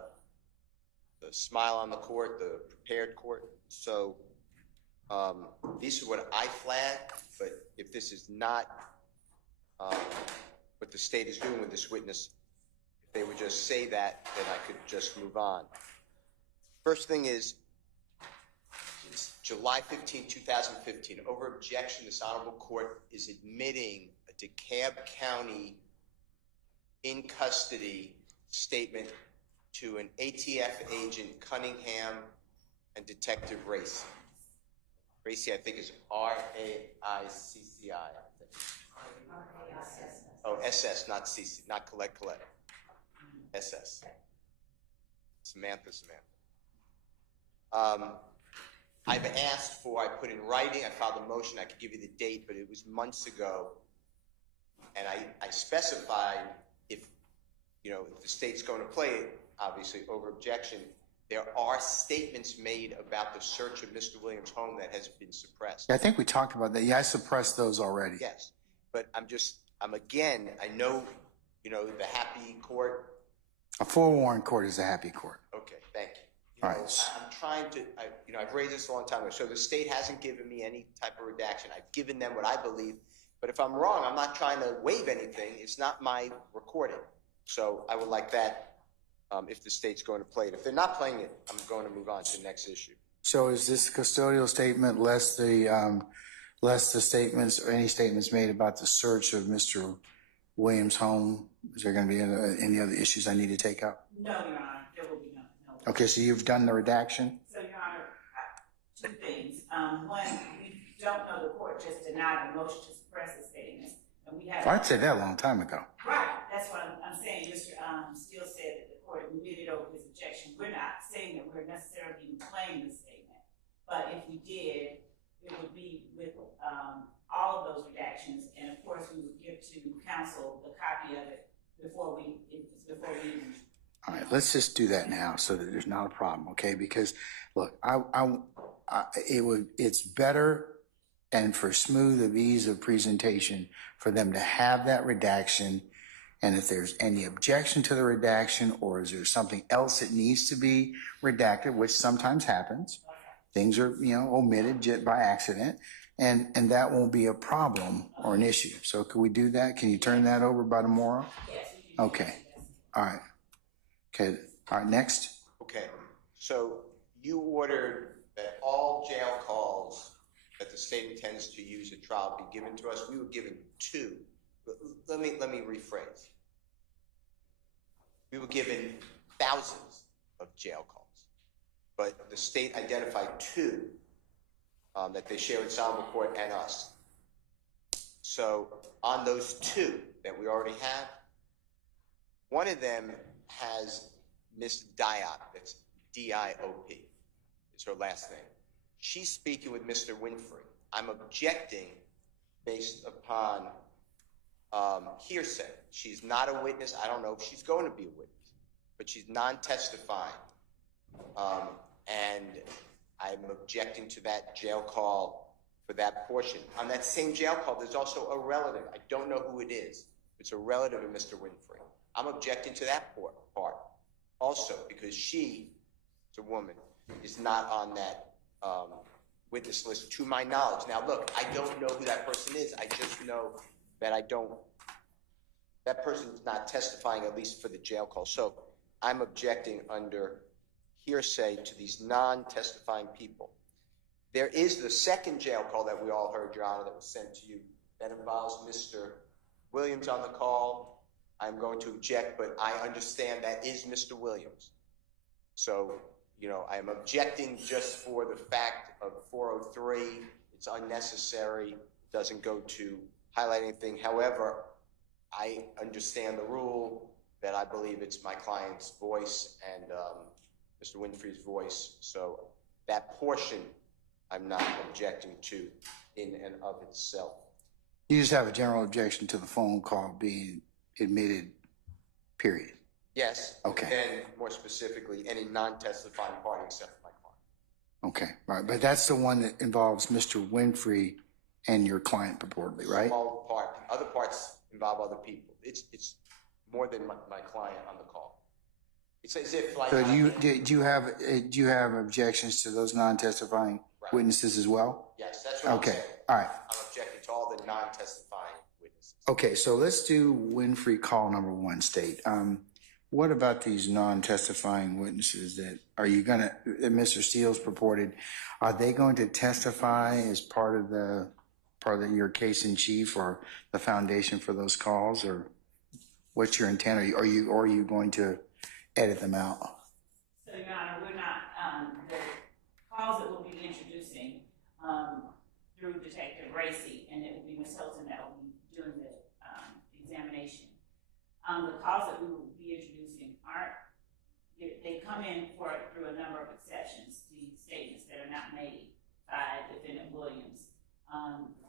smile on the court, the prepared court. So these are what I flagged, but if this is not what the state is doing with this witness, if they would just say that, then I could just move on. First thing is, it's July 15, 2015. Over objection, this honorable court is admitting a DeKalb County in custody statement to an ATF agent, Cunningham, and Detective Racy. Racy, I think, is R-A-I-C-C-I. Oh, SS, not CC, not Colette. SS. Samantha. I've asked for, I put in writing, I filed a motion, I could give you the date, but it was months ago. And I specified if the state's going to play it, obviously over objection, there are statements made about the search of Mr. Williams' home that has been suppressed. I think we talked about that. Yeah, I suppressed those already. Yes, but again, I know, the happy court. A forewarned court is a happy court. Okay, thank you. All right. I'm trying to, I've raised this a long time ago. So the state hasn't given me any type of redaction. I've given them what I believe. But if I'm wrong, I'm not trying to waive anything. It's not my recording. So I would like that if the state's going to play it. If they're not playing it, I'm going to move on to the next issue. So is this custodial statement less the statements or any statements made about the search of Mr. Williams' home? Is there going to be any other issues I need to take up? No, Your Honor, there will be none. No. Okay, so you've done the redaction? So, Your Honor, 2 things. One, we don't know the court just denied the motion to suppress the statements, and we have. I'd say that a long time ago. Right, that's what I'm saying. Mr. Steele said that the court admitted over his objection. We're not saying that we're necessarily even playing the statement, but if we did, it would be with all of those redactions, and of course, we would give to counsel the copy of it before we even. All right, let's just do that now so that there's not a problem, okay? Because look, it's better and for smooth of ease of presentation for them to have that redaction And if there's any objection to the redaction, or is there something else that needs to be redacted, which sometimes happens, things are, omitted by accident, and that won't be a problem or an issue. So can we do that? Can you turn that over by tomorrow? Yes. Okay. All right. Okay. All right. Next. Okay. So you ordered that all jail calls that the state intends to use at trial be given to us. We were given 2. Let me rephrase. We were given thousands of jail calls, but the state identified 2 that they share with Solomon Court and us. So on those 2 that we already have, one of them has Miss Diop. That's D-I-O-P. It's her last name. She's speaking with Mr. Winfrey. I'm objecting based upon hearsay. She's not a witness. I don't know if she's going to be a witness, but she's non-testifying. And I'm objecting to that jail call for that portion. On that same jail call, there's also a relative. I don't know who it is. It's a relative of Mr. Winfrey. I'm objecting to that part also because she, it's a woman, is not on that witness list to my knowledge. Now, look, I don't know who that person is. I just know that that person's not testifying, at least for the jail call. So I'm objecting under hearsay to these non-testifying people. There is the second jail call that we all heard, Your Honor, that was sent to you that involves Mr. Williams on the call. I'm going to object, but I understand that is Mr. Williams. So, I am objecting just for the fact of 403. It's unnecessary. It doesn't go to highlight anything. However, I understand the rule that I believe it's my client's voice and Mr. Winfrey's voice. So that portion I'm not objecting to in and of itself. You just have a general objection to the phone call being admitted, period. Yes. Okay. And more specifically, any non-testifying party except my client. Okay. All right. But that's the one that involves Mr. Winfrey and your client purportedly, right? Small part. Other parts involve other people. It's more than my client on the call. It's as if like. So do you have objections to those non-testifying witnesses as well? Yes, that's what I'm saying. All right. I'm objecting to all the non-testifying witnesses. Okay, so let's do Winfrey call number 1, State. What about these non-testifying witnesses that Mr. Steele's purported, are they going to testify as part of your case in chief or the foundation for those calls, or what's your intent? Are you going to edit them out? So, Your Honor, we're not, the calls that we'll be introducing through Detective Racy, and it will be Ms. Hilton that will be doing the examination. The calls that we will be introducing they come in through a number of exceptions, the statements that are not made by Defendant Williams.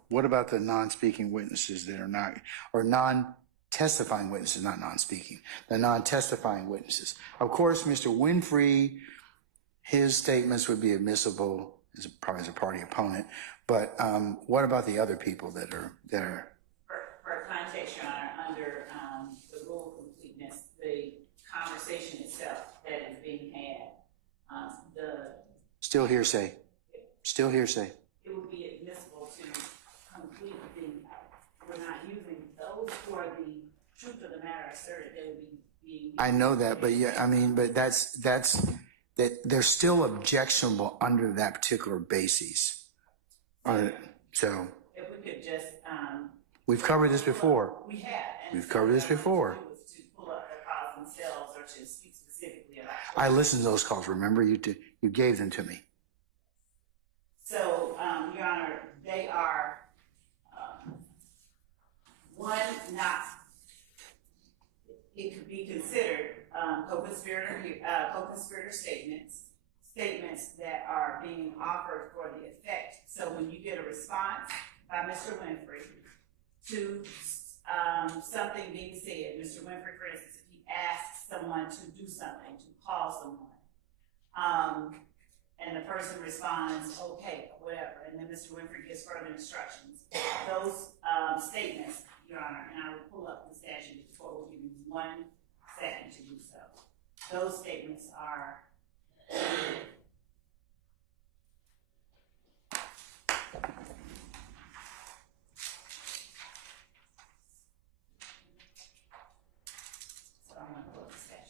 What about the non-speaking witnesses that are not, or non-testifying witnesses, not non-speaking, the non-testifying witnesses? Of course, Mr. Winfrey, his statements would be admissible probably as a party opponent, but what about the other people that are there? For context, Your Honor, under the rule of completeness, the conversation itself that is being had, Still hearsay. Still hearsay. It would be admissible to complete we're not using those for the truth of the matter asserted. They would be being. I know that, but but that they're still objectionable under that particular basis. So. If we could just. We've covered this before. We have. We've covered this before. To pull up the calls themselves or to speak specifically about. I listened to those calls. Remember, you gave them to me. So, Your Honor, they are it could be considered co-conspirator statements that are being offered for the effect. So when you get a response by Mr. Winfrey to something being said, Mr. Winfrey, for instance, if he asks someone to do something, to call someone, and the person responds, okay, whatever, and then Mr. Winfrey gives further instructions. Those statements, Your Honor, and I will pull up the statute before we give you 1 second to do so. Those statements are so I'm going to pull the statute.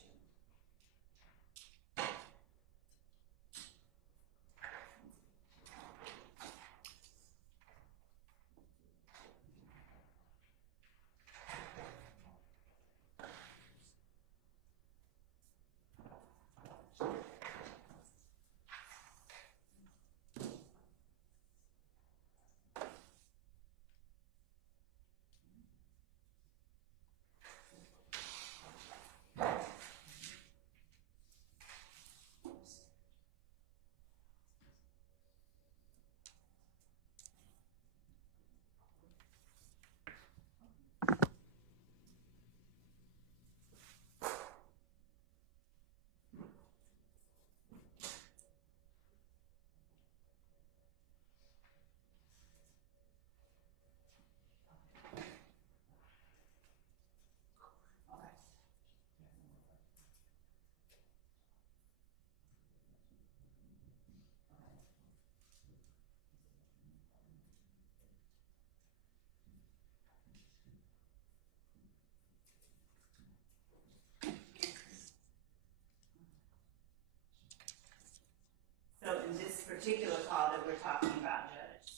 So in this particular call that we're talking about, Judge,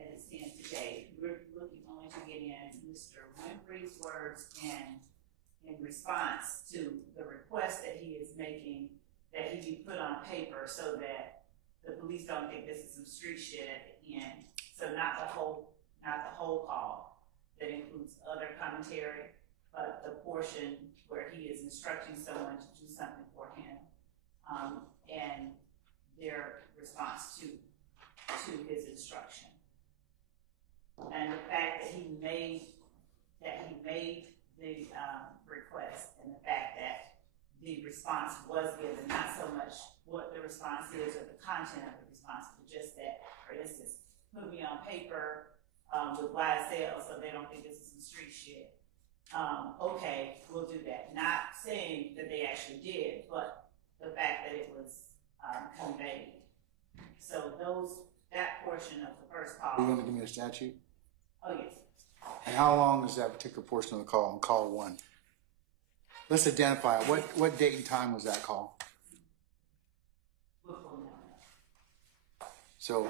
as it stands today, we're looking only to get in Mr. Winfrey's words in response to the request that he is making that he be put on paper so that the police don't think this is some street shit at the end. So not the whole call that includes other commentary, but the portion where he is instructing someone to do something for him, and their response to his instruction. And the fact that he made the request, and the fact that the response was given, not so much what the response is or the content of the response, but just that, for instance, put me on paper with YSL so they don't think this is some street shit. Okay, we'll do that. Not saying that they actually did, but the fact that it was conveyed. So that portion of the first call. Are you going to give me the statute? Oh, yes. And how long is that particular portion of the call on call 1? Let's identify it. What date and time was that call? So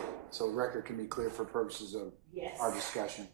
record can be clear for purposes of our discussion.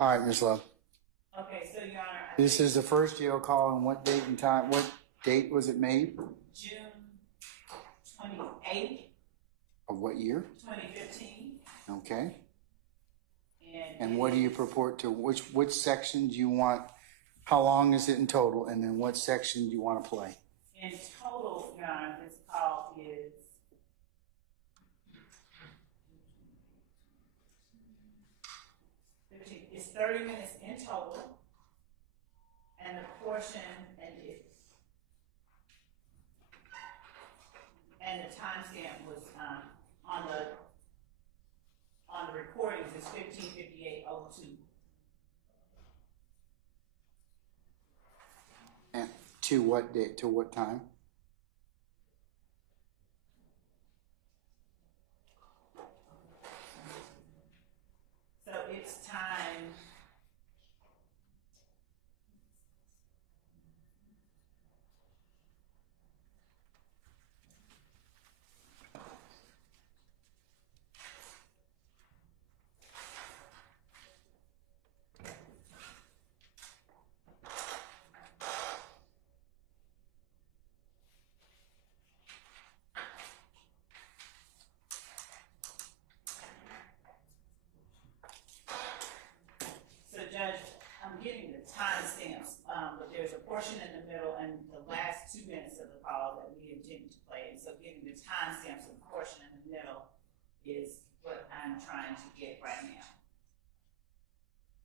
All right, Ms. Love. Okay, so Your Honor, This is the first jail call, and what date and time, what date was it made? June 28th, Of what year? 2015. Okay. And And what do you purport to, which section do you want, how long is it in total, and then what section do you want to play? in total, Your Honor, this call is it's 30 minutes in total, and the portion and the timestamp was on the recordings is 15:58:02. And to what date, to what time? So it's time. So Judge, I'm getting the timestamps, but there's a portion in the middle and the last 2 minutes of the call that we intended to play. And so getting the timestamps of the portion in the middle is what I'm trying to get right now.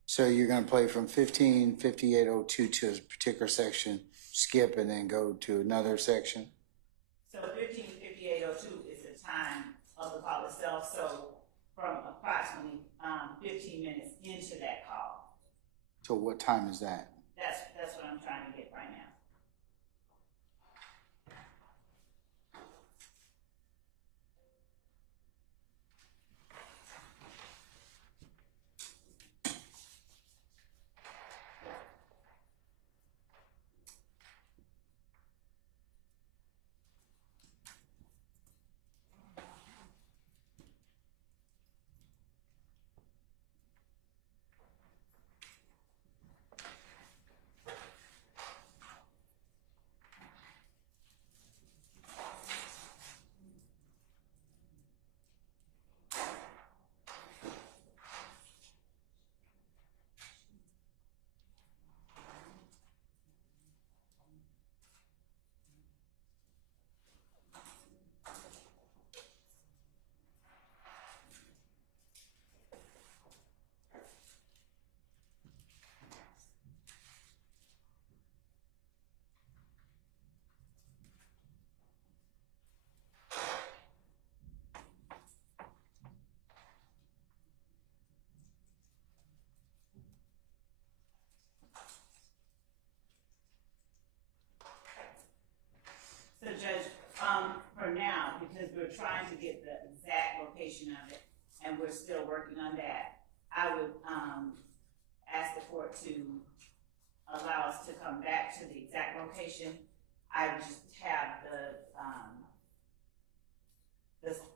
So you're gonna play from 15:58:02 to a particular section, skip, and then go to another section? So 15:58:02 is the time of the call itself. So from approximately 15 minutes into that call. So what time is that? That's what I'm trying to get right now. So Judge, for now, because we're trying to get the exact location of it, and we're still working on that, I would ask the court to allow us to come back to the exact location. I just have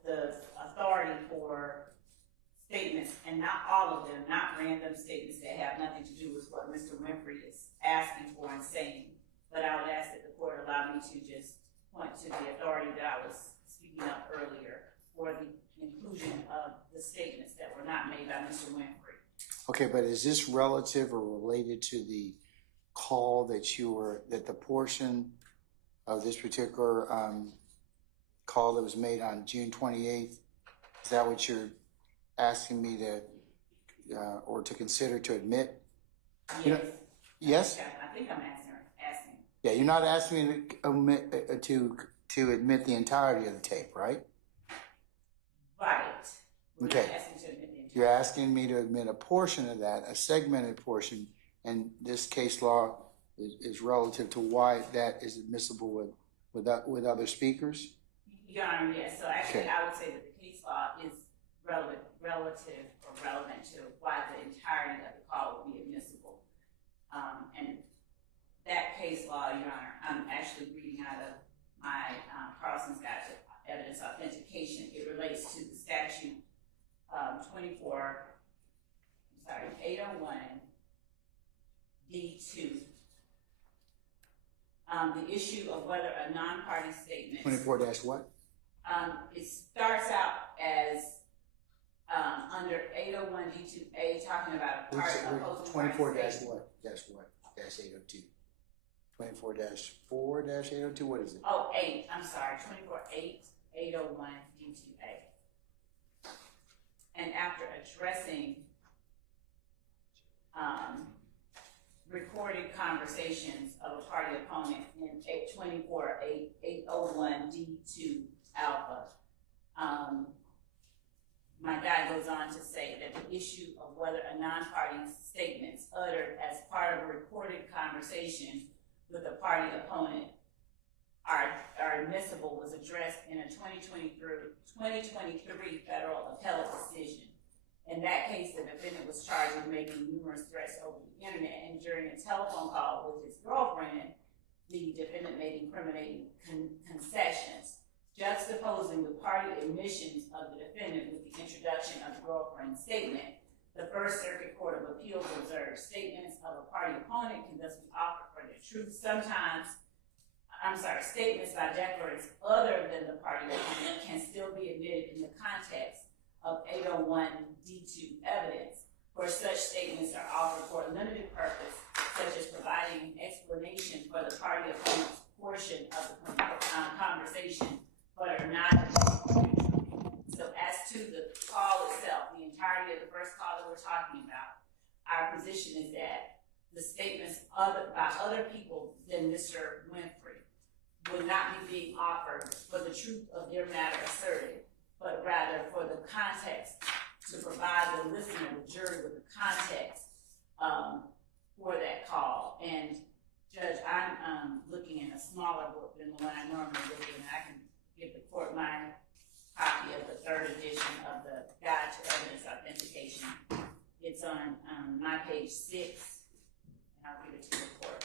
the authority for statements, and not all of them, not random statements that have nothing to do with what Mr. Winfrey is asking for and saying. But I would ask that the court allow me to just point to the authority that I was speaking of earlier for the inclusion of the statements that were not made by Mr. Winfrey. Okay, but is this relative or related to the call that that the portion of this particular call that was made on June 28th? Is that what you're asking me to, or to consider to admit? Yes. You know, yes? I think I'm asking. Yeah, you're not asking me to omit, to admit the entirety of the tape, right? Right. We're Okay. not asking to admit the entirety. You're asking me to admit a portion of that, a segmented portion, and this case law is relative to why that is admissible with other speakers? Your Honor, yes. So actually, Okay. I would say that the case law is relative or relevant to why the entirety of the call would be admissible. And that case law, Your Honor, I'm actually reading out of my Carlson's Guide to Evidence Authentication. It relates to the statute 24, I'm 801D2. The issue of whether a non-party statement. 24 dash what? It starts out as under 801D2A, talking about a part opposing 24 dash party what? Dash what? Dash 802. 24 dash 4 dash 802. What is it? Oh, 8. I'm sorry. 24-8, 801D2A. And after addressing recorded conversations of a party opponent in 801D2 alpha, my guy goes on to say that the issue of whether a non-party's statements uttered as part of a recorded conversation with a party opponent are admissible was addressed in a 2023 federal appellate decision. In that case, the defendant was charged with making numerous threats over the internet, and during a telephone call with his girlfriend, the defendant made incriminating concessions, juxtaposing the party admissions of the defendant with the introduction of the girlfriend's statement. The First Circuit Court of Appeals observed statements of a party opponent can thus be offered for their truth. Statements by declarants other than the party opponent can still be admitted in the context of 801D2 evidence, where such statements are offered for a limited purpose, such as providing an explanation for the party opponent's portion of the conversation, but are not. So as to the call itself, the entirety of the first call that we're talking about, our position is that the statements by other people than Mr. Winfrey would not be being offered for the truth of their matter asserted, but rather for the context, to provide the listener, the jury, with the context for that call. And Judge, I'm looking in a smaller book than the one I normally look in. I can give the court my copy of the third edition of the Guide to Evidence Authentication. It's on my page 6, and I'll give it to the court.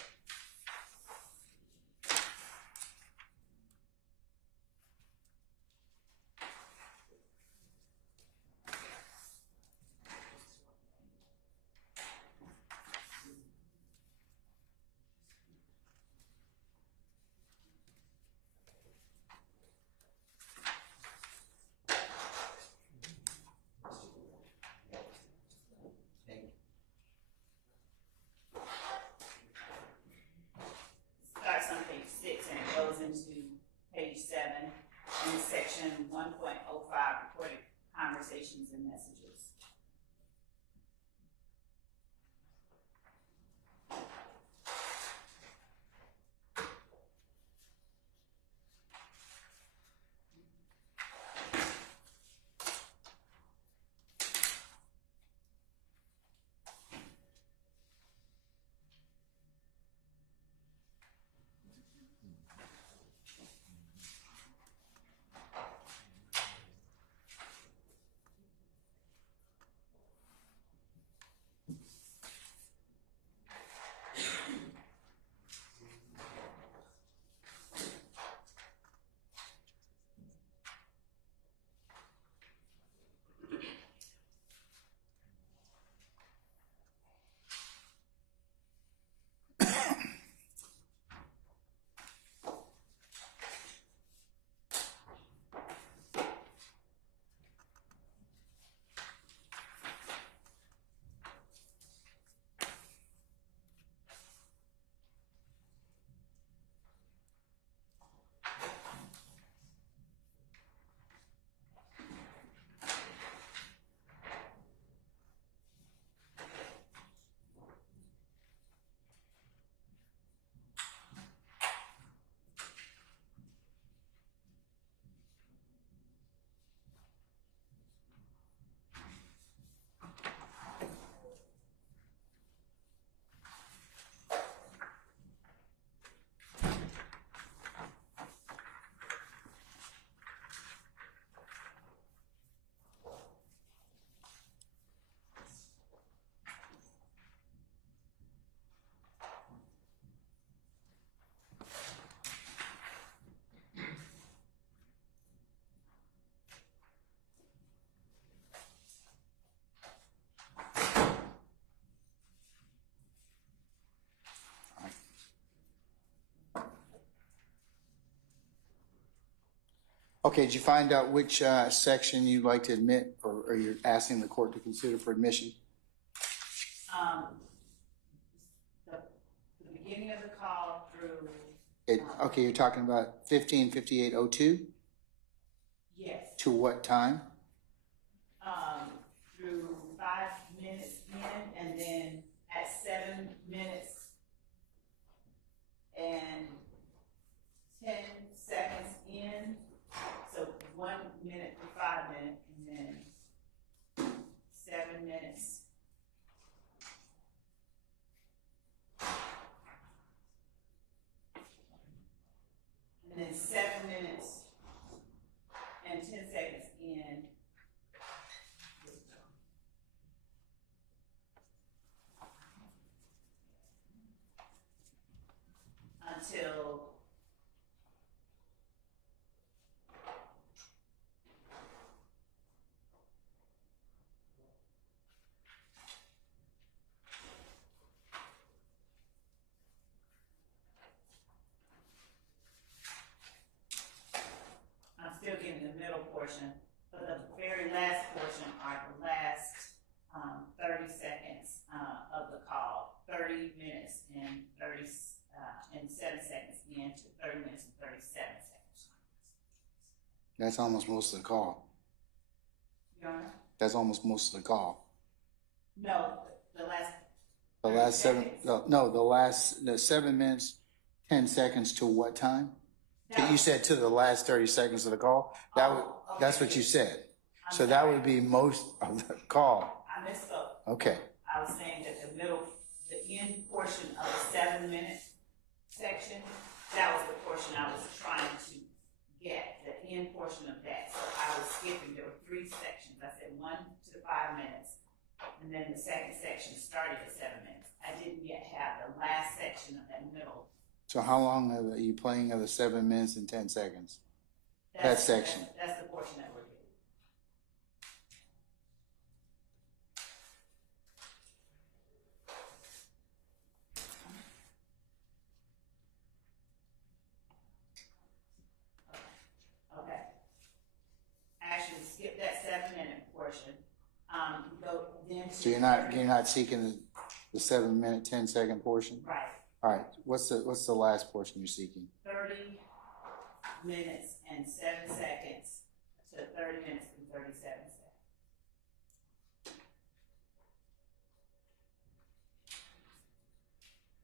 Starts on page 6 and it goes into page 7 in section 1.05, recorded conversations and messages. Okay, did you find out which section you'd like to admit, or you're asking the court to consider for admission? The beginning of the call through. Okay, you're talking about 15:58:02? Yes. To what time? Through 5 minutes in, and then at 7 minutes and 10 seconds in. So 1 minute to 5 minutes, and then 7 minutes. And then 7 minutes and 10 seconds in. Until I'm still getting the middle portion, but the very last portion are the last 30 seconds of the call. 30 minutes and 7 seconds in to 30 minutes and 37 seconds. That's almost most of the call. Your Honor? That's almost most of the call. No, the last. The last 7, the 7 minutes, 10 seconds to what time? You said to the last 30 seconds of the call? That's what you said. So that would be most of the call. I misspoke. Okay. I was saying that the end portion of the 7-minute section, that was the portion I was trying to get, the end portion of that. So I was skipping, there were 3 sections. I said 1 to 5 minutes, and then the second section started at 7 minutes. I didn't yet have the last section of that middle. So how long are you playing of the 7 minutes and 10 seconds? That section. That's the portion that we're getting. Okay. Actually, skip that 7-minute portion. Go then to. So you're not seeking the 7 minute, 10 second portion? Right. All right. What's the last portion you're seeking? 30 minutes and 7 seconds to 30 minutes and 37 seconds.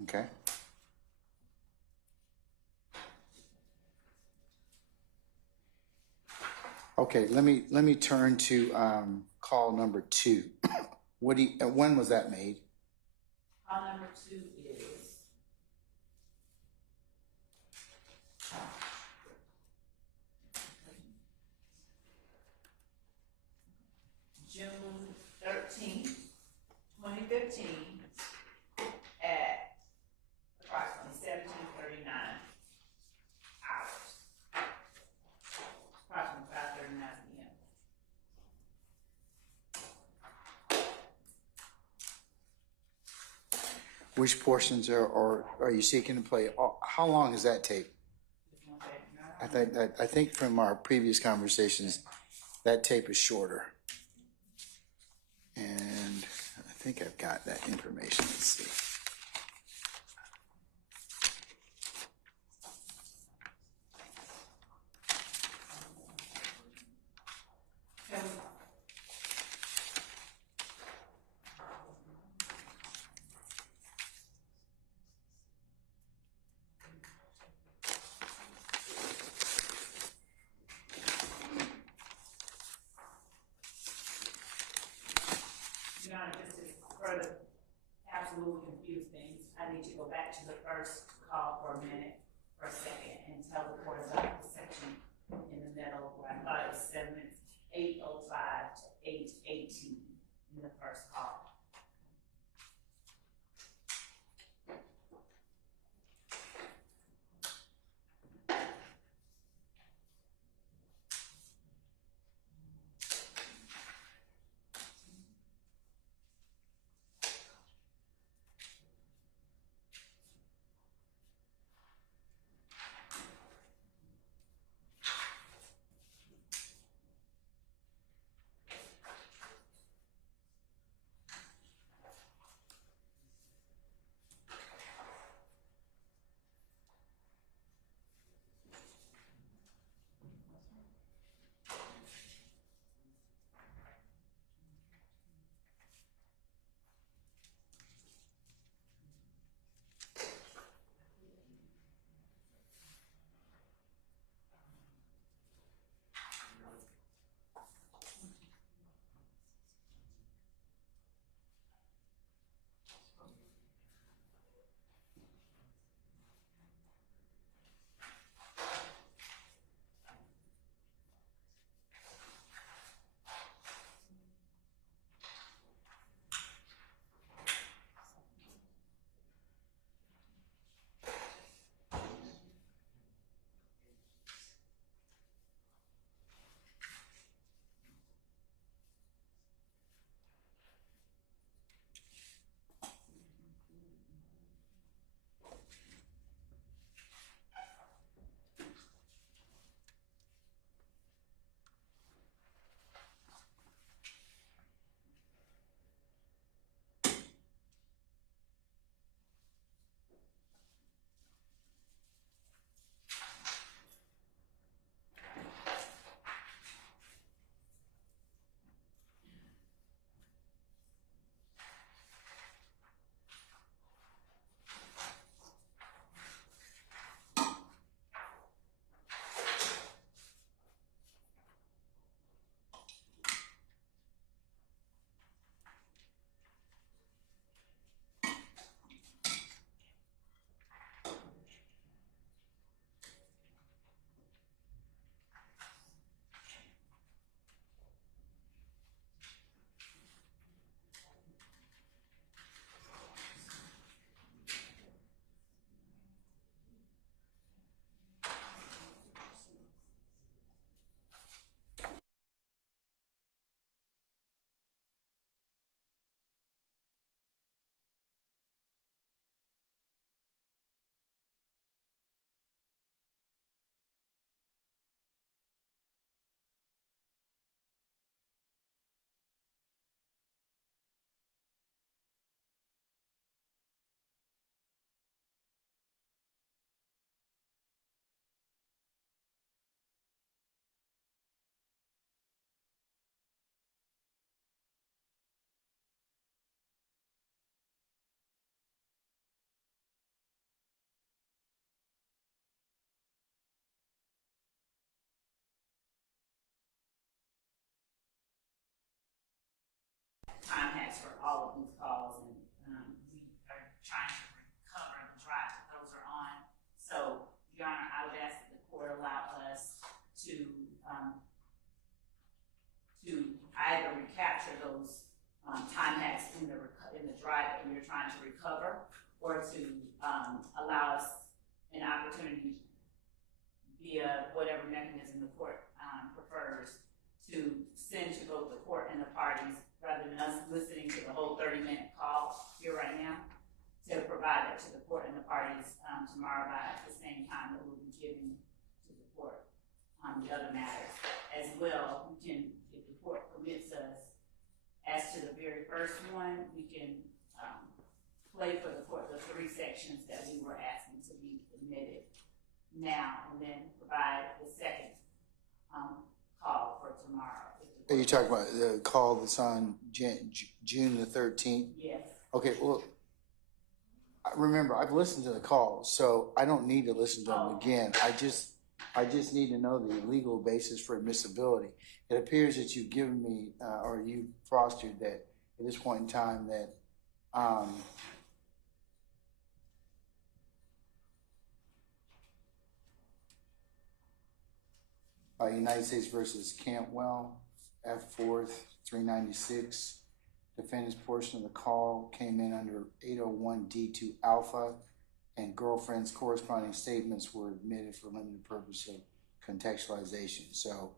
Okay. Okay, let me turn to call number 2. When was that made? Call number 2 is June 13th, 2015 at approximately 17:39 hours. Approximately 5:39 p.m. Which portions are you seeking to play? How long is that tape? I think from our previous conversations, that tape is shorter. And I think I've got that information. Let's see. Your Honor, just to further absolutely confuse things, I need to go back to the first call for a minute, for a second, and tell the court about the section in the middle where I thought it was 7 minutes, 8:05 to 8:18 in the first call. time hacks for all of these calls, and we are trying to recover the drive that those are on. So, Your Honor, I would ask that the court allow us to either recapture those time hacks in the drive that we are trying to recover, or to allow us an opportunity via whatever mechanism the court prefers to send to both the court and the parties, rather than us listening to the whole 30-minute call here right now, to provide that to the court and the parties tomorrow by the same time that we'll be giving to the court the other matters. As well, we can, if the court permits us, as to the very first one, we can play for the court the 3 sections that we were asking to be admitted now, and then provide the second call for tomorrow. Are you talking about the call that's on June the 13th? Yes. Okay, well, remember, I've listened to the call, so I don't need to listen to them again. I just need to know the legal basis for admissibility. It appears that you've given me, or you fostered that at this point in time that United States versus Cantwell, F4th 396. Defendant's portion of the call came in under 801 D2 alpha, and girlfriend's corresponding statements were admitted for limited purpose of contextualization. So,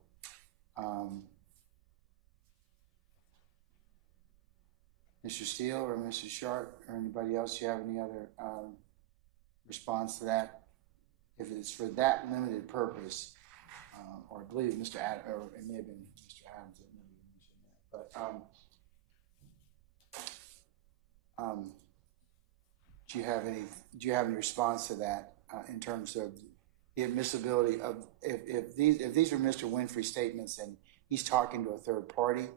Mr. Steele or Mr. Sharp or anybody else, you have any other response to that? If it's for that limited purpose, or I believe Mr. Adams, or it may have been Mr. Adams that maybe mentioned that, but do you have any response to that in terms of the admissibility of if these are Mr. Winfrey's statements and he's talking to a third party,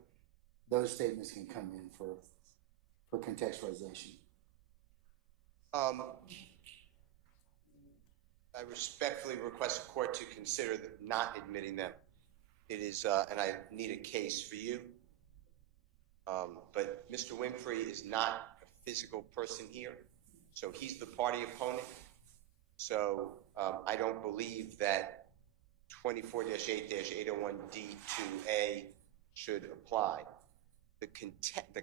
those statements can come in for contextualization? I respectfully request the court to consider not admitting them. It is, and I need a case for you. But Mr. Winfrey is not a physical person here, so he's the party opponent. So I don't believe that 24-8-801D2A should apply. The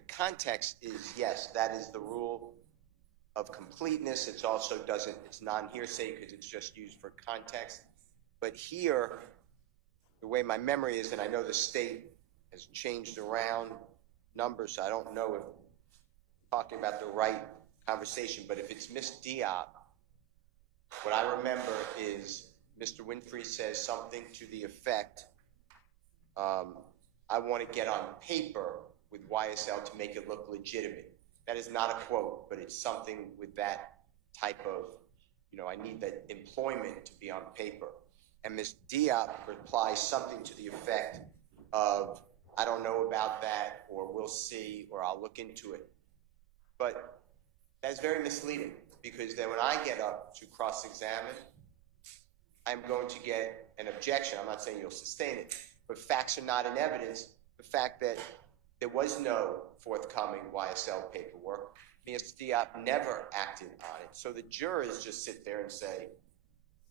context is, yes, that is the rule of completeness. It's also it's non-hearsay because it's just used for context. But here, the way my memory is, and I know the state has changed around numbers, so I don't know if I'm talking about the right conversation, but if it's Miss Diop, what I remember is Mr. Winfrey says something to the effect, I want to get on paper with YSL to make it look legitimate. That is not a quote, but it's something with that type of, I need that employment to be on paper. And Ms. Diop replies something to the effect of, I don't know about that, or we'll see, or I'll look into it. But that's very misleading, because then when I get up to cross-examine, I'm going to get an objection. I'm not saying you'll sustain it, but facts are not in evidence. The fact that there was no forthcoming YSL paperwork, Ms. Diop never acted on it. So the jurors just sit there and say,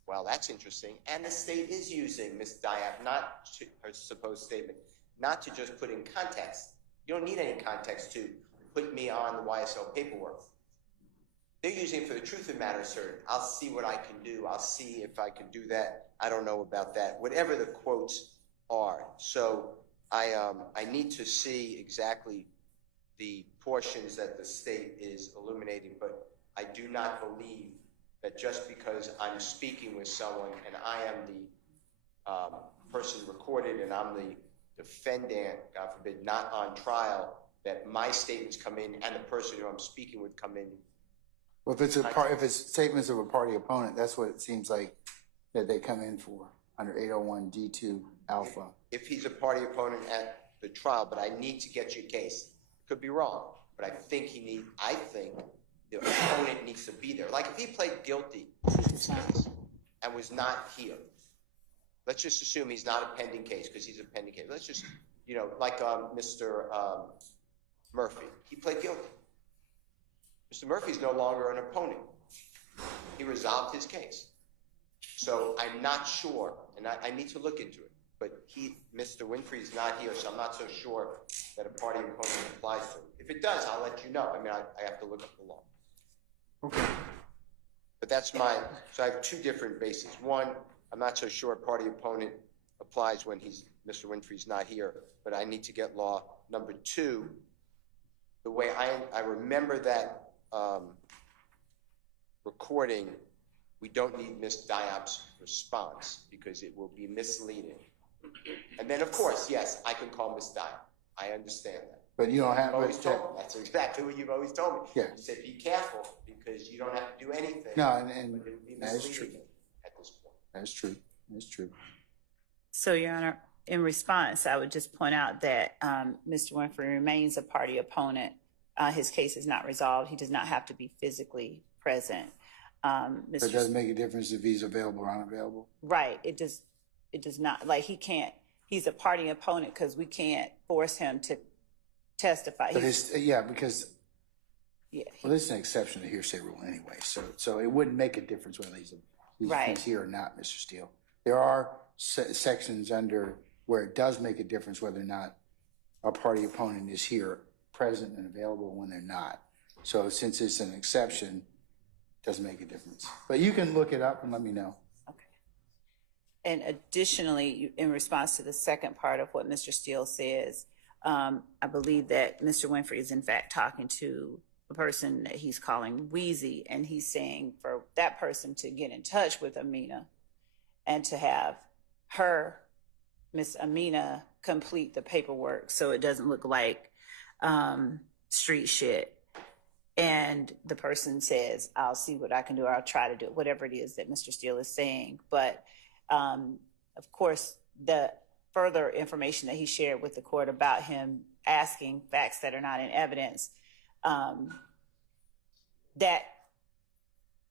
well, that's interesting. And the state is using Ms. Diop, not her supposed statement, not to just put in context. You don't need any context to put me on the YSL paperwork. They're using it for the truth of the matter asserted. I'll see what I can do. I'll see if I can do that. I don't know about that. Whatever the quotes are. So I need to see exactly the portions that the state is illuminating, but I do not believe that just because I'm speaking with someone and I am the person recorded and I'm the defendant, God forbid, not on trial, that my statements come in and the person who I'm speaking with come in. Well, if it's statements of a party opponent, that's what it seems like that they come in for under 801 D2 alpha. If he's a party opponent at the trial, but I need to get your case. Could be wrong, but I think the opponent needs to be there. Like if he pled guilty to this case and was not here, let's just assume he's not a pending case because he's a pending case. Let's just, like Mr. Murphy. He pled guilty. Mr. Murphy's no longer an opponent. He resolved his case. So I'm not sure, and I need to look into it, but Mr. Winfrey is not here, so I'm not so sure that a party opponent applies to him. If it does, I'll let you know. I mean, I have to look up the law. Okay. But that's so I have two different bases. One, I'm not so sure a party opponent applies when Mr. Winfrey's not here, but I need to get law. Number two, the way I remember that recording, we don't need Ms. Diop's response because it will be misleading. And then, of course, yes, I can call Ms. Diop. I understand that. But you don't have always told me. That's exactly what you've always told me. Yeah. You said be careful because you don't have to do anything. No, and but it would be that is misleading true. at this point. That's true. That's true. So, Your Honor, in response, I would just point out that Mr. Winfrey remains a party opponent. His case is not resolved. He does not have to be physically present. So it doesn't make a difference if he's available or unavailable? Right. It does not. Like, he's a party opponent because we can't force him to testify. But this is an exception to the hearsay rule anyway, so it wouldn't make a difference whether he's here or not, Mr. Steele. There are sections under where it does make a difference whether or not a party opponent is here, present and available when they're not. So since it's an exception, it doesn't make a difference. But you can look it up and let me know. Okay. And additionally, in response to the second part of what Mr. Steele says, I believe that Mr. Winfrey is in fact talking to a person that he's calling Wheezy, and he's saying for that person to get in touch with Amina and to have her, Miss Amina, complete the paperwork so it doesn't look like street shit. And the person says, I'll see what I can do, or I'll try to do it, whatever it is that Mr. Steele is saying. But of course, the further information that he shared with the court about him asking facts that are not in evidence, that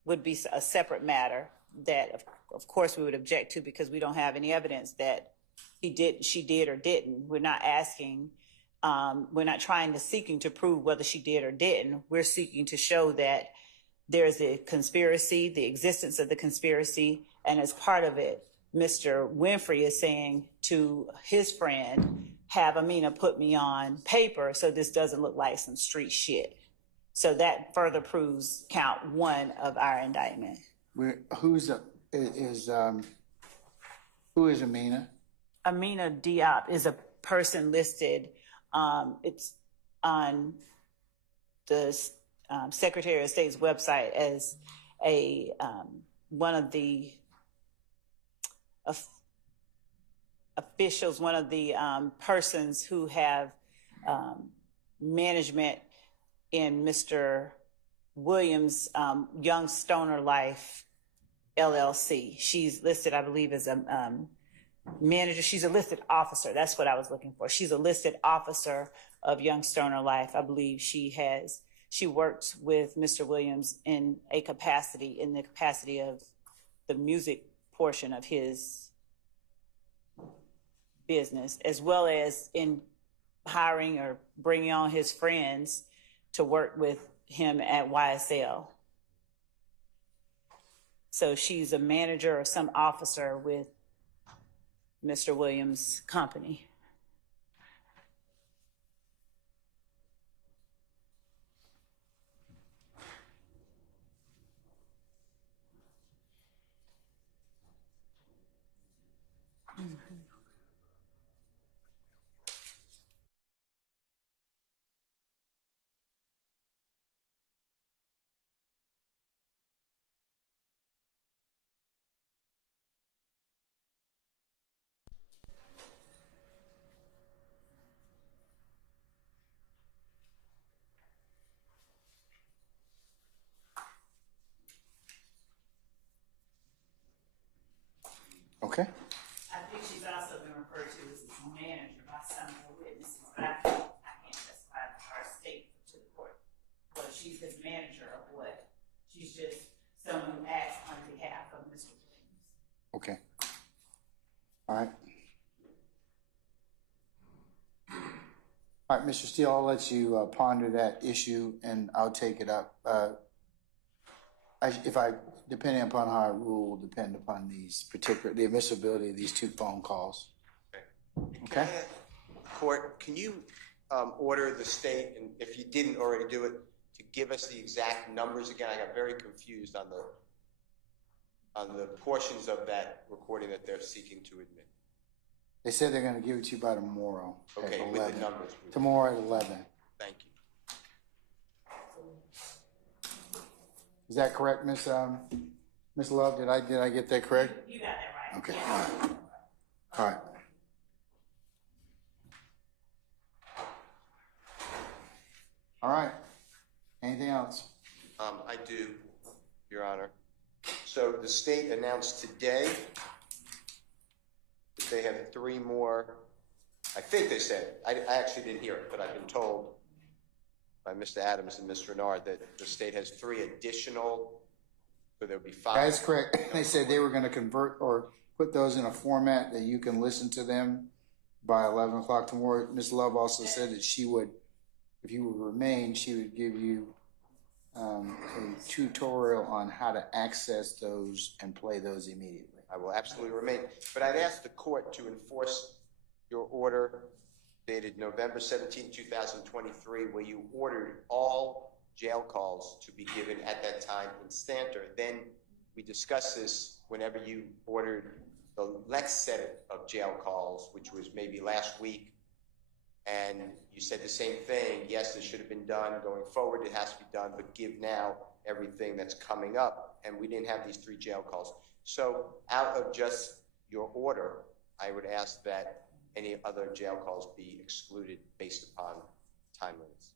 would be a separate matter that of course we would object to because we don't have any evidence that she did or didn't. We're not asking, we're not seeking to prove whether she did or didn't. We're seeking to show that there's a conspiracy, the existence of the conspiracy, and as part of it, Mr. Winfrey is saying to his friend, have Amina put me on paper so this doesn't look like some street shit. So that further proves count one of our indictment. Who is Amina? Amina Diop is a person listed. It's on the Secretary of State's website as one of the officials, one of the persons who have management in Mr. Williams' Young Stoner Life LLC. She's listed, I believe, as a manager. She's a listed officer. That's what I was looking for. She's a listed officer of Young Stoner Life. I believe she works with Mr. Williams in the capacity of the music portion of his business, as well as in hiring or bringing on his friends to work with him at YSL. So she's a manager or some officer with Mr. Williams' company. Okay. I think she's also been referred to as his manager by some of the witnesses, but I can't testify her statement to the court. But she's his manager of what? She's just someone who acts on behalf of Mr. Williams. Okay. All right. All right, Mr. Steele, I'll let you ponder that issue, and I'll take it up. Depending upon how I rule, will depend upon the admissibility of these 2 phone calls. Okay? Court, can you order the state, and if you didn't already do it, to give us the exact numbers again? I got very confused on the portions of that recording that they're seeking to admit. They said they're going to give it to you by tomorrow. Okay, at with 11. the numbers. Please. Tomorrow at 11. Thank you. Is that correct, Miss Love? Did I get that correct? You got that right. Okay. Yeah. All right. All right. Anything else? I do, Your Honor. So the state announced today that they have 3 more. I think they said, I actually didn't hear it, but I've been told by Mr. Adams and Ms. Renard that the state has 3 additional, so there'll be 5. That's correct. They said they were going to convert or put those in a format that you can listen to them by 11 o'clock tomorrow. Ms. Love also said that she would, if you would remain, she would give you a tutorial on how to access those and play those immediately. I will absolutely remain. But I'd ask the court to enforce your order dated November 17, 2023, where you ordered all jail calls to be given at that time in Stanter. Then we discussed this whenever you ordered the next set of jail calls, which was maybe last week. And you said the same thing. Yes, this should have been done going forward. It has to be done, but give now everything that's coming up. And we didn't have these 3 jail calls. So out of just your order, I would ask that any other jail calls be excluded based upon time limits.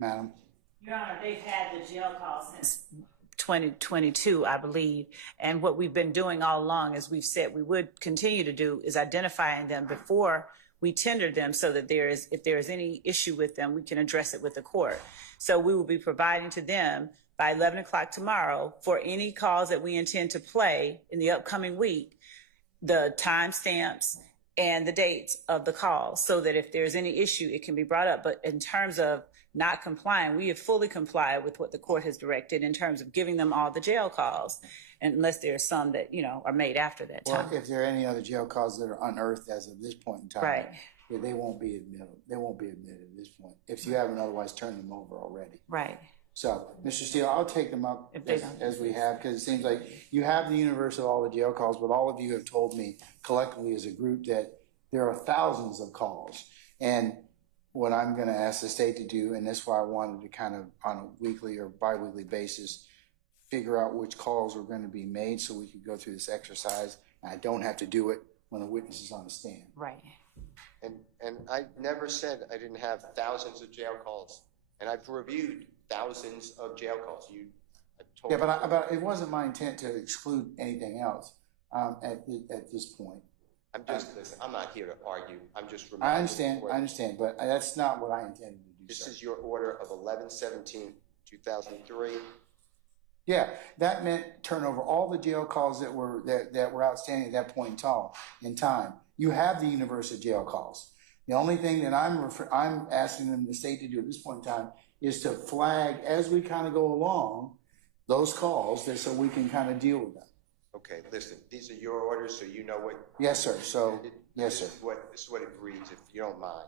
Madam? Your Honor, they've had the jail call since 2022, I believe. And what we've been doing all along, as we've said we would continue to do, is identifying them before we tender them so that if there is any issue with them, we can address it with the court. So we will be providing to them by 11 o'clock tomorrow for any calls that we intend to play in the upcoming week, the timestamps and the dates of the calls, so that if there's any issue, it can be brought up. But in terms of not complying, we have fully complied with what the court has directed in terms of giving them all the jail calls, unless there are some that, are made after that time. Well, if there are any other jail calls that are unearthed as of this point in time, Right. They won't be admitted. They won't be admitted at this point, if you haven't otherwise turned them over already. Right. So, Mr. Steele, I'll take them up If they don't. as we have, because it seems like you have the universe of all the jail calls, but all of you have told me collectively as a group that there are thousands of calls. And what I'm going to ask the state to do, and that's why I wanted to kind of on a weekly or bi-weekly basis figure out which calls were going to be made so we could go through this exercise. And I don't have to do it when a witness is on the stand. Right. And I never said I didn't have thousands of jail calls. And I've reviewed thousands of jail calls. Yeah, but it wasn't my intent to exclude anything else at this point. Listen, I'm not here to argue. I'm just I reminding understand, but that's not what I intended to do. This is your order of 11/17/2003. Yeah, that meant turn over all the jail calls that were outstanding at that point in time. You have the universe of jail calls. The only thing that I'm asking the state to do at this point in time is to flag as we kind of go along those calls, so we can kind of deal with them. Okay, listen, these are your orders, so you know what. Yes, sir. So, yes, sir. This is what it reads, if you don't mind.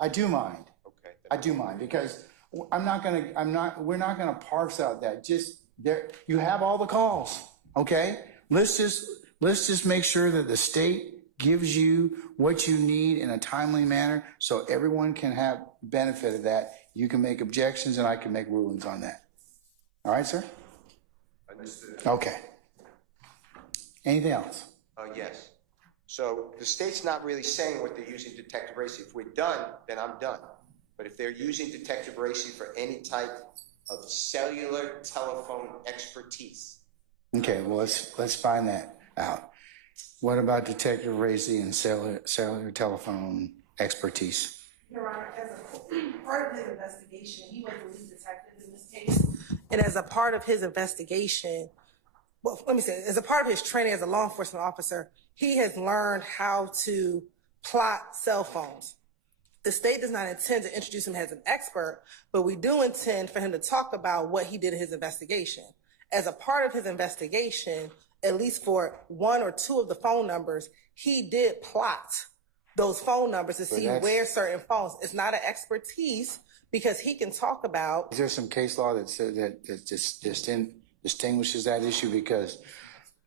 I do mind. Okay. I do mind, because we're not gonna parse out that. Just there, you have all the calls. Okay, let's just make sure that the state gives you what you need in a timely manner, so everyone can have benefit of that. You can make objections, and I can make rulings on that. All right, sir. Understood. Okay. Anything else? Yes. So the state's not really saying what they're using Detective Racy. If we're done, then I'm done. But if they're using Detective Racy for any type of cellular telephone expertise. Okay, well, let's find that out. What about Detective Racy and cellular telephone expertise? Your Honor, as a part of his investigation, he was the lead detective in this case. And as a part of his investigation, well, let me say, as a part of his training as a law enforcement officer, he has learned how to plot cell phones. The state does not intend to introduce him as an expert, but we do intend for him to talk about what he did in his investigation. As a part of his investigation, at least for one or two of the phone numbers, he did plot those phone numbers to see where certain phones. It's not an expertise because he can talk about. Is there some case law that says that distinguishes that issue? Because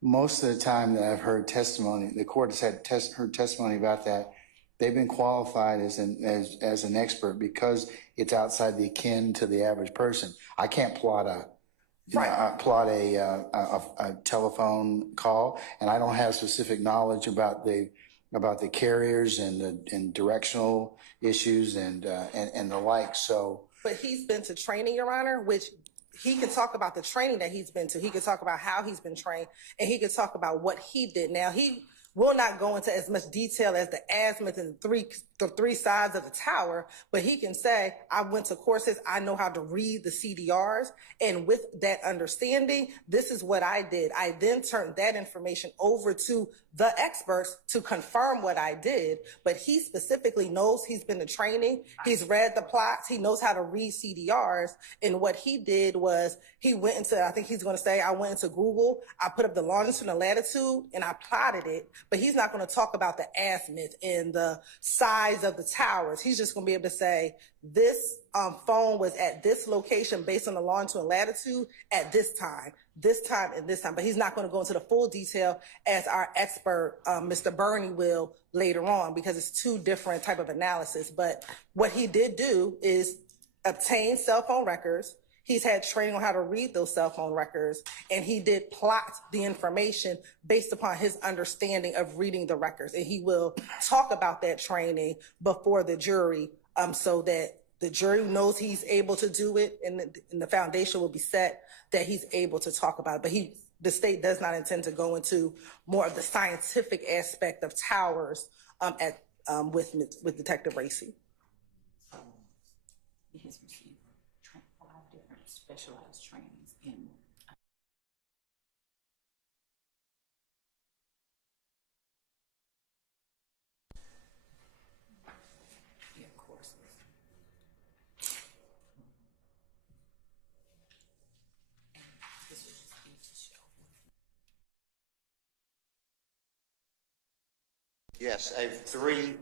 most of the time that I've heard testimony, the court has heard testimony about that. They've been qualified as an expert because it's outside the akin to the average person. I can't plot a telephone call, and I don't have specific knowledge about the carriers and directional issues and the like. So, but he's been to training, Your Honor, which he can talk about the training that he's been to. He can talk about how he's been trained, and he can talk about what he did. Now, he will not go into as much detail as the azimuth and the three sides of the tower, but he can say, I went to courses, I know how to read the CDRs, and with that understanding, this is what I did. I then turned that information over to the experts to confirm what I did, but he specifically knows he's been to training, he's read the plots, he knows how to read CDRs, and what he did was he went into, I think he's going to say, I went into Google, I put up the longitude and latitude, and I plotted it, but he's not going to talk about the azimuth and the size of the towers. He's just going to be able to say, this phone was at this location based on the longitude and latitude at this time, and this time. But he's not going to go into the full detail as our expert, Mr. Burney, will later on, because it's two different type of analysis. But what he did do is obtain cell phone records. He's had training on how to read those cell phone records, and he did plot the information based upon his understanding of reading the records. And he will talk about that training before the jury, so that the jury knows he's able to do it, and the foundation will be set that he's able to talk about it. But the state does not intend to go into more of the scientific aspect of towers with Detective Racy. He has received 5 different specialized trainings in courses. This was just need to show. Yes, I have 3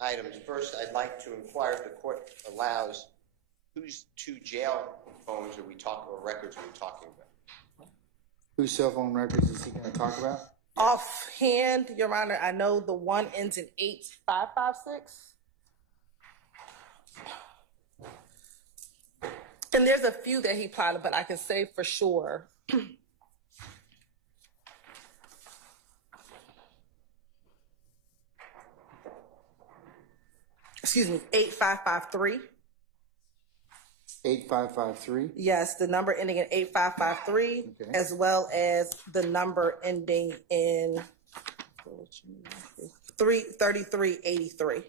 items. First, I'd like to inquire if the court allows whose 2 jail phones are we talking, or records are we talking about? whose cell phone records is he going to talk about? Offhand, Your Honor, I know the one ends in 8556. And there's a few that he plotted, but I can say for sure. Excuse me, 8553. 8553. Yes, the number ending in 8553, Okay. as well as the number ending in 3383.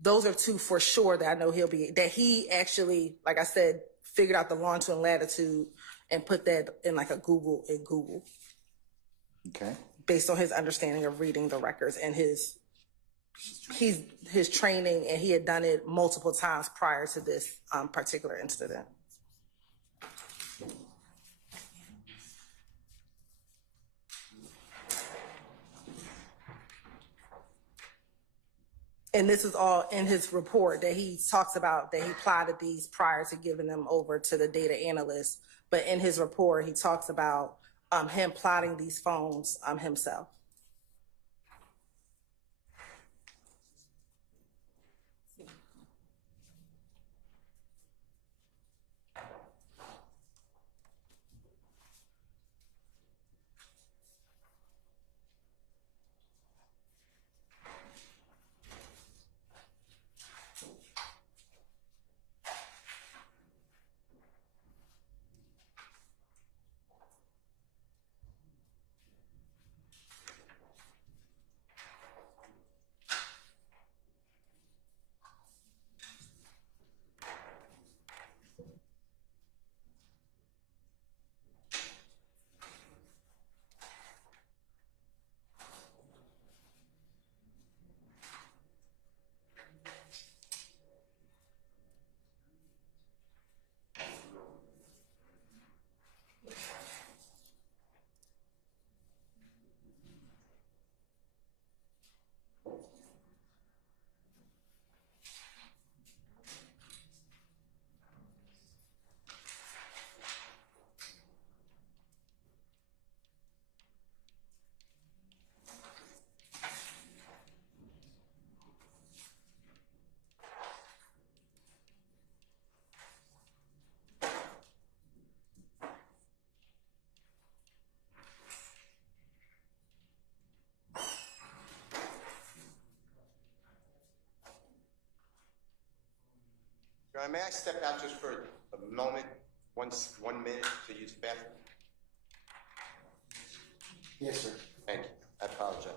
Those are 2 for sure that I know that he actually, like I said, figured out the longitude and latitude and put that in like a Google. Okay. Based on his understanding of reading the records and his training, and he had done it multiple times prior to this particular incident. And this is all in his report that he talks about, that he plotted these prior to giving them over to the data analyst. But in his report, he talks about him plotting these phones himself. May I step out just for a moment, 1 minute to use the bathroom? Yes, sir. Thank you. I apologize.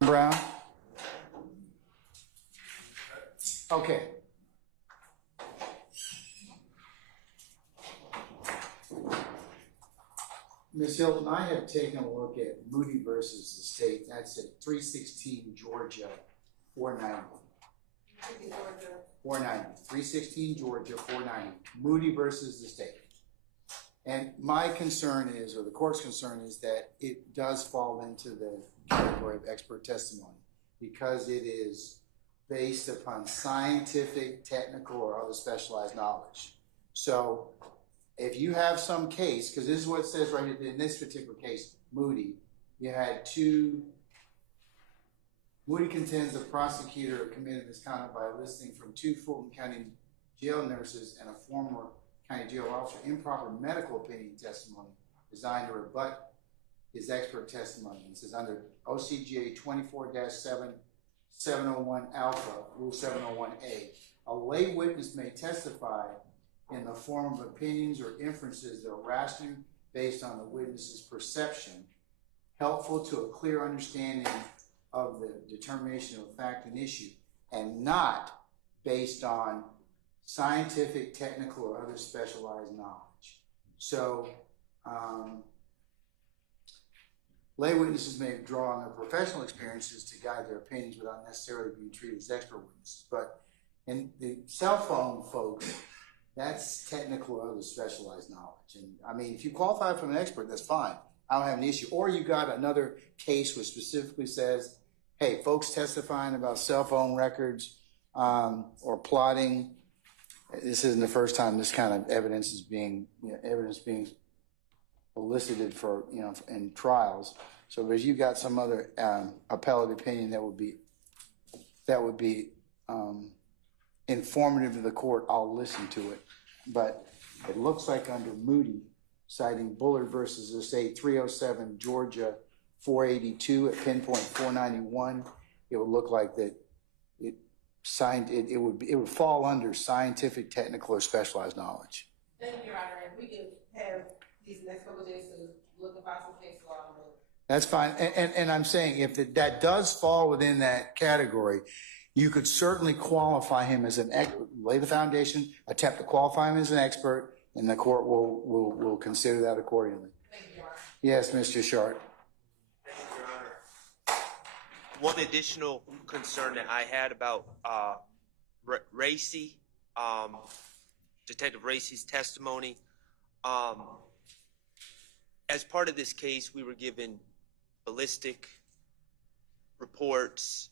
Brown? Okay. Ms. Hilton, I have taken a look at Moody versus the state. That's at 316 Georgia, 490. 490. 316 Georgia, 490. Moody versus the state. And my concern is, or the court's concern is, that it does fall into the category of expert testimony because it is based upon scientific, technical, or other specialized knowledge. So if you have some case, because this is what it says right in this particular case, Moody, you had Moody contends the prosecutor committed misconduct by eliciting from 2 Fulton County jail nurses and a former county jail officer improper medical opinion testimony designed to rebut his expert testimony. It says under OCGA 24-701 Alpha, Rule 701A, a lay witness may testify in the form of opinions or inferences that are rational based on the witness's perception, helpful to a clear understanding of the determination of fact and issue, and not based on scientific, technical, or other specialized knowledge. So, lay witnesses may draw on their professional experiences to guide their opinions without necessarily being treated as expert witnesses. But in the cell phone folks, that's technical or other specialized knowledge. And I mean, if you qualify for an expert, that's fine. I don't have an issue. Or you got another case which specifically says, hey, folks testifying about cell phone records or plotting. This isn't the first time this kind of evidence is being, evidence being elicited for, in trials. So if you got some other appellate opinion that would be informative to the court, I'll listen to it. But it looks like under Moody, citing Bullard versus the state 307 Georgia 482 at pinpoint 491, it would look like that it would fall under scientific, technical, or specialized knowledge. Thank you, Your Honor. If we can have these next couple of days to look about some case law. That's fine. And I'm saying if that does fall within that category, you could certainly qualify him as an expert, lay the foundation, attempt to qualify him as an expert, and the court will consider that accordingly. Thank you, Your Honor. Yes, Mr. Sharp. Thank you, Your Honor. One additional concern that I had about Racy, Detective Racy's testimony. As part of this case, we were given ballistic reports,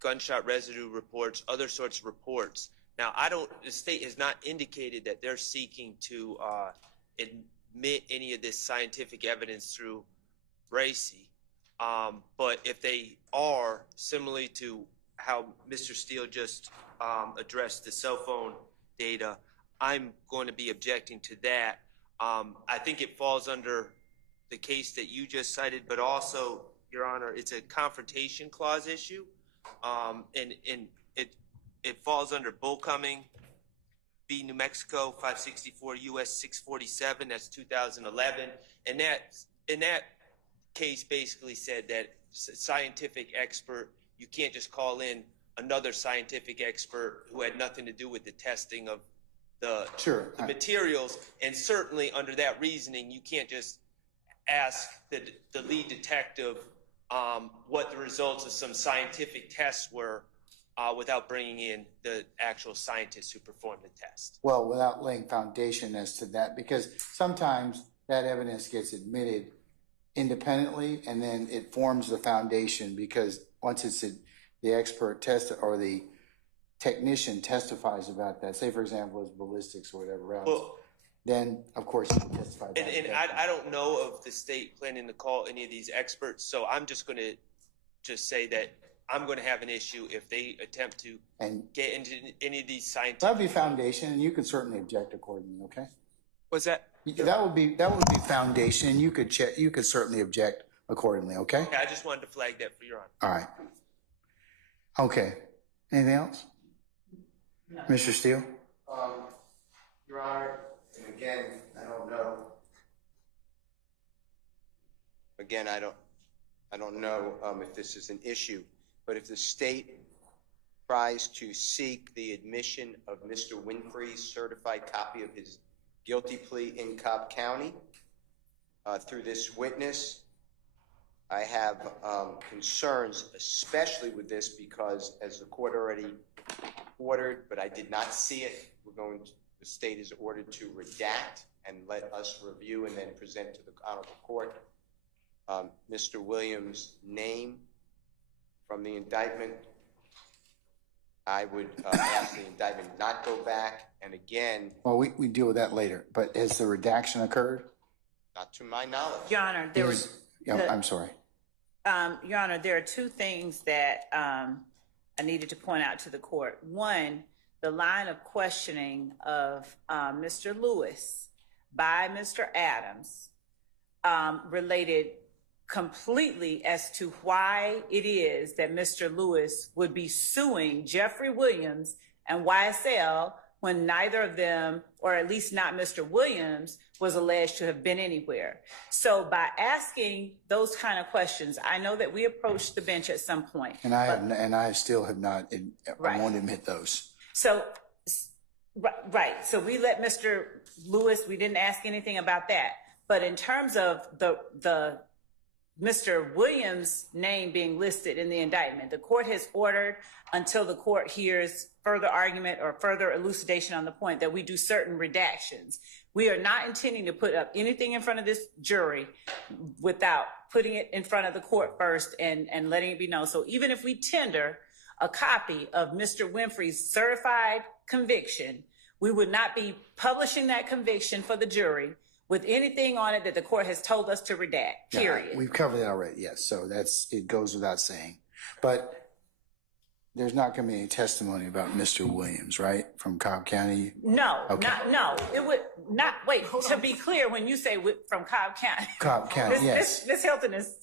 gunshot residue reports, other sorts of reports. Now, the state has not indicated that they're seeking to admit any of this scientific evidence through Racy. But if they are, similarly to how Mr. Steele just addressed the cell phone data, I'm going to be objecting to that. I think it falls under the case that you just cited, but also, Your Honor, it's a confrontation clause issue, and it falls under Bullcoming v. New Mexico 564 U.S. 647. That's 2011, and that case basically said that scientific expert, you can't just call in another scientific expert who had nothing to do with the testing of the materials, and certainly under that reasoning, you can't just ask the lead detective what the results of some scientific tests were without bringing in the actual scientists who performed the test. Well, without laying foundation as to that, because sometimes that evidence gets admitted independently and then it forms the foundation, because once it's the expert test or the technician testifies about that, say for example it's ballistics or whatever else, then of course you can testify about and I don't know of the state planning to call any of these experts, so I'm just going to say that I'm going to have an issue if they attempt to get into any of these scientific. That would be foundation, and you could certainly object accordingly. Okay. What's that? That would be foundation, and you could certainly object accordingly. Okay. Okay, I just wanted to flag that for Your Honor. All right. Okay. Anything else? No. Mr. Steele? Your Honor, and again, I don't know. Again, I don't know if this is an issue, but if the state tries to seek the admission of Mr. Winfrey's certified copy of his guilty plea in Cobb County through this witness. I have concerns, especially with this, because as the court already ordered, but I did not see it, the state is ordered to redact and let us review and then present to the honorable court Mr. Williams' name from the indictment. I would ask the indictment not go back, and again... Well, we deal with that later, but has the redaction occurred? Not to my knowledge. Your Honor, there was... I'm sorry. Your Honor, there are two things that I needed to point out to the court. One, the line of questioning of Mr. Lewis by Mr. Adams related completely as to why it is that Mr. Lewis would be suing Jeffery Williams and YSL when neither of them, or at least not Mr. Williams, was alleged to have been anywhere. So by asking those kind of questions, I know that we approached the bench at some point. And I still have not, Right. I won't admit those. So, right. So we let Mr. Lewis, we didn't ask anything about that. But in terms of the Mr. Williams' name being listed in the indictment, the court has ordered until the court hears further argument or further elucidation on the point that we do certain redactions. We are not intending to put up anything in front of this jury without putting it in front of the court first and letting it be known. So even if we tender a copy of Mr. Winfrey's certified conviction, we would not be publishing that conviction for the jury with anything on it that the court has told us to redact, period. Yeah, we've covered that already, yes. So it goes without saying. But there's not going to be any testimony about Mr. Williams, right, from Cobb County? No, Okay. no. It would not, wait, to be clear, when you say from Cobb County. Cobb County, yes. Ms. Hilton is,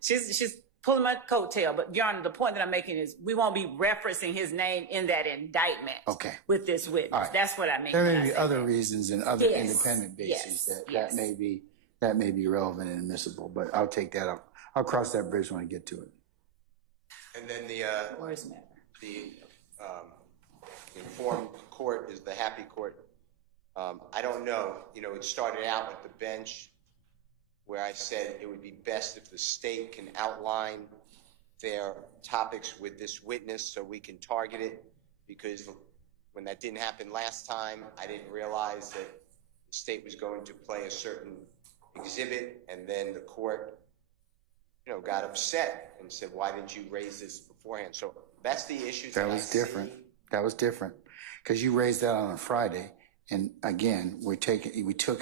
she's pulling my coattail, but Your Honor, the point that I'm making is we won't be referencing his name in that indictment with this witness. All right. That's what I mean. There may be other reasons and other Yes. independent bases Yes. that may be relevant and admissible, but I'll take that up. I'll cross that bridge when I get to it. And then Words matter. the informed court is the happy court. I don't know. It started out with the bench where I said it would be best if the state can outline their topics with this witness so we can target it, because when that didn't happen last time, I didn't realize that the state was going to play a certain exhibit, and then the court got upset and said, why didn't you raise this beforehand? So that's the issue. That was different. That was different because you raised that on a Friday. And again, we took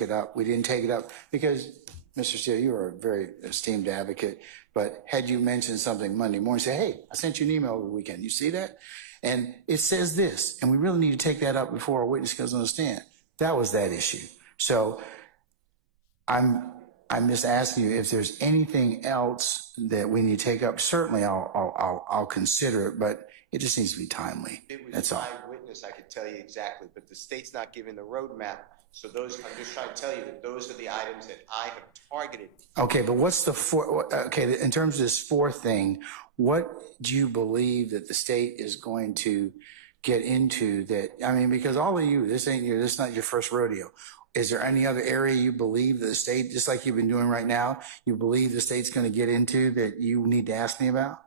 it up. We didn't take it up because, Mr. Steele, you are a very esteemed advocate, but had you mentioned something Monday morning, say, hey, I sent you an email over the weekend. You see that? And it says this, and we really need to take that up before a witness goes on the stand. That was that issue. So I'm just asking you if there's anything else that we need to take up. Certainly, I'll consider it, but it just needs to be timely. If it was That's all. my witness, I could tell you exactly, but the state's not giving the roadmap. So I'm just trying to tell you that those are the items that I have targeted. Okay, but what's the okay, in terms of this fourth thing, what do you believe that the state is going to get into that, because all of you, this is not your first rodeo. Is there any other area you believe that the state, just like you've been doing right now, you believe the state's going to get into that you need to ask me about?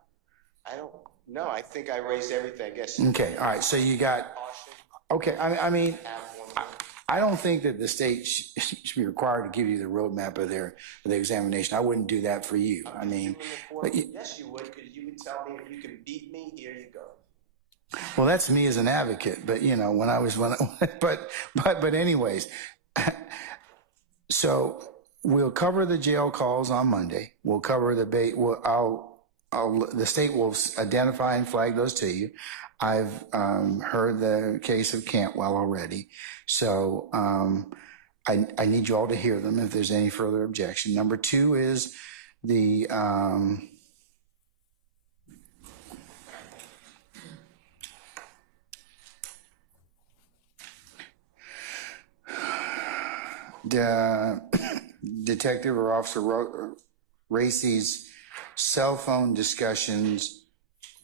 I don't know. I think I raised everything, I guess. Okay, all right, so you got, okay, I don't think that the state should be required to give you the roadmap of the examination. I wouldn't do that for you. Yes, you would, because you would tell me if you can beat me, here you go. Well, that's me as an advocate, but but anyways, so we'll cover the jail calls on Monday. We'll cover the state will identify and flag those to you. I've heard the case of Cantwell already, so I need you all to hear them if there's any further objection. Number two is the detective or officer Racy's cell phone discussions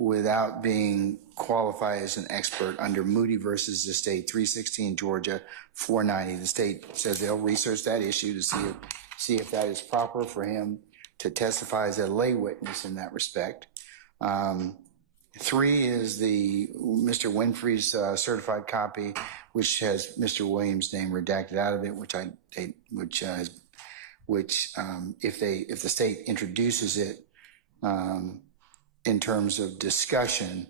without being qualified as an expert under Moody versus the state, 316 Georgia 490. The state says they'll research that issue to see if that is proper for him to testify as a lay witness in that respect. 3 is the Mr. Winfrey's certified copy, which has Mr. Williams' name redacted out of it, if the state introduces it in terms of discussion,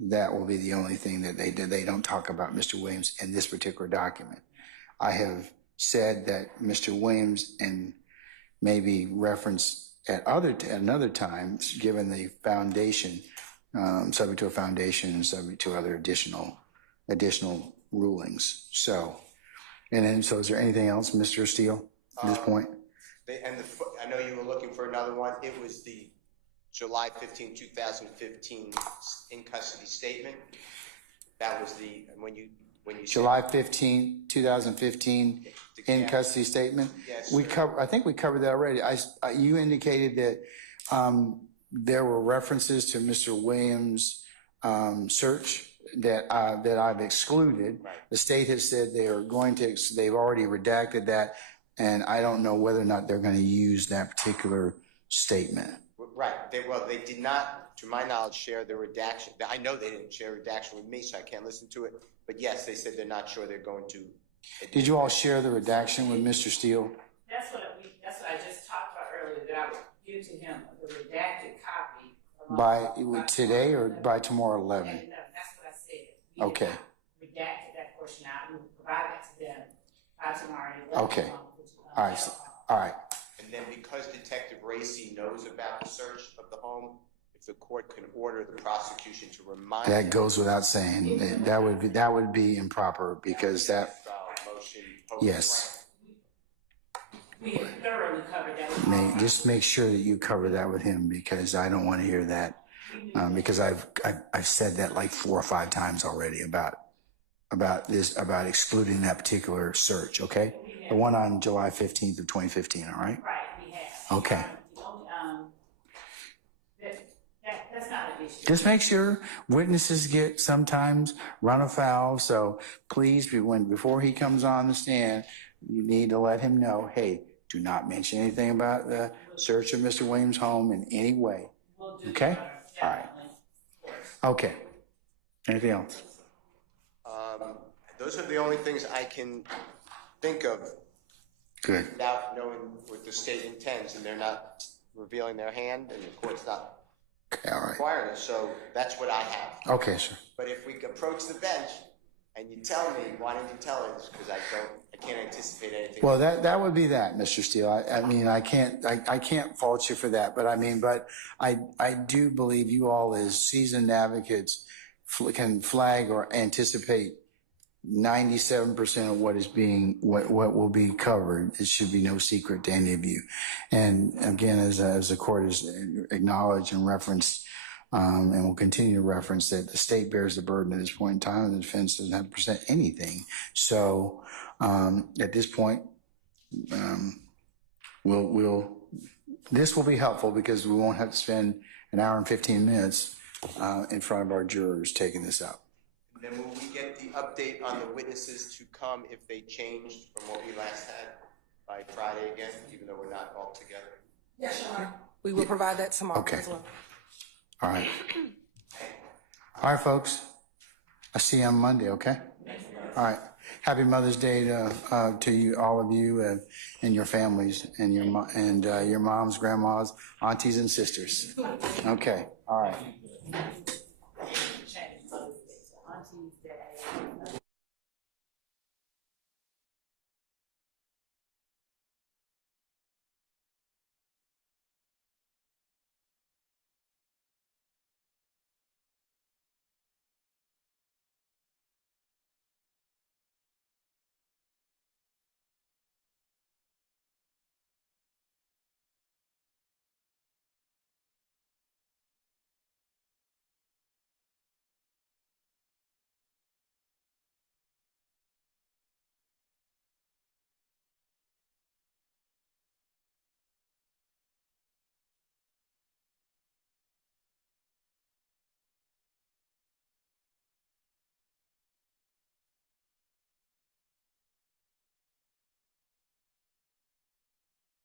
that will be the only thing that they do. They don't talk about Mr. Williams in this particular document. I have said that Mr. Williams, and maybe reference at another time, given the foundation, subject to a foundation and subject to other additional rulings. So is there anything else, Mr. Steele, at this point? I know you were looking for another one. It was the July 15, 2015 in custody statement. That was when you July 15, 2015 in custody statement. Yes, I think we covered that already. You indicated that there were references to Mr. Williams' search that I've excluded. Right. The state has said they've already redacted that, and I don't know whether or not they're going to use that particular statement. Right. They did not, to my knowledge, share the redaction. I know they didn't share redaction with me, so I can't listen to it. But yes, they said they're not sure they're going to. Did you all share the redaction with Mr. Steele? That's what I just talked about earlier, that I would give to him the redacted copy. By today or by tomorrow 11? That's what I said. Okay. Redacted that portion out. We will provide that to them by tomorrow. 11. Okay. All right. All right. And then because Detective Racy knows about the search of the home, if the court can order the prosecution to remind that goes without saying. That would be improper because that. Motion. Yes. We have thoroughly covered that. Just make sure that you cover that with him because I don't want to hear that because I've said that like 4 or 5 times already about excluding that particular search. Okay. The one on July 15th of 2015, all right? Right, we have. Okay. That's not an issue. Just make sure witnesses get sometimes run afoul. So please, before he comes on the stand, you need to let him know, hey, do not mention anything about the search of Mr. Williams' home in any way. We'll do okay? That, all right. Okay. Anything else? Those are the only things I can think of. Good. Without knowing what the state intends, and they're not revealing their hand, and the court's not requiring it. So that's what I have. Okay, sir. But if we approach the bench and you tell me, why didn't you tell us? Because I can't anticipate anything. Well, that would be that, Mr. Steele. I mean, I can't fault you for that, but I do believe you all as seasoned advocates can flag or anticipate 97% of what will be covered. It should be no secret to any of you. And again, as the court has acknowledged and referenced, and will continue to reference that the state bears the burden at this point in time, and the defense doesn't have to present anything. So at this point, this will be helpful because we won't have to spend an hour and 15 minutes in front of our jurors taking this up. And then will we get the update on the witnesses to come if they changed from what we last had by Friday again, even though we're not all together? Yes, Your Honor. We will provide that tomorrow as well. All right. All right, folks. I'll see you on Monday, okay? All right. Happy Mother's Day to you, all of you, and your families, and your moms, grandmas, aunties, and sisters. Okay. All right.